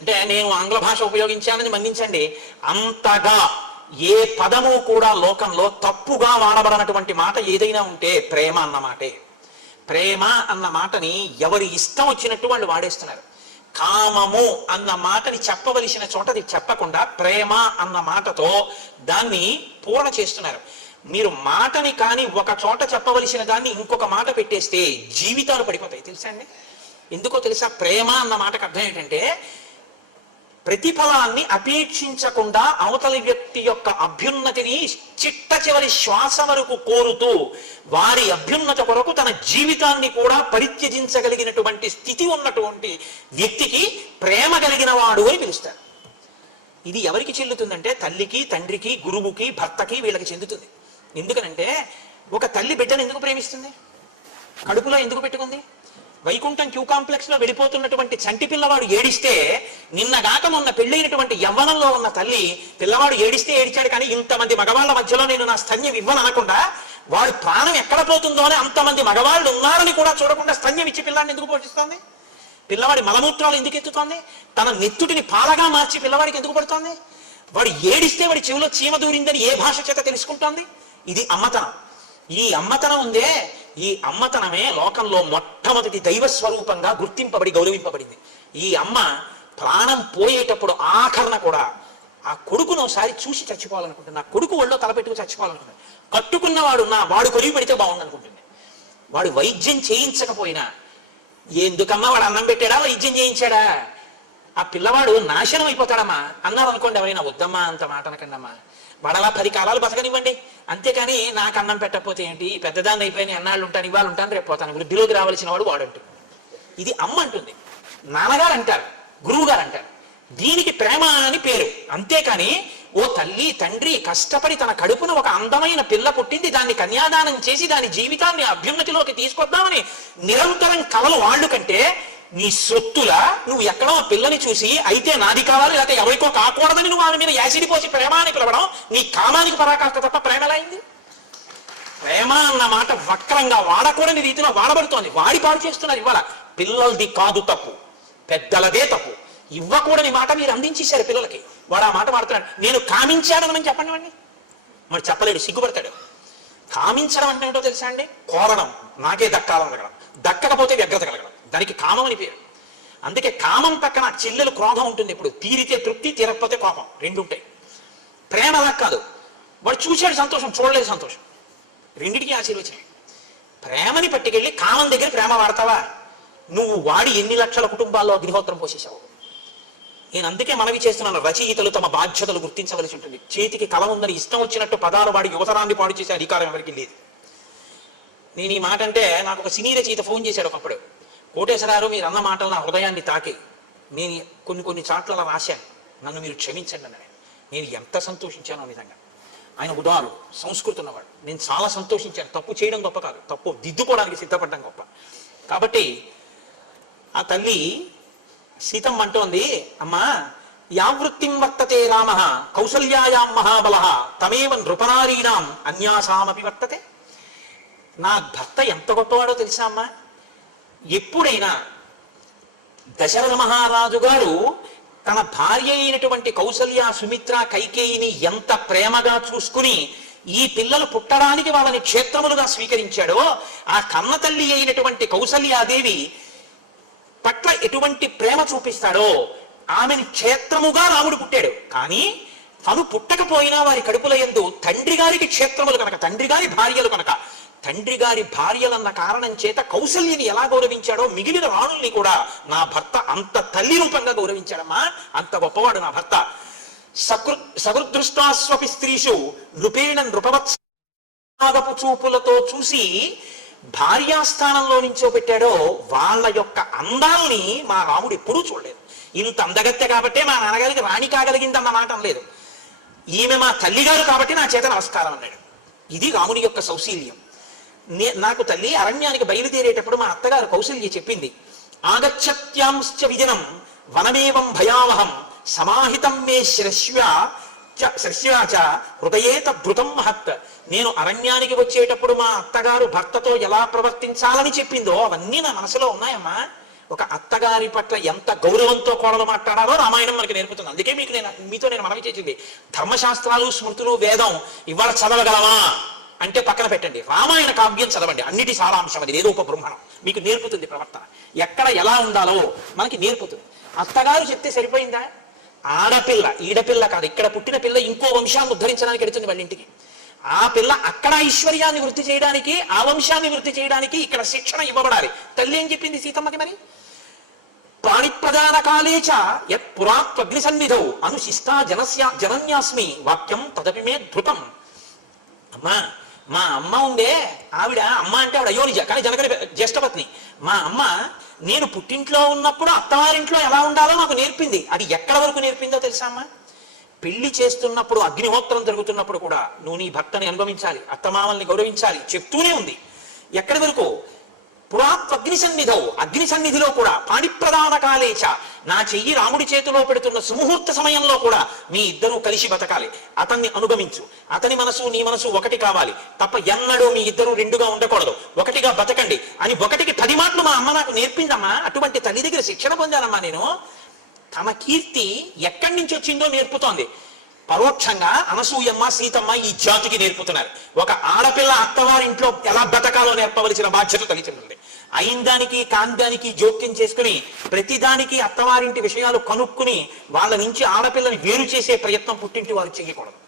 అంటే, నేను ఆంగ్ల భాష ఉపయోగించానని మన్నించండి, అంతగా ఏ పదము కూడా లోకంలో తప్పుగా వాడబడినటువంటి మాట ఏదైనా ఉంటే ప్రేమ అన్న మాటే. ప్రేమ అన్న మాటని ఎవరి ఇష్టం వచ్చినట్టు వాళ్ళు వాడేస్తున్నారు. కామము అన్న మాటని చెప్పవలసిన చోటది చెప్పకుండా ప్రేమ అన్న మాటతో దాన్ని పూర్ణ చేస్తున్నారు. మీరు మాటని కానీ ఒక చోట చెప్పవలసిన దాన్ని ఇంకొక మాట పెట్టేస్తే జీవితాలు పడిపోతాయి. తెలుసా అండి? ఎందుకో తెలుసా? ప్రేమ అన్న మాటకు అర్థం ఏంటంటే, ప్రతిఫలాన్ని అపేక్షించకుండా అవతలి వ్యక్తి యొక్క అభ్యున్నతిని చిట్ట చివరి శ్వాస వరకు కోరుతూ వారి అభ్యున్నత కొరకు తన జీవితాన్ని కూడా పరిత్యజించగలిగినటువంటి స్థితి ఉన్నటువంటి వ్యక్తికి ప్రేమ కలిగిన వాడు అని పిలుస్తారు. ఇది ఎవరికి చెల్లుతుందంటే తల్లికి, తండ్రికి, గురువుకి, భర్తకి, వీళ్ళకి చెందుతుంది. ఎందుకనంటే, ఒక తల్లి బిడ్డను ఎందుకు ప్రేమిస్తుంది? కడుపులో ఎందుకు పెట్టుకుంది? వైకుంఠం క్యూ కాంప్లెక్స్ లో వెళ్ళిపోతున్నటువంటి చంటి పిల్లవాడు ఏడిస్తే, నిన్నగాక మొన్న పెళ్ళైనటువంటి యవ్వనంలో ఉన్న తల్లి పిల్లవాడు ఏడిస్తే ఏడిచాడు కానీ ఇంతమంది మగవాళ్ళ మధ్యలో నేను నా స్తన్యం ఇవ్వను అనకుండా, వాడు ప్రాణం ఎక్కడ పోతుందో అని అంతమంది మగవాళ్ళు ఉన్నారని కూడా చూడకుండా స్తన్యం ఇచ్చి పిల్లాడిని ఎందుకు పోషిస్తోంది? పిల్లవాడి మలమూత్రాలు ఎందుకు ఎత్తుతోంది? తన నెత్తుటిని పాలగా మార్చి పిల్లవాడికి ఎందుకు పడుతోంది? వాడు ఏడిస్తే వాడి చెవిలో చీమ దూరిందని ఏ భాష చేత తెలుసుకుంటోంది? ఇది అమ్మతనం. ఈ అమ్మతనం ఉందే, ఈ అమ్మతనమే లోకంలో మొట్టమొదటి దైవ స్వరూపంగా గుర్తింపబడి గౌరవింపబడింది. ఈ అమ్మ ప్రాణం పోయేటప్పుడు ఆఖరణ కూడా ఆ కొడుకును ఒకసారి చూసి చచ్చిపోవాలనుకుంటుంది. నా కొడుకు ఒళ్ళో తలపెట్టుకు చచ్చిపోవాలనుకుంటుంది. కట్టుకున్నవాడు వాడు కొలివి పెడితే బాగుందనుకుంటుంది. వాడు వైద్యం చేయించకపోయినా, ఎందుకమ్మా వాడు అన్నం పెట్టాడా, వైద్యం చేయించాడా, ఆ పిల్లవాడు నాశనం అయిపోతాడమ్మా అన్నారు అనుకోండి ఎవరైనా, వద్దమ్మా అంత మాట అనకండమ్మా, వాడలా 10 కాలాలు బతకనివ్వండి, అంతేకాని నాకు అన్నం పెట్టకపోతే ఏంటి, పెద్దదాన్ని అయిపోయిన ఎన్నాళ్ళు ఉంటాను, ఇవాళ ఉంటాను, రేపు పోతాను, వృద్ధిలోకి రావాల్సిన వాడు వాడంటుంది. ఇది అమ్మ అంటుంది. నాన్నగారు అంటారు, గురువు గారు అంటారు. దీనికి ప్రేమ అని పేరు. అంతేకాని ఓ తల్లి తండ్రి కష్టపడి తన కడుపున ఒక అందమైన పిల్ల పుట్టింది, దాన్ని కన్యాదానం చేసి దాని జీవితాన్ని అభ్యున్నతిలోకి తీసుకొద్దామని నిరంతరం కలలు వాళ్ళు కంటే, నీ సొత్తులా నువ్వు ఎక్కడో పిల్లని చూసి అయితే నాది కావాలి లేకపోతే ఎవరికో కాకూడదని నువ్వు ఆమె మీద యాసిడి పోసి ప్రేమ అని పిలవడం నీ కామానికి పరాకాష్ట తప్ప ప్రేమ ఎలా అయింది? ప్రేమ అన్న మాట వక్రంగా వాడకూడని రీతిలో వాడబడుతోంది. వాడి పాడు చేస్తున్నారు. ఇవాళ పిల్లలది కాదు తప్పు, పెద్దలదే తప్పు. ఇవ్వకూడని మాట మీరు అందించేశారు పిల్లలకి. వాడు ఆ మాట వాడుతున్నాడు. నేను కామించాడని చెప్పండి వాడిని. మరి చెప్పలేడు, సిగ్గుపడతాడు. కామించడం అంటే ఏంటో తెలుసా అండి? కోరడం, నాకే దక్కాలని కలగడం, దక్కకపోతే వ్యగ్రత కలగడం, దానికి కామం అని పేరు. అందుకే కామం పక్కన చెల్లెలు క్రోధం ఉంటుంది. ఇప్పుడు తీరితే తృప్తి, తీరకపోతే కోపం, రెండు ఉంటాయి. ప్రేమ అలా కాదు. వాడు చూశాడు సంతోషం, చూడలేదు సంతోషం, రెండింటికి ఆశీర్వచనం. ప్రేమని పట్టుకెళ్ళి కామం దగ్గర ప్రేమ వాడతావా? నువ్వు వాడి ఎన్ని లక్షల కుటుంబాల్లో అగ్నిహోత్రం పోసేసావు. నేను అందుకే మనవి చేస్తున్నాను, రచయితలు తమ బాధ్యతలు గుర్తించవలసి ఉంటుంది. చేతికి కలం ఉందని ఇష్టం వచ్చినట్టు పదాలు వాడి యువతరాన్ని పాడు చేసే అధికారం ఎవరికి లేదు. నేను ఈ మాట అంటే నాకు ఒక సినీ రచయిత ఫోన్ చేశాడు ఒకప్పుడు. కోటేశ్వరారు మీరు అన్న మాటలు నా హృదయాన్ని తాకి, నేను కొన్ని చాట్ల అలా రాశాను, నన్ను మీరు క్షమించండి అని. నేను ఎంత సంతోషించానో నిజంగా. ఆయన ఉదారు సంస్కృతి ఉన్నవాడు. నేను చాలా సంతోషించాను. తప్పు చేయడం గొప్ప కాదు, తప్పు దిద్దుకోవడానికి సిద్ధపడడం గొప్ప. కాబట్టి ఆ తల్లి సీతమ్మ అంటోంది, అమ్మా యావృత్తిం వర్తతే రామ కౌసల్యాయాం మహాబల తమేవ నృపనారీణాం అన్యాసామపి వర్తతే. నా భర్త ఎంత గొప్పవాడో తెలుసా అమ్మా? ఎప్పుడైనా దశరథ మహారాజు గారు తన భార్య అయినటువంటి కౌసల్య, సుమిత్ర, కైకేయిని ఎంత ప్రేమగా చూసుకుని ఈ పిల్లలు పుట్టడానికి వాళ్ళని క్షేత్రములుగా స్వీకరించాడో, ఆ కన్న తల్లి అయినటువంటి కౌసల్యాదేవి పట్ల ఎటువంటి ప్రేమ చూపిస్తాడో, ఆమెను క్షేత్రముగా రాముడు పుట్టాడు. కానీ తను పుట్టకపోయినా వారి కడుపుల యందు తండ్రి గారికి క్షేత్రములు కనుక, తండ్రి గారి భార్యలు కనుక, తండ్రి గారి భార్యలన్న కారణం చేత కౌసల్యని ఎలా గౌరవించాడో మిగిలిన రాణుల్ని కూడా నా భర్త అంత తల్లి రూపంగా గౌరవించాడమ్మా. అంత గొప్పవాడు నా భర్త. సకృదృష్టాస్వపి స్త్రీషు నృపేణ నృపవత్సాగపు చూపులతో చూసి భార్యాస్థానంలో నించోబెట్టాడో వాళ్ళ యొక్క అందాల్ని మా రాముడు ఎప్పుడూ చూడలేదు. ఇంత అందగత్తె కాబట్టే మా నాన్నగారికి రాణి కాగలిగింది అన్న మాట లేదు. ఈమె మా తల్లిగారు కాబట్టి నా చేత నమస్కారం అన్నాడు. ఇది రాముని యొక్క సౌశీల్యం. నాకు తల్లి అరణ్యానికి బయలుదేరేటప్పుడు మా అత్తగారు కౌసల్య చెప్పింది, ఆగచ్చత్యాంశ్చ విజనం వనమేవం భయావహం సమాహితం మే శృశ్వాచ హృదయేత భృతం మహత్. నేను అరణ్యానికి వచ్చేటప్పుడు మా అత్తగారు భర్తతో ఎలా ప్రవర్తించాలని చెప్పిందో అవన్నీ నా మనసులో ఉన్నాయమ్మా. ఒక అత్తగారి పట్ల ఎంత గౌరవంతో కోడలు మాట్లాడాలో రామాయణం మనకి నేర్పుతుంది. అందుకే మీతో నేను మనవి చేసింది, ధర్మశాస్త్రాలు, స్మృతులు, వేదం ఇవాళ చదవగలవా అంటే పక్కన పెట్టండి, రామాయణ కావ్యం చదవండి. అన్నిటి సారాంశం అది, ఏదో ఒక బ్రహ్మణం మీకు నేర్పుతుంది. ప్రవర్తన ఎక్కడ ఎలా ఉండాలో మనకి నేర్పుతుంది. అత్తగారు చెప్తే సరిపోయిందా? ఆడపిల్ల, ఈడపిల్ల కాదు, ఇక్కడ పుట్టిన పిల్ల ఇంకో వంశాన్ని ఉద్ధరించడానికి వెళుతుంది వాళ్ళ ఇంటికి. ఆ పిల్ల అక్కడ ఐశ్వర్యాన్ని వృద్ధి చేయడానికి, ఆ వంశాన్ని వృద్ధి చేయడానికి ఇక్కడ శిక్షణ ఇవ్వబడాలి. తల్లి ఏం చెప్పింది సీతమ్మకి? మరి ప్రాణిప్రదాన కాలేచ యత్ పురాత్వగ్ని సన్నిధౌ అనుశిష్టా జనన్యాస్మి వాక్యం తదపి మే ధృతం. అమ్మా, మా అమ్మ ఉందే, ఆవిడ అమ్మ అంటే ఆవిడ అయోనిజ, కానీ జనకని జ్యేష్ఠపత్ని. మా అమ్మ నేను పుట్టింట్లో ఉన్నప్పుడు అత్తవారింట్లో ఎలా ఉండాలో నాకు నేర్పింది. అది ఎక్కడ వరకు నేర్పిందో తెలుసా అమ్మా? పెళ్లి చేస్తున్నప్పుడు, అగ్నిహోత్రం జరుగుతున్నప్పుడు కూడా నువ్వు నీ భర్తని అనుభవించాలి, అత్తమామల్ని గౌరవించాలి చెప్తూనే ఉంది. ఎక్కడి వరకు? పురాత్ అగ్ని సన్నిధౌ, అగ్ని సన్నిధిలో కూడా పాణిప్రదాన కాలేచ, నా చెయ్యి రాముడి చేతిలో పెడుతున్న సుముహూర్త సమయంలో కూడా మీ ఇద్దరూ కలిసి బతకాలి, అతన్ని అనుగమించు, అతని మనసు నీ మనసు ఒకటి కావాలి తప్ప ఎన్నడూ మీ ఇద్దరు రెండుగా ఉండకూడదు, ఒకటిగా బతకండి అని 1కి 10 మాటలు మా అమ్మ నాకు నేర్పిందమ్మా. అటువంటి తల్లి దగ్గర శిక్షణ పొందానమ్మా నేను. తమ కీర్తి ఎక్కడి నుంచి వచ్చిందో నేర్పుతోంది. పరోక్షంగా అనసూయమ్మ, సీతమ్మ ఈ జాతికి నేర్పుతున్నారు. ఒక ఆడపిల్ల అత్తవారింట్లో ఎలా బతకాలో నేర్పవలసిన బాధ్యత తల్లిదండ్రులది. అయిందానికి కాందానికి జోక్యం చేసుకుని ప్రతిదానికి అత్తవారింటి విషయాలు కనుక్కుని వాళ్ళ నుంచి ఆడపిల్లని వేరు చేసే ప్రయత్నం పుట్టింటి వారు చేయకూడదు.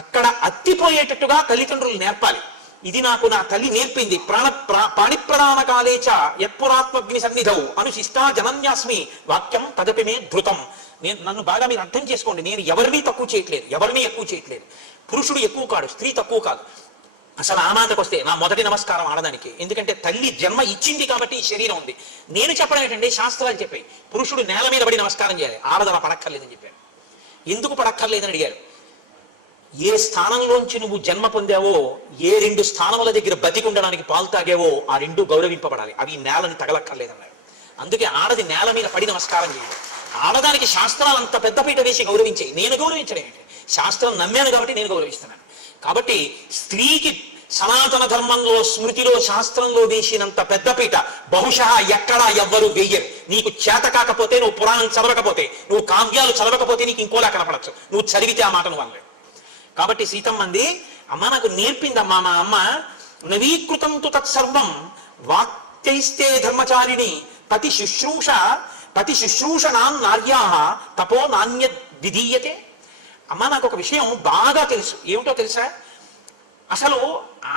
అక్కడ అత్తిపోయేటట్టుగా తల్లిదండ్రులు నేర్పాలి. ఇది నాకు నా తల్లి నేర్పింది. ప్రాణిప్రదాన కాలేచ యత్పురాత్మగ్ని సన్నిధౌ అనుశిష్టా జనన్యాస్మి వాక్యం తదపి మే ధృతం. నన్ను బాగా మీరు అర్థం చేసుకోండి. నేను ఎవరిని తక్కువ చేయట్లేదు, ఎవరిని ఎక్కువ చేయట్లేదు. పురుషుడు ఎక్కువ కాడు, స్త్రీ తక్కువ కాదు. అసలు ఆ మాటకు వస్తే నా మొదటి నమస్కారం ఆడదానికి. ఎందుకంటే తల్లి జన్మ ఇచ్చింది కాబట్టి ఈ శరీరం ఉంది. నేను చెప్పడం ఏంటంటే శాస్త్రాలు చెప్పాయి పురుషుడు నేల మీద పడి నమస్కారం చేయాలి, ఆడదల పడక్కర్లేదని చెప్పారు. ఎందుకు పడక్కర్లేదని అడిగారు. ఏ స్థానంలోంచి నువ్వు జన్మ పొందావో, ఏ 2 స్థానముల దగ్గర బతికి ఉండడానికి పాలు తాగావో ఆ 2 గౌరవింపబడాలి, అవి నేలని తగలక్కర్లేదన్నారు. అందుకే ఆడది నేల మీద పడి నమస్కారం చేయాలి. ఆడదానికి శాస్త్రాలు అంత పెద్దపీట వేసి గౌరవించాయి. నేను గౌరవించడం ఏంటి? శాస్త్రం నమ్మాను కాబట్టి నేను గౌరవిస్తున్నాను. కాబట్టి స్త్రీకి సనాతన ధర్మంలో, స్మృతిలో, శాస్త్రంలో వేసినంత పెద్దపీట బహుశా ఎక్కడా ఎవ్వరూ వేయరు. నీకు చేత కాకపోతే, నువ్వు పురాణం చదవకపోతే, నువ్వు కావ్యాలు చదవకపోతే నీకు ఇంకోలా కనపడచ్చు, నువ్వు చదివితే ఆ మాటను అనలేదు. కాబట్టి సీతమ్మంది, అమ్మ నాకు నేర్పిందమ్మా మా అమ్మ, నవీకృతం తు తత్సర్వం వాక్యైస్తే ధర్మచారిణి పతి శుశ్రూషణాన్ నార్యా తపో నాణ్య విధీయతే. అమ్మ నాకు ఒక విషయం బాగా తెలుసు. ఏమిటో తెలుసా? అసలు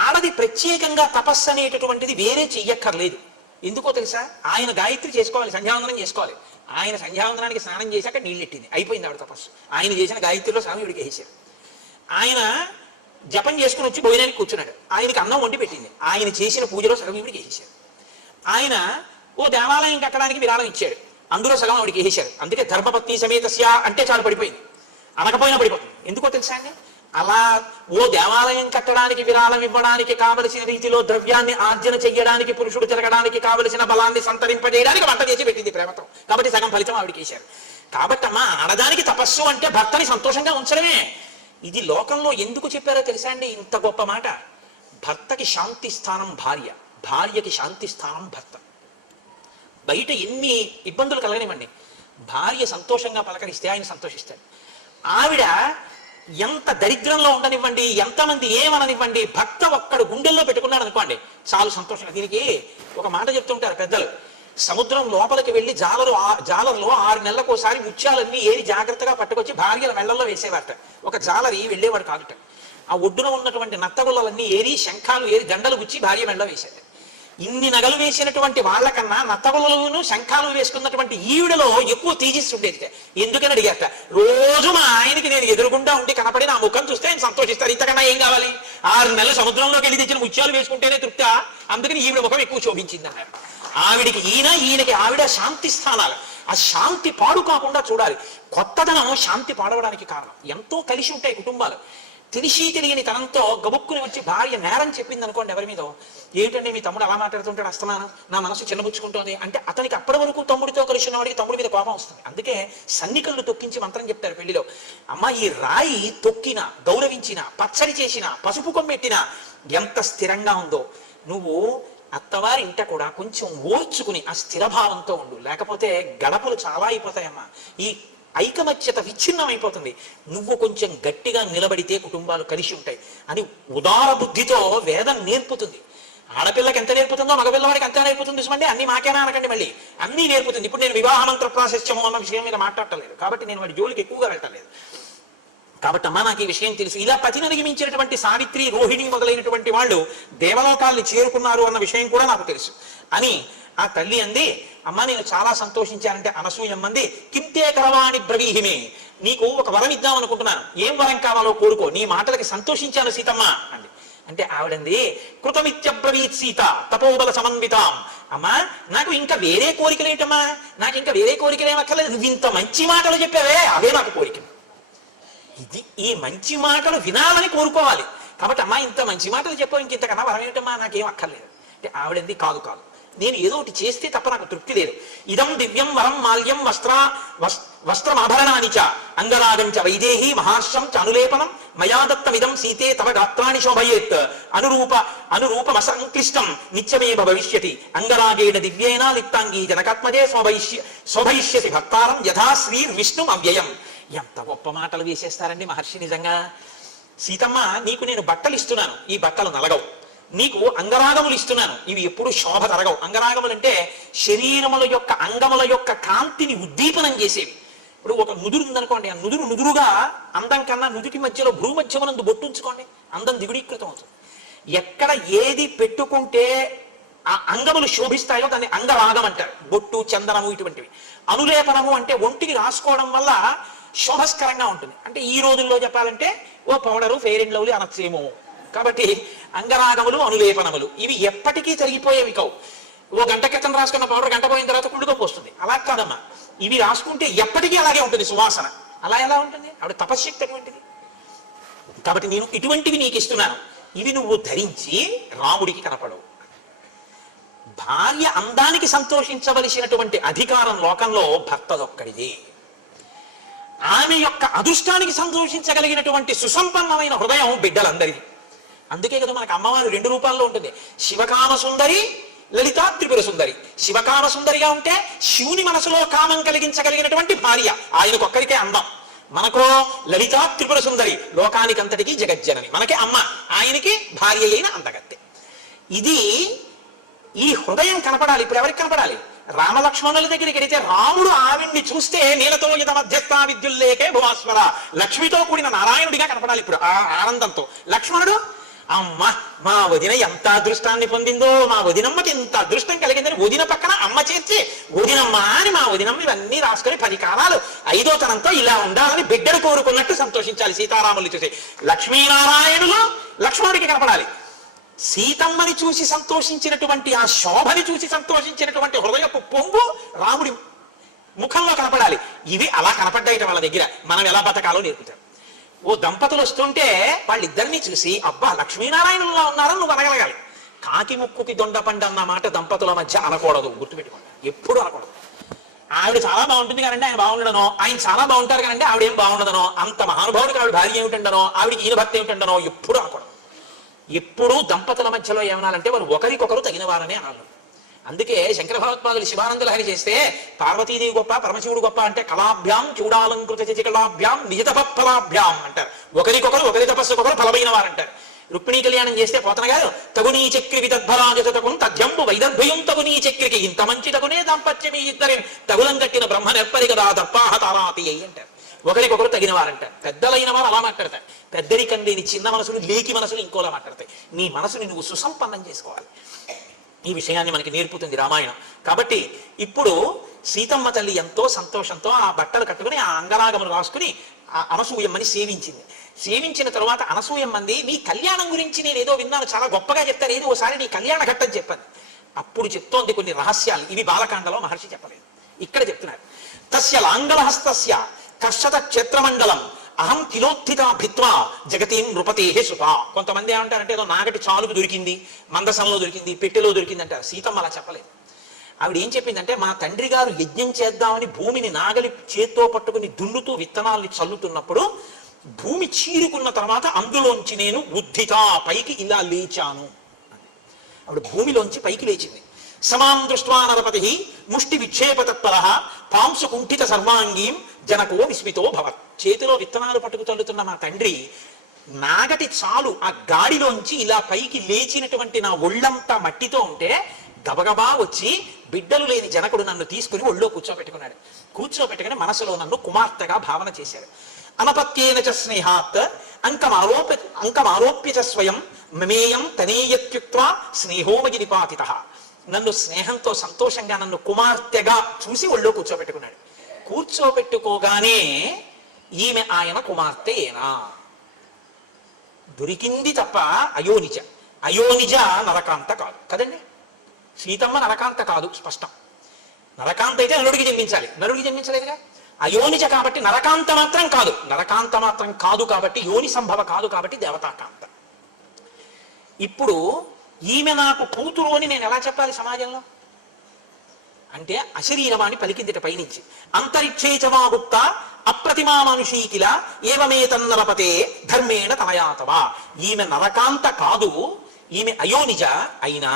ఆడది ప్రత్యేకంగా తపస్సు అనేటటువంటిది వేరే చెయ్యక్కర్లేదు. ఎందుకో తెలుసా? ఆయన గాయత్రి చేసుకోవాలి, సంధ్యావందనం చేసుకోవాలి. ఆయన సంధ్యావందనానికి స్నానం చేశాక నీళ్ళెట్టింది, అయిపోయింది ఆవిడ తపస్సు. ఆయన చేసిన గాయత్రిలో స్వామి విడికి వేసారు. ఆయన జపం చేసుకుని వచ్చి భోజనానికి కూర్చున్నాడు, ఆయనకి అన్నం వండి పెట్టింది, ఆయన చేసిన పూజలో సగం విడికి వేసేశారు. ఆయన ఓ దేవాలయం కట్టడానికి విరాళం ఇచ్చాడు, అందులో సగం ఆవిడికి వేసారు. అందుకే ధర్మపత్ని సమేతస్య అంటే చాలు పడిపోయింది, అనకపోయినా పడిపోతుంది. ఎందుకో తెలుసా అండి, అలా ఓ దేవాలయం కట్టడానికి విరాళం ఇవ్వడానికి కావలసిన రీతిలో ద్రవ్యాన్ని ఆర్జన చెయ్యడానికి, పురుషుడు తిరగడానికి కావలసిన బలాన్ని సంతరింపజేయడానికి వంట చేసి పెట్టింది ప్రేమతో. కాబట్టి సగం ఫలితం ఆవిడికి వేశారు. కాబట్టి అమ్మా, ఆడదానికి తపస్సు అంటే భర్తని సంతోషంగా ఉంచడమే. ఇది లోకంలో ఎందుకు చెప్పారో తెలుసా అండి ఇంత గొప్ప మాట. భర్తకి శాంతి స్థానం భార్య, భార్యకి శాంతి స్థానం భర్త. బయట ఎన్ని ఇబ్బందులు కలగనివ్వండి, భార్య సంతోషంగా పలకరిస్తే ఆయన సంతోషిస్తాడు. ఆవిడ ఎంత దరిద్రంలో ఉండనివ్వండి, ఎంతమంది ఏమననివ్వండి, భర్త ఒక్కడు గుండెల్లో పెట్టుకున్నాడు అనుకోండి చాలు సంతోషంగా. దీనికి ఒక మాట చెప్తుంటారు పెద్దలు, సముద్రం లోపలికి వెళ్ళి జాలర్లో 6 నెలలకు ఒకసారి ముత్యాలన్నీ ఏరి జాగ్రత్తగా పట్టుకొచ్చి భార్యల మెళ్ళల్లో వేసేవారట. ఒక జాలరి వెళ్ళేవాడు కాదుట. ఆ ఒడ్డున ఉన్నటువంటి నత్తగుల్లలన్నీ ఏరి, శంఖాలు ఏరి, గండలు గుచ్చి భార్య మెళ్ళలో వేశాడు. ఇన్ని నగలు వేసినటువంటి వాళ్ళకన్నా నత్తగులను శంఖాలు వేసుకున్నటువంటి ఈవిడలో ఎక్కువ తేజస్సు ఉండేది. ఎందుకని అడిగారట, రోజు మా ఆయనకి నేను ఎదురుగుండా ఉండి కనపడి నా ముఖం చూస్తే ఆయన సంతోషిస్తారు, ఇంతకన్నా ఏం కావాలి? 6 నెలలు సముద్రంలోకి వెళ్ళి తెచ్చిన ముత్యాలు వేసుకుంటేనే తృప్తి, అందుకని ఈవిడ ముఖం ఎక్కువ శోభించింది అన్నారు. ఆవిడికి ఈయనకి ఆవిడ శాంతి స్థానాలు. ఆ శాంతి పాడు కాకుండా చూడాలి. కొత్తదనం శాంతి పాడవడానికి కారణం. ఎంతో కలిసి ఉంటాయి కుటుంబాలు. తెలిసి తెలియని తనంతో గబుక్కుని వచ్చి భార్య నేరం చెప్పింది అనుకోండి ఎవరి మీద, ఏమిటండి మీ తమ్ముడు అలా మాట్లాడుతుంటాడు, అస్తమానం నా మనసు చిన్నబుచ్చుకుంటోంది అంటే, అతనికి అప్పటి వరకు తమ్ముడితో కలిసి ఉన్నవాడికి తమ్ముడి మీద కోపం వస్తుంది. అందుకే సన్నికళ్ళు తొక్కించి మంత్రం చెప్తారు పెళ్లిలో. అమ్మ, ఈ రాయి తొక్కినా, గౌరవించినా, పచ్చడి చేసినా, పసుపు కొమ్మెట్టినా ఎంత స్థిరంగా ఉందో, నువ్వు అత్తవారి ఇంట కూడా కొంచెం ఓర్చుకుని ఆ స్థిరభావంతో ఉండు, లేకపోతే గడపలు చాలా అయిపోతాయమ్మా. ఈ ఐకమత్యత విచ్ఛిన్నమైపోతుంది. నువ్వు కొంచెం గట్టిగా నిలబడితే కుటుంబాలు కలిసి ఉంటాయి అని ఉదార బుద్ధితో వేదం నేర్పుతుంది. ఆడపిల్లకి ఎంత నేర్పుతుందో మగపిల్లవాడికి అంతా నేర్పుతుంది. చూడండి, అన్ని మాకేనా అనకండి, మళ్ళీ అన్నీ నేర్పుతుంది. ఇప్పుడు నేను వివాహ మంత్ర ప్రాశస్త్యము అన్న విషయం మీద మాట్లాడటలేదు కాబట్టి నేను వాడి జోలికి ఎక్కువగా వెళ్ళటలేదు. కాబట్టి అమ్మా, నాకు ఈ విషయం తెలుసు. ఇలా పతిని మించినటువంటి సావిత్రి, రోహిణి మొదలైనటువంటి వాళ్ళు దేవలోకాల్ని చేరుకున్నారు అన్న విషయం కూడా నాకు తెలుసు అని ఆ తల్లి అంది. అమ్మ, నేను చాలా సంతోషించానంటే అనసూయమ్మంది, కింతే కరవాణి బ్రవీహిమే, నీకు ఒక వరం ఇద్దాం అనుకుంటున్నాను, ఏం వరం కావాలో కోరుకో, నీ మాటలకి సంతోషించాను సీతమ్మ అంది. అంటే ఆవిడంది, కృతమిత్యబ్రవీత్ సీత తపోబల సమన్వితాం. అమ్మా, నాకు ఇంకా వేరే కోరికలు ఏంటమ్మా, నాకు ఇంకా వేరే కోరికలు ఏమక్కర్లేదు, నువ్వు ఇంత మంచి మాటలు చెప్పావే అవే నాకు కోరికలు. ఇది ఈ మంచి మాటలు వినాలని కోరుకోవాలి. కాబట్టి అమ్మా, ఇంత మంచి మాటలు చెప్పావు, ఇంకెంతకన్నా వరం ఏమిటమ్మా, నాకేం అక్కర్లేదు అంటే ఆవిడంది, కాదు కాదు, నేను ఏదో ఒకటి చేస్తే తప్ప నాకు తృప్తి లేదు. ఇదం దివ్యం వరం మాల్యం వస్త్రమాభరణాని చ అంగరాగంచ వైదేహి మహార్షం చ అనులేపనం మయా దత్తమిదం సీతే తవ గాత్రాణి శోభయేత్ అనురూపమసంక్లిష్టం నిత్యమేవ భవిష్యతి అంగరాగేణ దివ్యేన లిప్తాంగీ జనకాత్మజే శోభయిష్యసి భక్తారం యథా శ్రీర్విష్ణుం అవ్యయం. ఎంత గొప్ప మాటలు వేసేస్తారండి మహర్షి నిజంగా. సీతమ్మ, నీకు నేను బట్టలు ఇస్తున్నాను, ఈ బట్టలు నలగవు. నీకు అంగరాగములు ఇస్తున్నాను, ఇవి ఎప్పుడు శోభ తరగవు. అంగరాగములు అంటే శరీరముల యొక్క అంగముల యొక్క కాంతిని ఉద్దీపనం చేసేవి. ఇప్పుడు ఒక నుదురు ఉందనుకోండి, ఆ నుదురుగా అందం కన్నా నుదుటి మధ్యలో భ్రూ మధ్యమునందు బొట్టు ఉంచుకోండి, అందం దిగుడీకృతం అవుతుంది. ఎక్కడ ఏది పెట్టుకుంటే ఆ అంగములు శోభిస్తాయో దాన్ని అంగరాగం అంటారు. బొట్టు, చందనము ఇటువంటివి. అనులేపనము అంటే ఒంటికి రాసుకోవడం వల్ల శోభస్కరంగా ఉంటుంది. అంటే ఈ రోజుల్లో చెప్పాలంటే ఓ పౌడరు, ఫెయిర్ అండ్ లవ్లీ అనొచ్చేమో. కాబట్టి అంగరాగములు, అనులేపనములు ఇవి ఎప్పటికీ జరిగిపోయేవి కావు. ఓ గంట క్రితం రాసుకున్న పౌడర్ గంట పోయిన తర్వాత కుళ్ళుకొప్పు వస్తుంది, అలా కాదమ్మా. ఇవి రాసుకుంటే ఎప్పటికీ అలాగే ఉంటుంది సువాసన. అలా ఎలా ఉంటుంది? ఆవిడ తపశ్శక్తి అటువంటిది. కాబట్టి నేను ఇటువంటివి నీకు ఇస్తున్నాను, ఇవి నువ్వు ధరించి రాముడికి కనపడవు. భార్య అందానికి సంతోషించవలసినటువంటి అధికారం లోకంలో భర్తదొక్కడిది. ఆమె యొక్క అదృష్టానికి సంతోషించగలిగినటువంటి సుసంపన్నమైన హృదయం బిడ్డలందరిది. అందుకే కదా మనకు అమ్మవారు 2 రూపాల్లో ఉంటుంది. శివకామ సుందరి, లలితా త్రిపుర సుందరి. శివకామ సుందరిగా ఉంటే శివుని మనసులో కామం కలిగించగలిగినటువంటి భార్య, ఆయనకు ఒక్కరికే అందం. మనకో లలితా త్రిపుర సుందరి, లోకానికంతటికి జగజ్జనని, మనకి అమ్మ, ఆయనకి భార్య అయిన అందగత్తె. ఇది ఈ హృదయం కనపడాలి. ఇప్పుడు ఎవరికి కనపడాలి? రామలక్ష్మణుల దగ్గరికి వెళితే రాముడు ఆవిడ్ని చూస్తే నీలతో యత మధ్యస్థ విద్యుల్లేకే భువాస్వర, లక్ష్మితో కూడిన నారాయణుడిగా కనపడాలి ఇప్పుడు ఆ ఆనందంతో. లక్ష్మణుడు, అమ్మ మా వదిన ఎంత అదృష్టాన్ని పొందిందో, మా వదినమ్మకి ఎంత అదృష్టం కలిగిందని వదిన పక్కన అమ్మ చేర్చి వదినమ్మ అని మా వదినమ్మ ఇవన్నీ రాసుకొని 10 కాలాలు 5వ తనంతో ఇలా ఉండాలని బిడ్డలు కోరుకున్నట్టు సంతోషించాలి సీతారాములు చూసి. లక్ష్మీనారాయణులు లక్ష్మణుడికి కనపడాలి. సీతమ్మని చూసి సంతోషించినటువంటి ఆ శోభని చూసి సంతోషించినటువంటి హృదయపు పొంగు రాముడి ముఖంలో కనపడాలి. ఇవి అలా కనపడ్డాయిట వాళ్ళ దగ్గర. మనం ఎలా బతకాలో నేర్పుతారు. ఓ దంపతులు వస్తుంటే వాళ్ళిద్దరినీ చూసి అబ్బా లక్ష్మీనారాయణుల్లో ఉన్నారని నువ్వు అనగలగాలి. కాకి ముక్కుకి దొండపండి అన్న మాట దంపతుల మధ్య అనకూడదు, గుర్తుపెట్టుకోండి, ఎప్పుడు అనకూడదు. ఆవిడ చాలా బాగుంటుంది కానండి ఆయన బాగుండడనో, ఆయన చాలా బాగుంటారు కానండి ఆవిడ ఏం బాగుండదనో, అంత మహానుభావుడికి ఆవిడ భార్య ఏమిటండనో, ఆవిడకి ఈయన భర్త ఏమిటండనో ఎప్పుడు అనకూడదు. ఎప్పుడూ దంపతుల మధ్యలో ఏమనాలంటే వారు ఒకరికొకరు తగిన వారనే అనాలి. అందుకే శంకర భగవత్పాదులు శివానంద లహరి చేస్తే పార్వతీదేవి గొప్ప పరమశివుడు గొప్ప అంటే కళాభ్యాం చూడాలంకృత చికళాభ్యాం నిజతపఫలాభ్యాం అంటారు. ఒకరికొకరు ఒకరి తపస్సుకొకరు ఫలమైన వారంటారు. రుక్మిణీ కళ్యాణం చేస్తే పోతన గారు తగునీ చక్రి విదద్భరాజతకు తథ్యంబు వైదర్భయం తగునీ చక్రికి ఇంత మంచి తగునే దాంపత్యమి ఇద్దరి తగులం కట్టిన బ్రహ్మ నెప్పరి కదా దప్పాహ తారాతి అయ్యి అంటారు. ఒకరికొకరు తగిన వారంటారు. పెద్దలైన వారు అలా మాట్లాడతారు. పెద్దరికం లేని చిన్న మనసులు లేకి మనసులు ఇంకోలా మాట్లాడతాయి. నీ మనసుని నువ్వు సుసంపన్నం చేసుకోవాలి. ఈ విషయాన్ని మనకి నేర్పుతుంది రామాయణం. కాబట్టి ఇప్పుడు సీతమ్మ తల్లి ఎంతో సంతోషంతో ఆ బట్టలు కట్టుకుని ఆ అంగరాగమును రాసుకుని ఆ అనసూయమ్మని సేవించింది. సేవించిన తర్వాత అనసూయమ్మంది నీ కళ్యాణం గురించి నేను ఏదో విన్నాను, చాలా గొప్పగా చెప్తారు, ఏదో ఒకసారి నీ కళ్యాణ ఘట్టం చెప్పండి. అప్పుడు చెప్తోంది కొన్ని రహస్యాలు. ఇవి బాలకాండలో మహర్షి చెప్పలేదు, ఇక్కడ చెప్తున్నారు. తస్య లాంగలహస్తస్య కర్షత క్షేత్రమండలం అహం కిలోత్థిత భిత్వా జగతీం నృపతే సుపా. కొంతమంది ఏమంటారంటే ఏదో నాగటి చాలుకు దొరికింది, మందసంలో దొరికింది, పెట్టెలో దొరికింది అంటారు. సీతమ్మ అలా చెప్పలేదు. ఆవిడ ఏం చెప్పిందంటే మా తండ్రి గారు యజ్ఞం చేద్దామని భూమిని నాగలి చేత్తో పట్టుకుని దున్నుతూ విత్తనాల్ని చల్లుతున్నప్పుడు భూమి చీరుకున్న తర్వాత అందులోంచి నేను ఉద్ధిత పైకి ఇలా లేచాను. ఆవిడ భూమిలోంచి పైకి లేచింది. సమాం దృష్ట్వా నరపతి ముష్టి విక్షేప తత్పర పాంసు కుంఠిత సర్వాంగీం జనకో విస్మితో భవత్. చేతిలో విత్తనాలు పట్టుకు తల్లుతున్న మా తండ్రి నాగటి చాలు ఆ గాడిలోంచి ఇలా పైకి లేచినటువంటి నా ఒళ్ళంతా మట్టితో ఉంటే గబగబా వచ్చి బిడ్డలు లేని జనకుడు నన్ను తీసుకుని ఒళ్ళో కూర్చోబెట్టుకున్నాడు. కూర్చోబెట్టుకుని మనసులో నన్ను కుమార్తెగా భావన చేశాడు. అనపత్యేన చ స్నేహాత్ అంకమారోప్య చ స్వయం మమేయం తనేయత్యుక్త్వా స్నేహోమగి నిపాతిత. నన్ను స్నేహంతో సంతోషంగా నన్ను కుమార్తెగా చూసి ఒళ్ళో కూర్చోబెట్టుకున్నాడు. కూర్చోబెట్టుకోగానే ఈమె ఆయన కుమార్తెనా దొరికింది తప్ప అయోనిజ. అయోనిజ నరకాంత కాదు కదండి. సీతమ్మ నరకాంత కాదు, స్పష్టం. నరకాంత అయితే నలుడికి జన్మించాలి, నలుడికి జన్మించలేదుగా. అయోనిజ కాబట్టి నరకాంత మాత్రం కాదు. నరకాంత మాత్రం కాదు కాబట్టి యోని సంభవ కాదు కాబట్టి దేవతాకాంత. ఇప్పుడు ఈమె నాకు కూతురు అని నేను ఎలా చెప్పాలి సమాజంలో అంటే అశరీరవాణి పలికిందిట పైనుంచి. అంతరిక్షేచమా గుప్త అప్రతిమా మనుషీకిల ఏవమే తన్నరపతే ధర్మేణ తనయాతవా. ఈమె నరకాంత కాదు, ఈమె అయోనిజ అయినా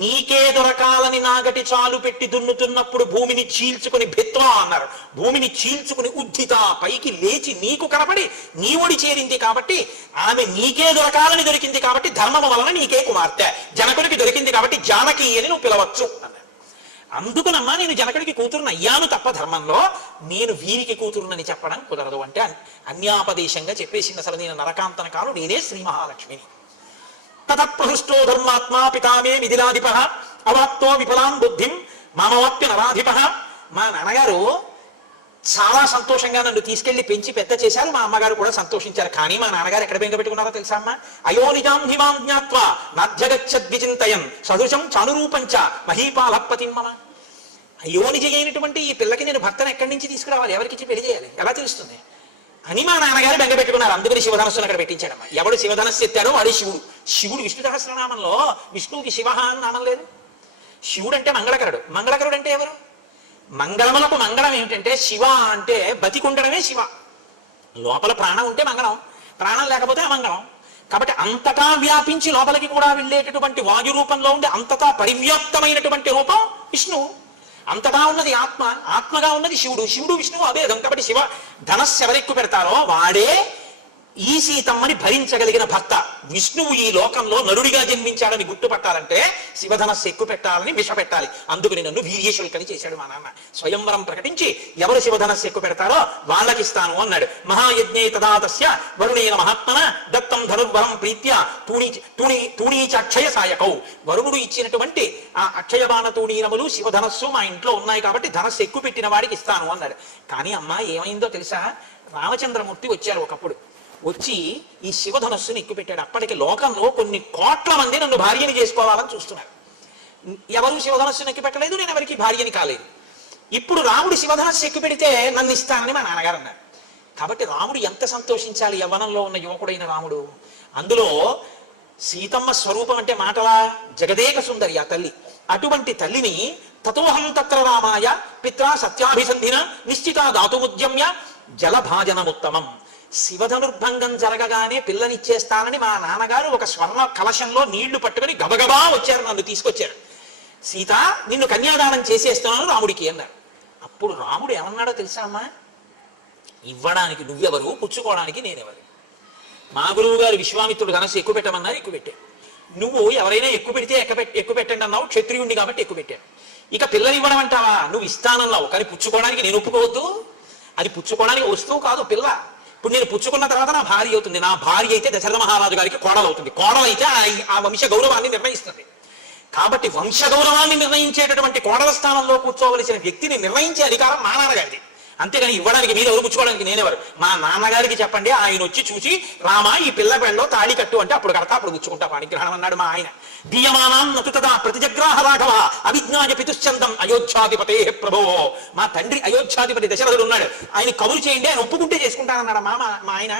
నీకే దొరకాలని నాగటి చాలు పెట్టి దున్నుతున్నప్పుడు భూమిని చీల్చుకుని భిత్వా అన్నారు. భూమిని చీల్చుకుని ఉద్ధిత పైకి లేచి నీకు కనపడి నీ ఒడి చేరింది కాబట్టి ఆమె నీకే దొరకాలని దొరికింది కాబట్టి ధర్మము వలన నీకే కుమార్తె. జనకుడికి దొరికింది కాబట్టి జానకి అని నువ్వు పిలవచ్చు అన్నారు. అందుకునమ్మా నేను జనకుడికి కూతురుని అయ్యాను తప్ప ధర్మంలో నేను వీరికి కూతురునని చెప్పడం కుదరదు అంటే అన్యాపదేశంగా చెప్పేసింది. అసలు నేను నరకాంతన కాను, నేనే శ్రీ మహాలక్ష్మిని. తతప్రహృష్టో ధర్మాత్మా పితామే మిథిలాధిప అవాప్తో విఫలాం బుద్ధిం మామవాప్య నరాధిప. మా నాన్నగారు చాలా సంతోషంగా నన్ను తీసుకెళ్లి పెంచి పెద్ద చేశారు. మా అమ్మగారు కూడా సంతోషించారు. కానీ మా నాన్నగారు ఎక్కడ బెంగ పెట్టుకున్నారో తెలుసా అమ్మా? అయోనిజాం హిమాం జ్ఞాత్వా నాధ్యగచ్చద్విచింతయం సదృశం చానురూపంచ మహీపాలపతిం మమ. అయోనిజ అయినటువంటి ఈ పిల్లకి నేను భర్తను ఎక్కడి నుంచి తీసుకురావాలి, ఎవరికిచ్చి పెళ్లి చేయాలి, ఎలా తెలుస్తుంది అని మా నాన్నగారు బెంగ పెట్టుకున్నారు. అందుకని శివధనస్సును అక్కడ పెట్టించాడమ్మా. ఎవడు శివధనస్సు ఎత్తాడో వాడే శివుడు. శివుడు విష్ణు సహస్రనామంలో విష్ణువుకి శివ అని నామం లేదు. శివుడు అంటే మంగళకరుడు. మంగళకరుడు అంటే ఎవరు? మంగళములకు మంగళం ఏమిటంటే శివ అంటే బతికుండడమే శివ. లోపల ప్రాణం ఉంటే మంగళం, ప్రాణం లేకపోతే అమంగళం. కాబట్టి అంతటా వ్యాపించి లోపలికి కూడా వెళ్ళేటటువంటి వాయు రూపంలో ఉండే అంతటా పరివ్యాప్తమైనటువంటి రూపం విష్ణువు. అంతటా ఉన్నది ఆత్మ, ఆత్మగా ఉన్నది శివుడు. శివుడు విష్ణువు అభేదం. కాబట్టి శివ ధనస్సు ఎవరెక్కు పెడతారో వాడే ఈ సీతమ్మని భరించగలిగిన భర్త. విష్ణువు ఈ లోకంలో నరుడిగా జన్మించాడని గుర్తుపట్టాలంటే శివధనస్సు ఎక్కువ పెట్టాలని విష పెట్టాలి. అందుకని నన్ను వీర్యశుల్కని చేశాడు మా నాన్న. స్వయంవరం ప్రకటించి ఎవరు శివధనస్సు ఎక్కువ పెడతారో వాళ్ళకిస్తాను అన్నాడు. మహాయజ్ఞే తదా తస్య వరుణేన మహాత్మన దత్తం ధనుర్వరం ప్రీత్య తూణీచ అక్షయ సాయకౌ. వరుణుడు ఇచ్చినటువంటి ఆ అక్షయ బాణ తూణీరములు శివధనస్సు మా ఇంట్లో ఉన్నాయి కాబట్టి ధనస్సు ఎక్కువ పెట్టిన వాడికి ఇస్తాను అన్నాడు. కానీ అమ్మ ఏమైందో తెలుసా? రామచంద్రమూర్తి వచ్చారు ఒకప్పుడు. వచ్చి ఈ శివధనస్సుని ఎక్కుపెట్టాడు. అప్పటికి లోకంలో కొన్ని కోట్ల మంది నన్ను భార్యని చేసుకోవాలని చూస్తున్నారు. ఎవరు శివధనస్సుని ఎక్కుపెట్టలేదు, నేను ఎవరికి భార్యని కాలేదు. ఇప్పుడు రాముడు శివధనస్సు ఎక్కుపెడితే నన్ను ఇస్తానని మా నాన్నగారు అన్నారు. కాబట్టి రాముడు ఎంత సంతోషించాలి, యవ్వనంలో ఉన్న యువకుడైన రాముడు. అందులో సీతమ్మ స్వరూపం అంటే మాటలా, జగదేక సుందరి ఆ తల్లి. అటువంటి తల్లిని తతోహం తత్ర రామాయ పిత్రా సత్యాభిసంధిన నిశ్చిత దాతుముద్యమ్య జలభాజనముత్తమం. శివధనుర్భంగం జరగగానే పిల్లనిచ్చేస్తానని మా నాన్నగారు ఒక స్వర్ణ కలశంలో నీళ్లు పట్టుకుని గబగబా వచ్చారు, నన్ను తీసుకొచ్చారు. సీత నిన్ను కన్యాదానం చేసేస్తున్నాను రాముడికి అన్నారు. అప్పుడు రాముడు ఏమన్నాడో తెలుసా అమ్మా, ఇవ్వడానికి నువ్వెవరు, పుచ్చుకోవడానికి నేనెవరు. మా గురువు గారు విశ్వామిత్రుడు ధనస్సు ఎక్కువ పెట్టమన్నారు, ఎక్కువ పెట్టాడు. నువ్వు ఎవరైనా ఎక్కువ పెడితే ఎక్కువ పెట్టండి అన్నావు, క్షత్రియుణ్ణి కాబట్టి ఎక్కువ పెట్టాడు. ఇక పిల్లనివ్వడం అంటావా, నువ్వు ఇస్తానన్నావు కానీ పుచ్చుకోవడానికి నేను ఒప్పుకోవద్దు. అది పుచ్చుకోవడానికి వస్తువు కాదు పిల్ల. ఇప్పుడు నేను పుచ్చుకున్న తర్వాత నా భార్య అవుతుంది. నా భార్య అయితే దశరథ మహారాజు గారికి కోడలు అవుతుంది. కోడలు అయితే ఆ వంశ గౌరవాన్ని నిర్ణయిస్తుంది. కాబట్టి వంశ గౌరవాన్ని నిర్ణయించేటటువంటి కోడల స్థానంలో కూర్చోవలసిన వ్యక్తిని నిర్ణయించే అధికారం మా నాన్నగారిది. అంతేగాని ఇవ్వడానికి మీరెవరు, పుచ్చుకోవడానికి నేనెవరు. మా నాన్నగారికి చెప్పండి, ఆయన వచ్చి చూసి రామా ఈ పిల్ల పెళ్ళలో తాళి కట్టు అంటే అప్పుడు కడతా, అప్పుడు పుచ్చుకుంటా పాణిగ్రహణం అన్నాడు మా ఆయన. దీయమానం నతుతదా ప్రతిజగ్రాహ రాఘవ అవిజ్ఞాయ పితుశ్చందం అయోధ్యాధిపతే ప్రభో. మా తండ్రి అయోధ్యాధిపతి దశరథుడు ఉన్నాడు, ఆయన కబురు చేయండి, ఆయన ఒప్పుకుంటే చేసుకుంటానన్నాడు మా ఆయన.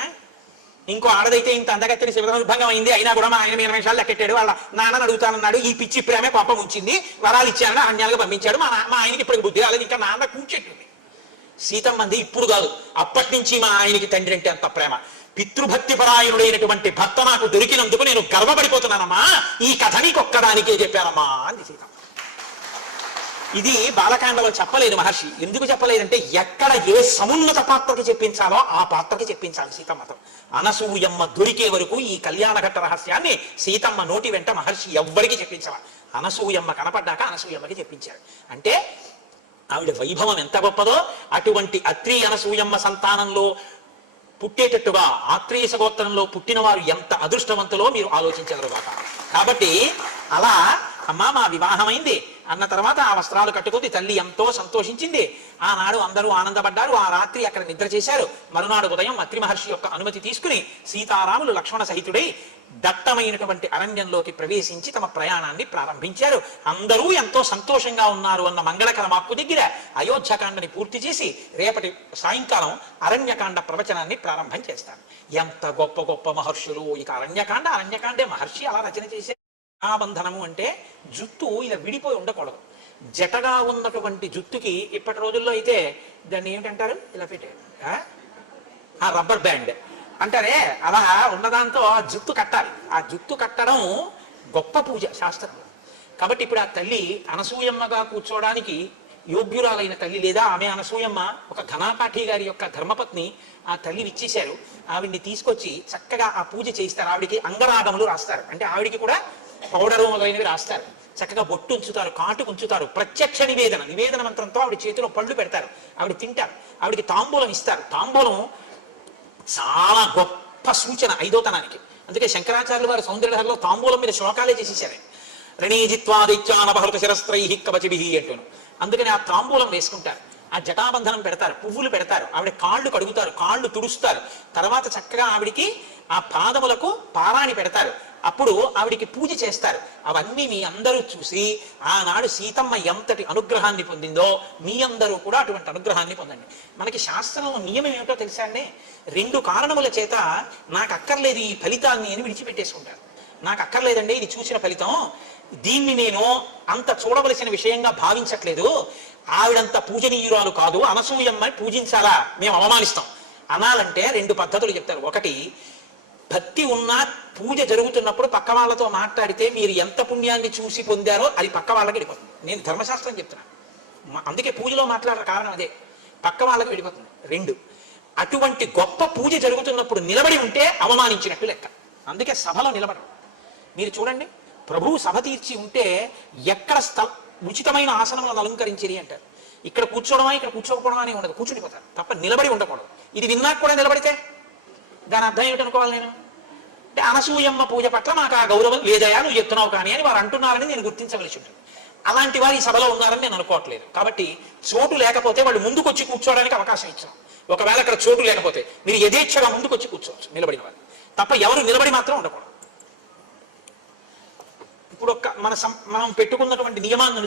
ఇంకో ఆడదైతే ఇంత అందగత్తెని శివధనుర్భంగం అయింది, అయినా కూడా మా ఆయన మీద నిమిషాలు లెక్కెట్టాడు. వాళ్ళ నాన్నని అడుగుతానన్నాడు, ఈ పిచ్చి ప్రేమే పాపం ఉంచింది, వరాలు ఇచ్చానని అన్యాలుగా పంపించాడు. మా ఆయనకి ఇప్పుడు బుద్ధి రాలేదు, ఇంకా నాన్న కూర్చెట్టుంది. సీతమ్మంది ఇప్పుడు కాదు, అప్పటి నుంచి మా ఆయనకి తండ్రి అంటే అంత ప్రేమ. పితృభక్తి పరాయణుడైనటువంటి భర్త నాకు దొరికినందుకు నేను గర్వపడిపోతున్నానమ్మా, ఈ కథ నీకొక్కడానికే చెప్పానమ్మా అంది సీతమ్మ. ఇది బాలకాండలో చెప్పలేదు మహర్షి. ఎందుకు చెప్పలేదంటే ఎక్కడ ఏ సమున్నత పాత్రకి చెప్పించాలో ఆ పాత్రకి చెప్పించాలి సీతమ్మతో. అనసూయమ్మ దొరికే వరకు ఈ కళ్యాణఘట్ట రహస్యాన్ని సీతమ్మ నోటి వెంట మహర్షి ఎవ్వరికి చెప్పించాలి. అనసూయమ్మ కనపడ్డాక అనసూయమ్మకి చెప్పించాడు. అంటే ఆవిడ వైభవం ఎంత గొప్పదో, అటువంటి అత్రి అనసూయమ్మ సంతానంలో పుట్టేటట్టుగా ఆత్రేయ గోత్రంలో పుట్టిన వారు ఎంత అదృష్టవంతులో మీరు ఆలోచించగలరు బాగా. కాబట్టి అలా అమ్మా మా వివాహమైంది అన్న తర్వాత ఆ వస్త్రాలు కట్టుకుంది. తల్లి ఎంతో సంతోషించింది. ఆనాడు అందరూ ఆనందపడ్డారు. ఆ రాత్రి అక్కడ నిద్ర చేశారు. మరునాడు ఉదయం అత్రి మహర్షి యొక్క అనుమతి తీసుకుని సీతారాములు లక్ష్మణ సహితుడై దట్టమైనటువంటి అరణ్యంలోకి ప్రవేశించి తమ ప్రయాణాన్ని ప్రారంభించారు. అందరూ ఎంతో సంతోషంగా ఉన్నారు అన్న మంగళకర మాకు దగ్గర అయోధ్యకాండని పూర్తి చేసి రేపటి సాయంకాలం అరణ్యకాండ ప్రవచనాన్ని ప్రారంభం చేస్తారు. ఎంత గొప్ప గొప్ప మహర్షులు. ఇక అరణ్యకాండే మహర్షి అలా రచన చేసే. బంధనము అంటే జుత్తు ఇలా విడిపోయి ఉండకూడదు. జటగా ఉన్నటువంటి జుత్తుకి ఇప్పటి రోజుల్లో అయితే దాన్ని ఏమిటంటారు, ఇలా పెట్టారు ఆ రబ్బర్ బ్యాండ్ అంటారే, అలా ఉన్నదాంతో ఆ జుత్తు కట్టాలి. ఆ జుత్తు కట్టడం గొప్ప పూజ శాస్త్రంలో. కాబట్టి ఇప్పుడు ఆ తల్లి అనసూయమ్మగా కూర్చోవడానికి యోగ్యురాలైన తల్లి, లేదా ఆమె అనసూయమ్మ ఒక ఘనాపాఠి గారి యొక్క ధర్మపత్ని, ఆ తల్లి ఇచ్చేశారు. ఆవిడ్ని తీసుకొచ్చి చక్కగా ఆ పూజ చేయిస్తారు. ఆవిడికి అంగరాగములు రాస్తారు, అంటే ఆవిడికి కూడా పౌడరు మొదలైనవి రాస్తారు. చక్కగా బొట్టు ఉంచుతారు, కాటుకు ఉంచుతారు. ప్రత్యక్ష నివేదన మంత్రంతో ఆవిడ చేతిలో పళ్ళు పెడతారు, ఆవిడ తింటారు. ఆవిడికి తాంబూలం ఇస్తారు. తాంబూలం చాలా గొప్ప సూచన ఐదోతనానికి. అందుకే శంకరాచార్యులు వారి సౌందర్యలో తాంబూలం మీద శ్లోకాలే చేసేసారు. రణీజిత్వా దైత్యానపహృత శిరస్త్రై కవచిభిః అంటూను. అందుకని ఆ తాంబూలం వేసుకుంటారు. ఆ జటాబంధనం పెడతారు, పువ్వులు పెడతారు, ఆవిడ కాళ్ళు కడుగుతారు, కాళ్ళు తుడుస్తారు. తర్వాత చక్కగా ఆవిడికి ఆ పాదములకు పారాణి పెడతారు. అప్పుడు ఆవిడికి పూజ చేస్తారు. అవన్నీ మీ అందరూ చూసి ఆనాడు సీతమ్మ ఎంతటి అనుగ్రహాన్ని పొందిందో మీ అందరూ కూడా అటువంటి అనుగ్రహాన్ని పొందండి. మనకి శాస్త్రంలో నియమం ఏమిటో తెలుసా అండి, 2 కారణముల చేత నాకు అక్కర్లేదు ఈ ఫలితాన్ని అని విడిచిపెట్టేసుకుంటారు. నాకు అక్కర్లేదండి ఇది చూసిన ఫలితం, దీన్ని నేను అంత చూడవలసిన విషయంగా భావించట్లేదు, ఆవిడంత పూజనీయురాలు కాదు, అనసూయమ్మని పూజించాలా, మేము అవమానిస్తాం అనాలంటే 2 పద్ధతులు చెప్తారు. ఒకటి, భక్తి ఉన్న పూజ జరుగుతున్నప్పుడు పక్క వాళ్ళతో మాట్లాడితే మీరు ఎంత పుణ్యాన్ని చూసి పొందారో అది పక్క వాళ్ళకి వెళ్ళిపోతుంది. నేను ధర్మశాస్త్రం చెప్తున్నాను, అందుకే పూజలో మాట్లాడరు కారణం అదే, పక్క వాళ్ళకి వెళ్ళిపోతుంది. 2, అటువంటి గొప్ప పూజ జరుగుతున్నప్పుడు నిలబడి ఉంటే అవమానించినట్టు లెక్క. అందుకే సభలో నిలబడరు. మీరు చూడండి, ప్రభువు సభ తీర్చి ఉంటే ఎక్కడ ఉచితమైన ఆసనములను అలంకరించేది అంటారు. ఇక్కడ కూర్చోవడమా ఇక్కడ కూర్చోకపోవడమా అని ఉండదు, కూర్చుండిపోతారు తప్ప నిలబడి ఉండకూడదు. ఇది విన్నాక కూడా నిలబడితే దాని అర్థం ఏమిటనుకోవాలి నేను అంటే అనసూయమ్మ పూజ పట్ల నాకు ఆ గౌరవం లేదయా నువ్వు చెప్తున్నావు కానీ అని వారు అంటున్నారని నేను గుర్తించవలసి ఉంటుంది. అలాంటి వారు ఈ సభలో ఉన్నారని నేను అనుకోవట్లేదు. కాబట్టి చోటు లేకపోతే వాళ్ళు ముందుకు వచ్చి కూర్చోవడానికి అవకాశం ఇచ్చాం. ఒకవేళ అక్కడ చోటు లేకపోతే మీరు యథేచ్ఛగా ముందుకు వచ్చి కూర్చోవచ్చు నిలబడిన వారు, తప్ప ఎవరు నిలబడి మాత్రం ఉండకూడదు. ఇప్పుడు మనం పెట్టుకున్నటువంటి నియమాన్ని